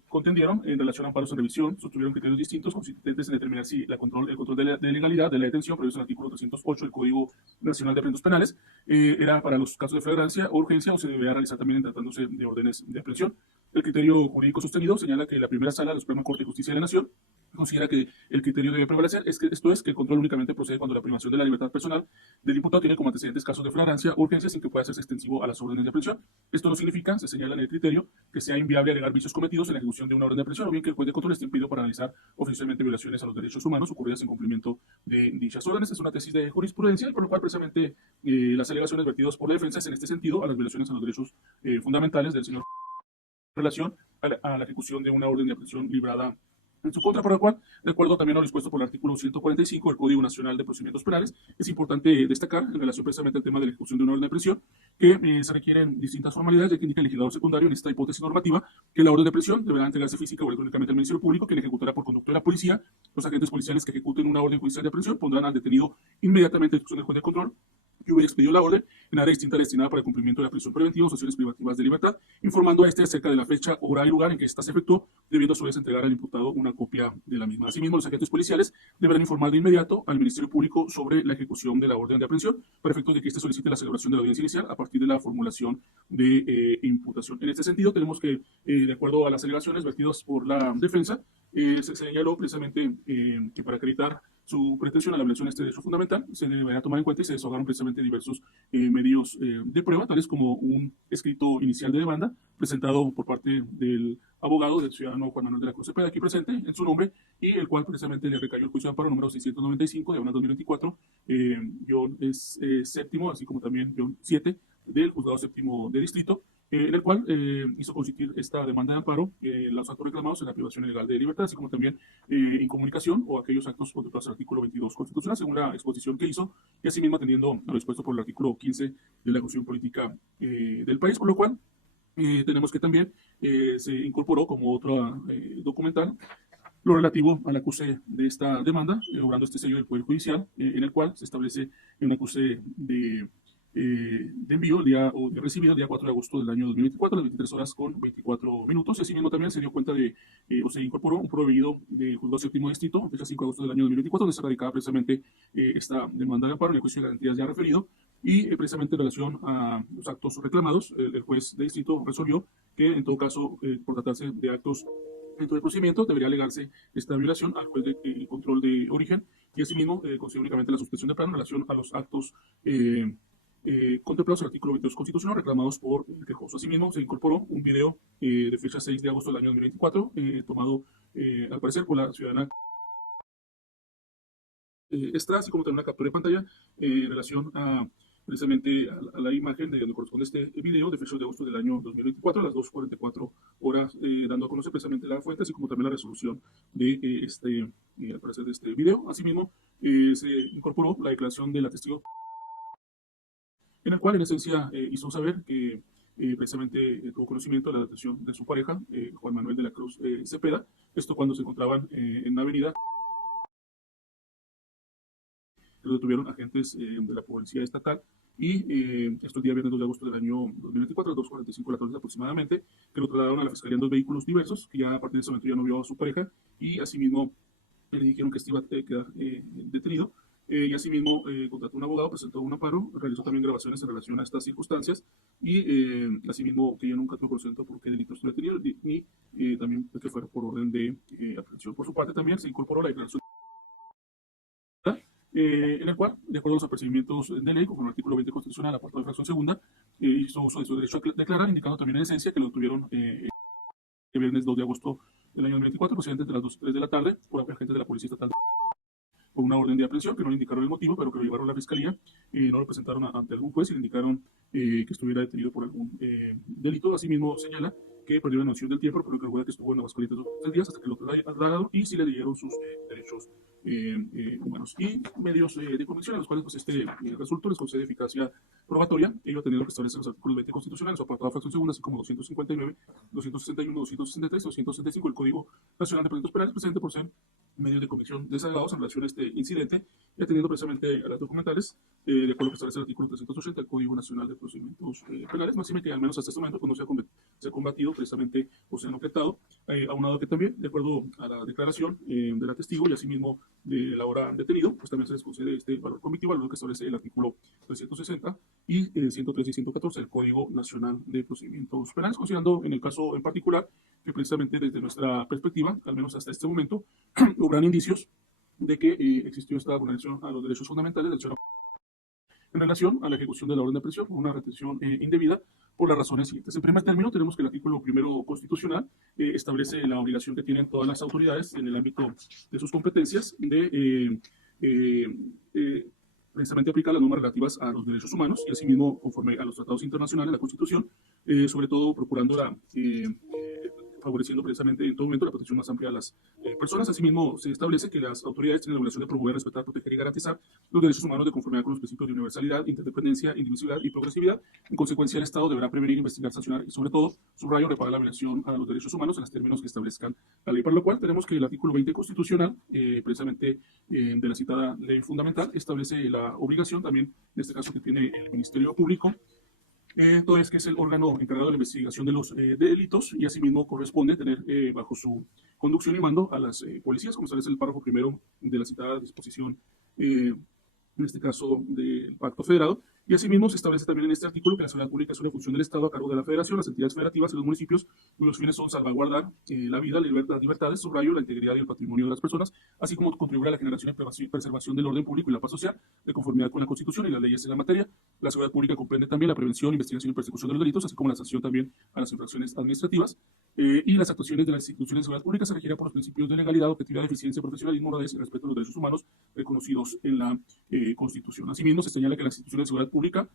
contendieron en relación a amparos en revisión, sostuvieron criterios distintos consistentes en determinar si el control de legalidad de la detención, previsto en el artículo 308 del Código Nacional de Procedimientos Penales, era para los casos de flagrancia o urgencia o se debería realizar también en tratándose de órdenes de aprehensión. El criterio jurídico sostenido señala que la primera sala de la Suprema Corte de Justicia de la Nación considera que el criterio debe prevalecer, esto es que el control únicamente procede cuando la privación de la libertad personal del imputado tiene como antecedentes casos de flagrancia o urgencia sin que pueda hacerse extensivo a las órdenes de aprehensión. Esto no significa, se señala en el criterio, que sea inviable alegar vicios cometidos en la ejecución de una orden de aprehensión o bien que el juez de control esté impedido para analizar oficialmente violaciones a los derechos humanos ocurridas en cumplimiento de dichas órdenes. Es una tesis de jurisprudencia, por lo cual precisamente las alegaciones vertidas por la defensa es en este sentido a las violaciones a los derechos fundamentales del señor en relación a la ejecución de una orden de aprehensión librada en su contra, por lo cual, de acuerdo también a lo dispuesto por el artículo 145 del Código Nacional de Procedimientos Penales, es importante destacar, en relación precisamente al tema de la ejecución de una orden de aprehensión, que se requieren distintas formalidades, ya que indica el legislador secundario en esta hipótesis normativa que la orden de aprehensión deberá entregarse física o electrónicamente al Ministerio Público, que la ejecutará por conducto de la policía. Los agentes policiales que ejecuten una orden judicial de aprehensión pondrán al detenido inmediatamente a disposición del juez de control que hubiera expedido la orden en área distinta destinada para el cumplimiento de la prisión preventiva o sanciones privativas de libertad, informando a este acerca de la fecha, hora y lugar en que ésta se efectuó, debiendo a su vez entregar al imputado una copia de la misma. Asimismo, los agentes policiales deberán informar de inmediato al Ministerio Público sobre la ejecución de la orden de aprehensión, para efectos de que éste solicite la celebración de la audiencia inicial a partir de la formulación de imputación. En este sentido, tenemos que, de acuerdo a las alegaciones vertidas por la defensa, se señaló precisamente que para acreditar su pretensión a la violación de este derecho fundamental se deberá tomar en cuenta y se deshogaron precisamente diversos medios de prueba, tales como un escrito inicial de demanda presentado por parte del abogado del ciudadano Juan Manuel de la Cruz Cepeda, aquí presente en su nombre, y el cual precisamente le recayó el juicio de amparo número 695 de 2024, séptimo, así como también 7 del juzgado séptimo de distrito, en el cual hizo consistir esta demanda de amparo los actos reclamados en la privación ilegal de libertad, así como también incomunicación o aquellos actos contemplados en el artículo 22 constitucional, según la exposición que hizo, y asimismo atendiendo a lo dispuesto por el artículo 15 de la Constitución Política del país, por lo cual tenemos que también se incorporó como otra documental lo relativo al acuse de esta demanda, logrando este sello del Poder Judicial, en el cual se establece un acuse de de envío, o de recibido el día 4 de agosto del año 2024, a las 23 horas con 24 minutos. Y asimismo también se dio cuenta o se incorporó un proveído del Juzgado Séptimo Distrito, fecha 5 de agosto del año 2024, donde se radicaba precisamente esta demanda de amparo en el juicio de garantías ya referido. Y precisamente en relación a los actos reclamados, el juez de distrito resolvió que en todo caso, por tratarse de actos dentro del procedimiento, debería alegarse esta violación al juez de control de origen y asimismo concedió únicamente la suspensión de plano en relación a los actos contemplados en el artículo 22 constitucional reclamados por el quejoso. Asimismo, se incorporó un video de fecha 6 de agosto del año 2024, tomado al parecer por la ciudadana Estrada, así como también una captura de pantalla en relación a precisamente a la imagen de donde corresponde este video de fecha de agosto del año 2024 a las 2:44 horas, dando a conocer precisamente la fuente, así como también la resolución de al parecer de este video. Asimismo, se incorporó la declaración de la testigo, en el cual en esencia hizo saber que precisamente tuvo conocimiento de la detención de su pareja, Juan Manuel de la Cruz Cepeda, esto cuando se encontraban en la avenida. Lo detuvieron agentes de la Policía Estatal y esto el día viernes 2 de agosto del año 2024, a las 2:45 de la tarde aproximadamente, que lo trasladaron a la Fiscalía en 2 vehículos diversos, que ya a partir de ese momento ya no vio a su pareja y asimismo le dijeron que este iba a quedar detenido. Y asimismo contrató un abogado, presentó un amparo, realizó también grabaciones en relación a estas circunstancias y asimismo que ella nunca tuvo conocimiento por qué delitos estuvo detenido ni también que fuera por orden de aprehensión. Por su parte también se incorporó la declaración en el cual, de acuerdo a los apercibimientos de ley, conforme al artículo 20 constitucional, apartado de fracción segunda, hizo uso de su derecho a declarar, indicando también en esencia que lo detuvieron el viernes 2 de agosto del año 2024, aproximadamente entre las 2 y 3 de la tarde, por agentes de la Policía Estatal, por una orden de aprehensión, que no le indicaron el motivo, pero que lo llevaron a la Fiscalía y no lo presentaron ante algún juez y le indicaron que estuviera detenido por algún delito. Asimismo, señala que perdió la noción del tiempo, pero que recuerda que estuvo en Aguascalientes 3 días hasta que lo trasladaron y sí le dieron sus derechos humanos y medios de convicción a los cuales pues, este resultado les concede eficacia probatoria, ello teniendo que establecer los artículos 20 constitucionales, su apartado de fracción segunda, así como 259, 261, 263, 265 del Código Nacional de Procedimientos Penales, presente por ser medios de convicción desagradados en relación a este incidente y atendiendo precisamente a las documentales, de acuerdo a lo que establece el artículo 380 del Código Nacional de Procedimientos Penales, máxime que al menos hasta este momento pues, no se ha combatido precisamente o se han objetado, aunado que también, de acuerdo a la declaración de la testigo y asimismo de la hora detenido, pues también se les concede este valor cognitivo, al valor que establece el artículo 360 y 113 y 114 del Código Nacional de Procedimientos Penales, considerando en el caso en particular que precisamente desde nuestra perspectiva, al menos hasta este momento, habrán indicios de que existió esta vulneración a los derechos fundamentales del ciudadano en relación a la ejecución de la orden de aprehensión, una retención indebida por las razones siguientes. En primer término, tenemos que el artículo primero constitucional establece la obligación que tienen todas las autoridades en el ámbito de sus competencias de precisamente aplicar las normas relativas a los derechos humanos y asimismo conforme a los tratados internacionales, la Constitución, sobre todo procurando favoreciendo precisamente en todo momento la protección más amplia a las personas. Asimismo, se establece que las autoridades tienen la obligación de promover, respetar, proteger y garantizar los derechos humanos de conformidad con los principios de universalidad, interdependencia, indivisibilidad y progresividad. En consecuencia, el Estado deberá prevenir, investigar, sancionar y, sobre todo, subrayo, reparar la violación a los derechos humanos en los términos que establezcan la ley. Para lo cual, tenemos que el artículo 20 constitucional, precisamente de la citada ley fundamental, establece la obligación también, en este caso que tiene el Ministerio Público, todo es que es el órgano encargado de la investigación de los delitos y asimismo corresponde tener bajo su conducción y mando a las policías, como establece el párrafo primero de la citada disposición, en este caso del Pacto Federado. Y asimismo se establece también en este artículo que la seguridad pública es una función del Estado a cargo de la Federación, las entidades federativas y los municipios, cuyos fines son salvaguardar la vida, las libertades, subrayo, la integridad y el patrimonio de las personas, así como contribuir a la generación y preservación del orden público y la paz social, de conformidad con la Constitución y las leyes en la materia. La seguridad pública comprende también la prevención, investigación y persecución de los delitos, así como la sanción también a las infracciones administrativas. Y las actuaciones de las instituciones de seguridad pública se regirán por los principios de legalidad, objetividad, eficiencia, profesionalismo, honradez y respeto a los derechos humanos reconocidos en la Constitución. Asimismo, se señala que las instituciones de seguridad pública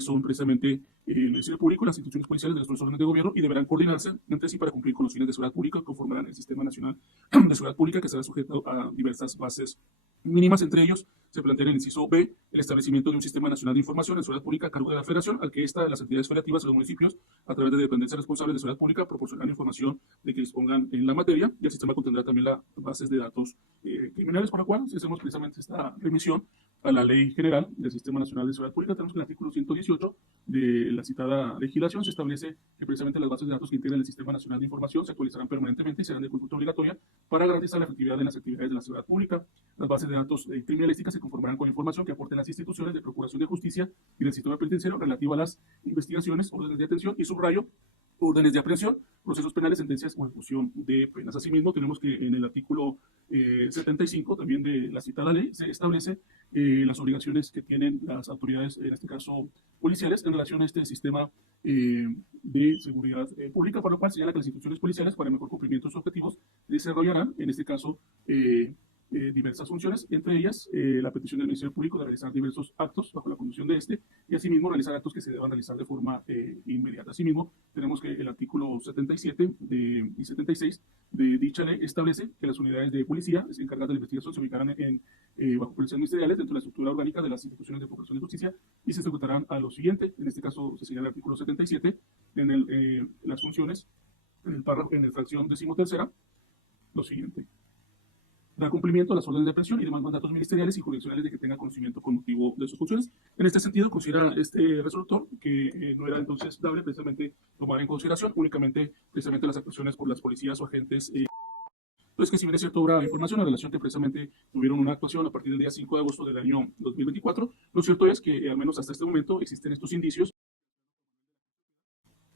son precisamente el Ministerio Público y las instituciones policiales de nuestros órdenes de gobierno y deberán coordinarse entre sí para cumplir con los fines de seguridad pública que conformarán el Sistema Nacional de Seguridad Pública, que será sujeto a diversas bases mínimas. Entre ellos se plantea en el inciso B el establecimiento de un Sistema Nacional de Información de Seguridad Pública a cargo de la Federación, al que las entidades federativas y los municipios, a través de dependencias responsables de seguridad pública, proporcionarán información de que dispongan en la materia, y el sistema contendrá también las bases de datos criminales, por lo cual si hacemos precisamente esta remisión a la Ley General del Sistema Nacional de Seguridad Pública, tenemos que en el artículo 118 de la citada legislación se establece que precisamente las bases de datos que integran el Sistema Nacional de Información se actualizarán permanentemente y serán de consulta obligatoria para garantizar la efectividad en las actividades de la seguridad pública. Las bases de datos criminalísticas se conformarán con información que aporten las instituciones de procuración de justicia y del sistema penitenciario relativa a las investigaciones, órdenes de atención y subrayo, órdenes de aprehensión, procesos penales, sentencias o ejecución de penas. Asimismo, tenemos que en el artículo 75 también de la citada ley se establece las obligaciones que tienen las autoridades, en este caso policiales, en relación a este sistema de seguridad pública, por lo cual señala que las instituciones policiales, para mejor cumplimiento de sus objetivos, desarrollarán, en este caso, diversas funciones, entre ellas la petición del Ministerio Público de realizar diversos actos bajo la conducción de este, y asimismo realizar actos que se deban realizar de forma inmediata. Asimismo, tenemos que el artículo 77 y 76 de dicha ley establece que las unidades de policía encargadas de la investigación se ubicarán bajo policías ministeriales dentro de la estructura orgánica de las instituciones de procuración de justicia y se ejecutarán a lo siguiente. En este caso se señala el artículo 77 en las funciones, en el fracción 13ª, lo siguiente: dar cumplimiento a las órdenes de aprehensión y demás mandatos ministeriales y jurisdiccionales de que tenga conocimiento con motivo de sus funciones. En este sentido, considera este resolutor que no era entonces dable precisamente tomar en consideración únicamente precisamente las actuaciones por las policías o agentes. Entonces, que si bien es cierto, habrá información en relación que precisamente tuvieron una actuación a partir del día 5 de agosto del año 2024, lo cierto es que al menos hasta este momento existen estos indicios.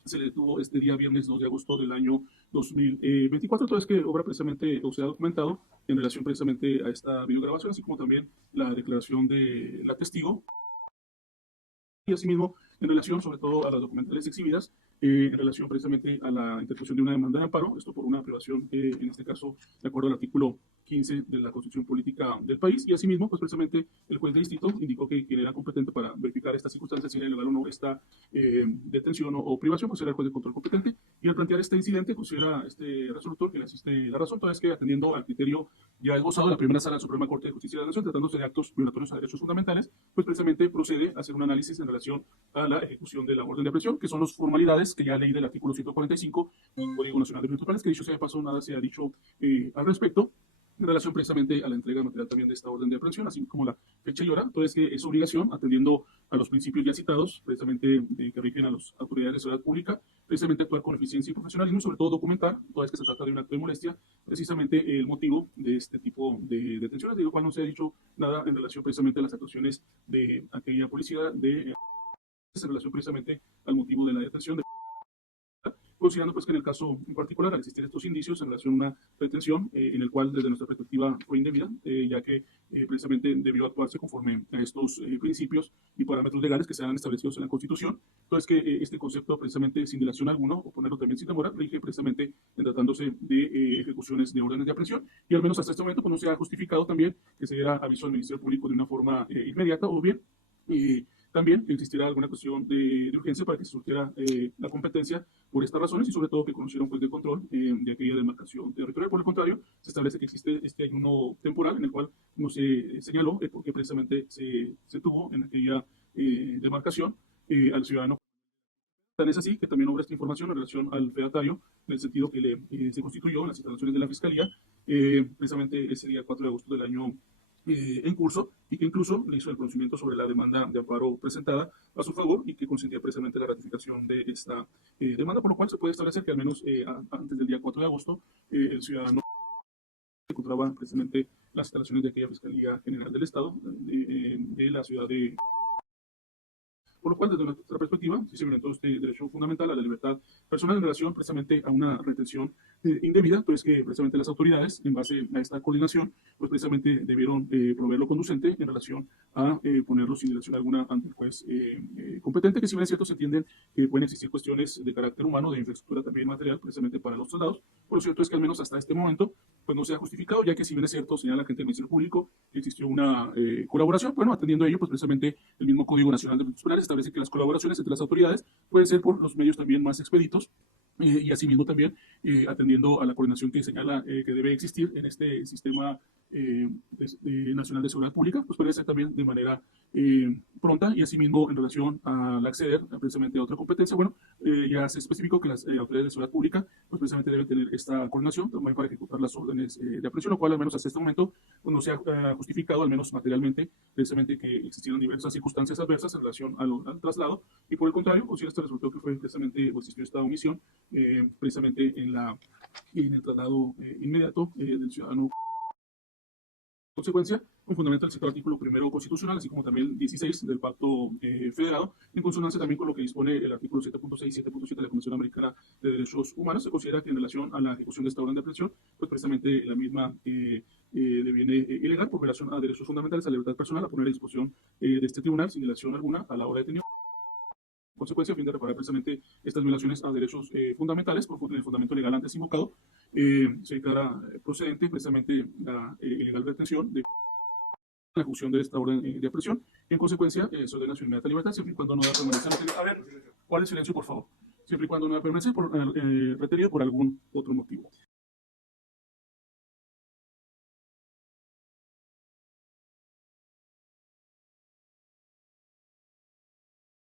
Se le detuvo este día viernes 2 de agosto del año 2024, entonces que obra precisamente o se ha documentado en relación precisamente a esta videograbación, así como también la declaración de la testigo, y asimismo en relación sobre todo a las documentales exhibidas, en relación precisamente a la interposición de una demanda de amparo, esto por una privación, en este caso de acuerdo al artículo 15 de la Constitución Política del país, y asimismo pues precisamente el juez de distrito indicó que quien era competente para verificar estas circunstancias, si era legal o no esta detención o privación, pues era el juez de control competente, y al plantear este incidente considera este resolutor que le asiste la razón, toda vez que atendiendo al criterio ya esbozado de la primera sala de la Suprema Corte de Justicia de la Nación, tratándose de actos violatorios a derechos fundamentales, pues precisamente procede a hacer un análisis en relación a la ejecución de la orden de aprehensión, que son las formalidades que ya leí del artículo 145 del Código Nacional de Delitos Penales, que dicho sea de paso, nada se ha dicho al respecto, en relación precisamente a la entrega material también de esta orden de aprehensión, así como la fecha y hora. Entonces, que es obligación, atendiendo a los principios ya citados, precisamente que rigen a las autoridades de seguridad pública, precisamente actuar con eficiencia y profesionalismo, y sobre todo documentar, toda vez que se trata de un acto de molestia, precisamente el motivo de este tipo de detenciones, de lo cual no se ha dicho nada en relación precisamente a las actuaciones de aquella policía, en relación precisamente al motivo de la detención. Considerando pues que en el caso en particular, al existir estos indicios en relación a una detención en el cual desde nuestra perspectiva fue indebida, ya que precisamente debió actuarse conforme a estos principios y parámetros legales que se han establecido en la Constitución, entonces que este concepto precisamente sin dilación alguna, o ponerlo también sin demora, rige precisamente en tratándose de ejecuciones de órdenes de aprehensión, y al menos hasta este momento pues no se ha justificado también que se diera aviso al Ministerio Público de una forma inmediata, o bien también existirá alguna cuestión de urgencia para que se surgiera la competencia por estas razones, y sobre todo que conociera un juez de control de aquella demarcación territorial. Por el contrario, se establece que existe este ayuno temporal en el cual no se señaló por qué precisamente se tuvo en aquella demarcación al ciudadano. Tan es así que también obra esta información en relación al fedatario, en el sentido que se constituyó en las instalaciones de la Fiscalía, precisamente ese día 4 de agosto del año en curso, y que incluso le hizo el conocimiento sobre la demanda de amparo presentada a su favor y que consentía precisamente la ratificación de esta demanda, por lo cual se puede establecer que al menos antes del día 4 de agosto el ciudadano encontraba precisamente las instalaciones de aquella Fiscalía General del Estado de la ciudad de... Por lo cual, desde nuestra perspectiva, sí se violentó este derecho fundamental a la libertad personal en relación precisamente a una retención indebida, pues que precisamente las autoridades, en base a esta coordinación, pues precisamente debieron proveer lo conducente en relación a ponerlo sin dilación alguna ante el juez competente, que si bien es cierto se entienden que pueden existir cuestiones de carácter humano, de infraestructura también material, precisamente para los traslados, pero lo cierto es que al menos hasta este momento pues no se ha justificado, ya que si bien es cierto, señala la gente del Ministerio Público, que existió una colaboración, bueno, atendiendo a ello, pues precisamente el mismo Código Nacional de Delitos Penales establece que las colaboraciones entre las autoridades pueden ser por los medios también más expeditos, y asimismo también atendiendo a la coordinación que señala que debe existir en este sistema Nacional de Seguridad Pública, pues puede ser también de manera pronta y asimismo en relación al acceder precisamente a otra competencia. Bueno, ya se especificó que las autoridades de seguridad pública pues precisamente deben tener esta coordinación también para ejecutar las órdenes de aprehensión, lo cual al menos hasta este momento pues, no se ha justificado, al menos materialmente, precisamente que existieron diversas circunstancias adversas en relación al traslado y por el contrario, pues sí, este resultó que fue precisamente, o existió esta omisión precisamente en el traslado inmediato del ciudadano. Consecuencia, con fundamento del sector artículo primero constitucional, así como también el 16 del Pacto Federado, en consonancia también con lo que dispone el artículo 7.6 y 7.7 de la Convención Americana de Derechos Humanos, se considera que en relación a la ejecución de esta orden de aprehensión, pues precisamente la misma deviene ilegal por violación a derechos fundamentales, a la libertad personal, a poner a disposición de este tribunal sin dilación alguna a la hora de detención. En consecuencia, a fin de reparar precisamente estas violaciones a derechos fundamentales por el fundamento legal antes invocado, se declara procedente precisamente la ilegal detención de la ejecución de esta orden de aprehensión y en consecuencia se ordena su inmediata libertad siempre y cuando no haya permanecer. A ver, ¿cuál es el silencio, por favor? Siempre y cuando no haya permanecer retenido por algún otro motivo.